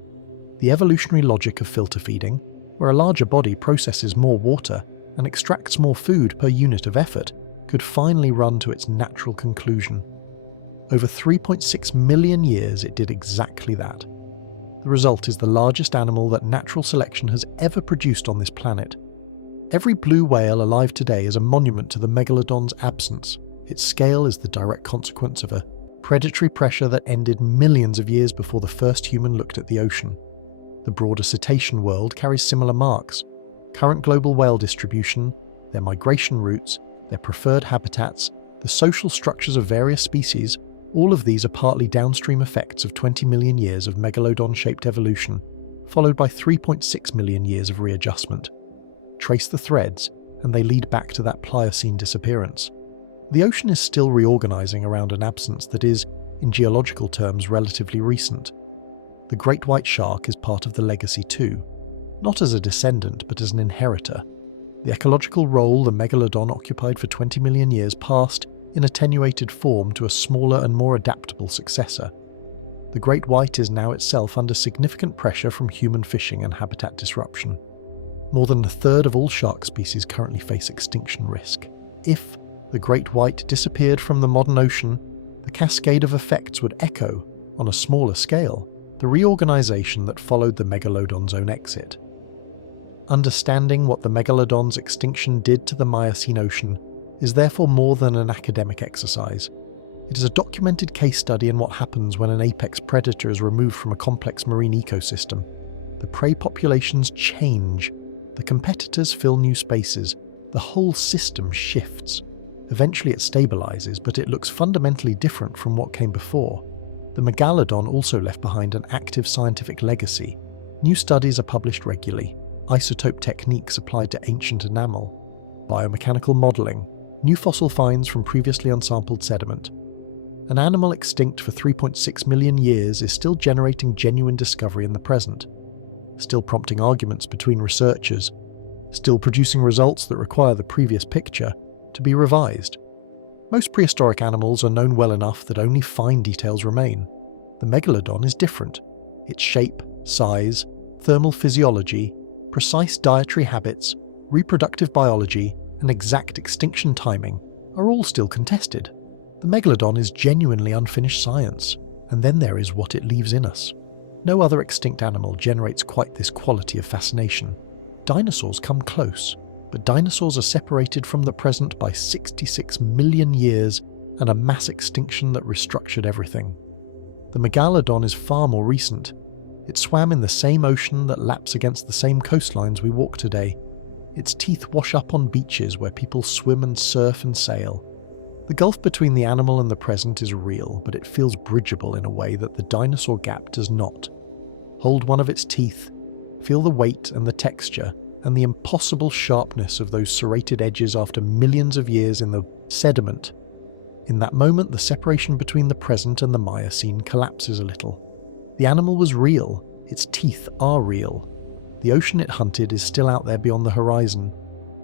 The evolutionary logic of filter feeding, where a larger body processes more water and extracts more food per unit of effort, could finally run to its natural conclusion. Over 3.6 million years it did exactly that. The result is the largest animal that natural selection has ever produced on this planet. Every blue whale alive today is a monument to the Megalodon's absence. Its scale is the direct consequence of a predatory pressure that ended millions of years before the first human looked at the ocean. The broader cetacean world carries similar marks. Current global whale distribution, their migration routes, their preferred habitats, the social structures of various species, all of these are partly downstream effects of 20 million years of Megalodon-shaped evolution, followed by 3.6 million years of readjustment. Trace the threads, and they lead back to that Pliocene disappearance. The ocean is still reorganizing around an absence that is, in geological terms, relatively recent. The great white shark is part of the legacy too, not as a descendant but as an inheritor. The ecological role the Megalodon occupied for 20 million years passed, in attenuated form, to a smaller and more adaptable successor. The great white is now itself under significant pressure from human fishing and habitat disruption. More than a third of all shark species currently face extinction risk. If, the great white disappeared from the modern ocean, the cascade of effects would echo, on a smaller scale, the reorganization that followed the Megalodon's own exit. Understanding what the Megalodon's extinction did to the Miocene ocean is therefore more than an academic exercise. It is a documented case study in what happens when an apex predator is removed from a complex marine ecosystem. The prey populations change, the competitors fill new spaces, the whole system shifts. Eventually it stabilizes, but it looks fundamentally different from what came before. The Megalodon also left behind an active scientific legacy. New studies are published regularly, isotope techniques applied to ancient enamel, biomechanical modeling, new fossil finds from previously unsampled sediment. An animal extinct for 3.6 million years is still generating genuine discovery in the present, still prompting arguments between researchers, still producing results that require the previous picture to be revised. Most prehistoric animals are known well enough that only fine details remain. The Megalodon is different. Its shape, size, thermal physiology, precise dietary habits, reproductive biology, and exact extinction timing are all still contested. The Megalodon is genuinely unfinished science, and then there is what it leaves in us. No other extinct animal generates quite this quality of fascination. Dinosaurs come close, but dinosaurs are separated from the present by 66 million years and a mass extinction that restructured everything. The Megalodon is far more recent. It swam in the same ocean that laps against the same coastlines we walk today. Its teeth wash up on beaches where people swim and surf and sail. The gulf between the animal and the present is real, but it feels bridgeable in a way that the dinosaur gap does not. Hold one of its teeth, feel the weight and the texture, and the impossible sharpness of those serrated edges after millions of years in the sediment. In that moment, the separation between the present and the Miocene collapses a little. The animal was real, its teeth are real. The ocean it hunted is still out there beyond the horizon.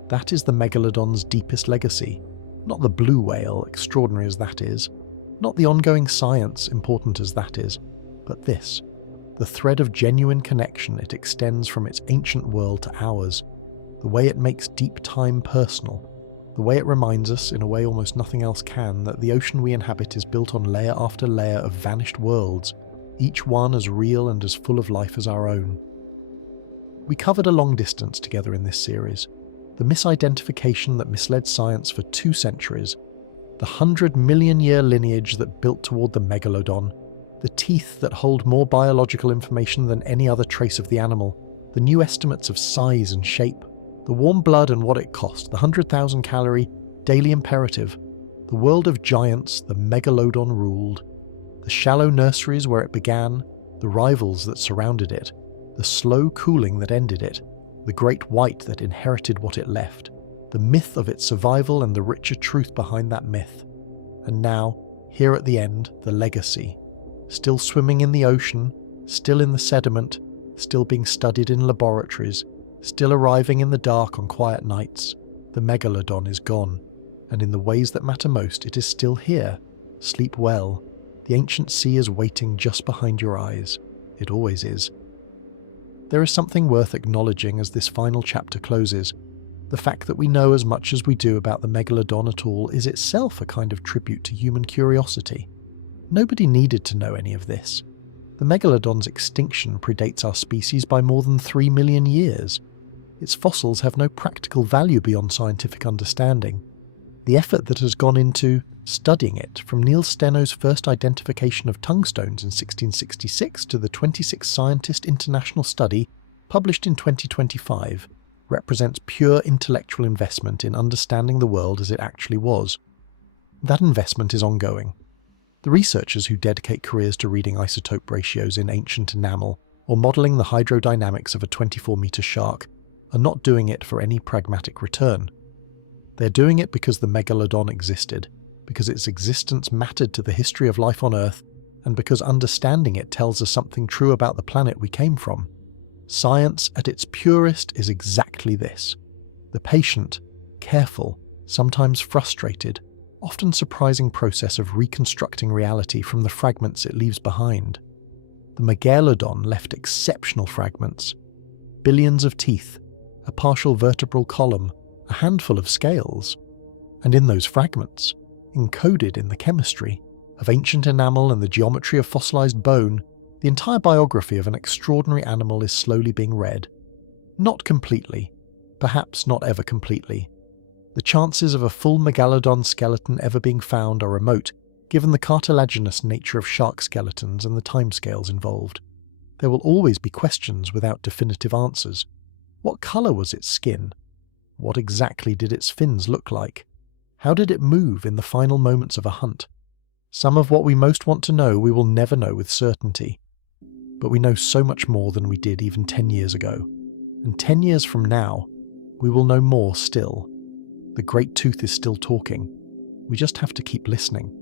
That is the Megalodon's deepest legacy. Not the blue whale, extraordinary as that is. Not the ongoing science, important as that is. But this. The thread of genuine connection it extends from its ancient world to ours. The way it makes deep time personal. The way it reminds us, in a way almost nothing else can, that the ocean we inhabit is built on layer after layer of vanished worlds, each one as real and as full of life as our own. We covered a long distance together in this series. The misidentification that misled science for 2 centuries, the 100-million-year lineage that built toward the Megalodon, the teeth that hold more biological information than any other trace of the animal, the new estimates of size and shape, the warm blood and what it cost, the 100,000-calorie daily imperative, the world of giants the Megalodon ruled, the shallow nurseries where it began, the rivals that surrounded it, the slow cooling that ended it, the great white that inherited what it left, the myth of its survival and the richer truth behind that myth. And now, here at the end, the legacy. Still swimming in the ocean, still in the sediment, still being studied in laboratories, still arriving in the dark on quiet nights, the Megalodon is gone. And in the ways that matter most, it is still here. Sleep well. The ancient sea is waiting just behind your eyes. It always is. There is something worth acknowledging as this final chapter closes. The fact that we know as much as we do about the Megalodon at all is itself a kind of tribute to human curiosity. Nobody needed to know any of this. The Megalodon's extinction predates our species by more than 3 million years. Its fossils have no practical value beyond scientific understanding. The effort that has gone into studying it, from Niels Steno's first identification of tungstones in 1666 to the 26 scientist international study published in 2025, represents pure intellectual investment in understanding the world as it actually was. That investment is ongoing. The researchers who dedicate careers to reading isotope ratios in ancient enamel or modelling the hydrodynamics of a 24-metre shark are not doing it for any pragmatic return. They're doing it because the Megalodon existed, because its existence mattered to the history of life on Earth, and because understanding it tells us something true about the planet we came from. Science at its purest is exactly this. The patient, careful, sometimes frustrated, often surprising process of reconstructing reality from the fragments it leaves behind. The Megalodon left exceptional fragments. Billions of teeth, a partial vertebral column, a handful of scales. And in those fragments, encoded in the chemistry of ancient enamel and the geometry of fossilized bone, the entire biography of an extraordinary animal is slowly being read. Not completely, perhaps not ever completely. The chances of a full Megalodon skeleton ever being found are remote, given the cartilaginous nature of shark skeletons and the timescales involved. There will always be questions without definitive answers. What colour was its skin? What exactly did its fins look like? How did it move in the final moments of a hunt? Some of what we most want to know we will never know with certainty. But we know so much more than we did even 10 years ago. And 10 years from now, we will know more still. The great tooth is still talking. We just have to keep listening.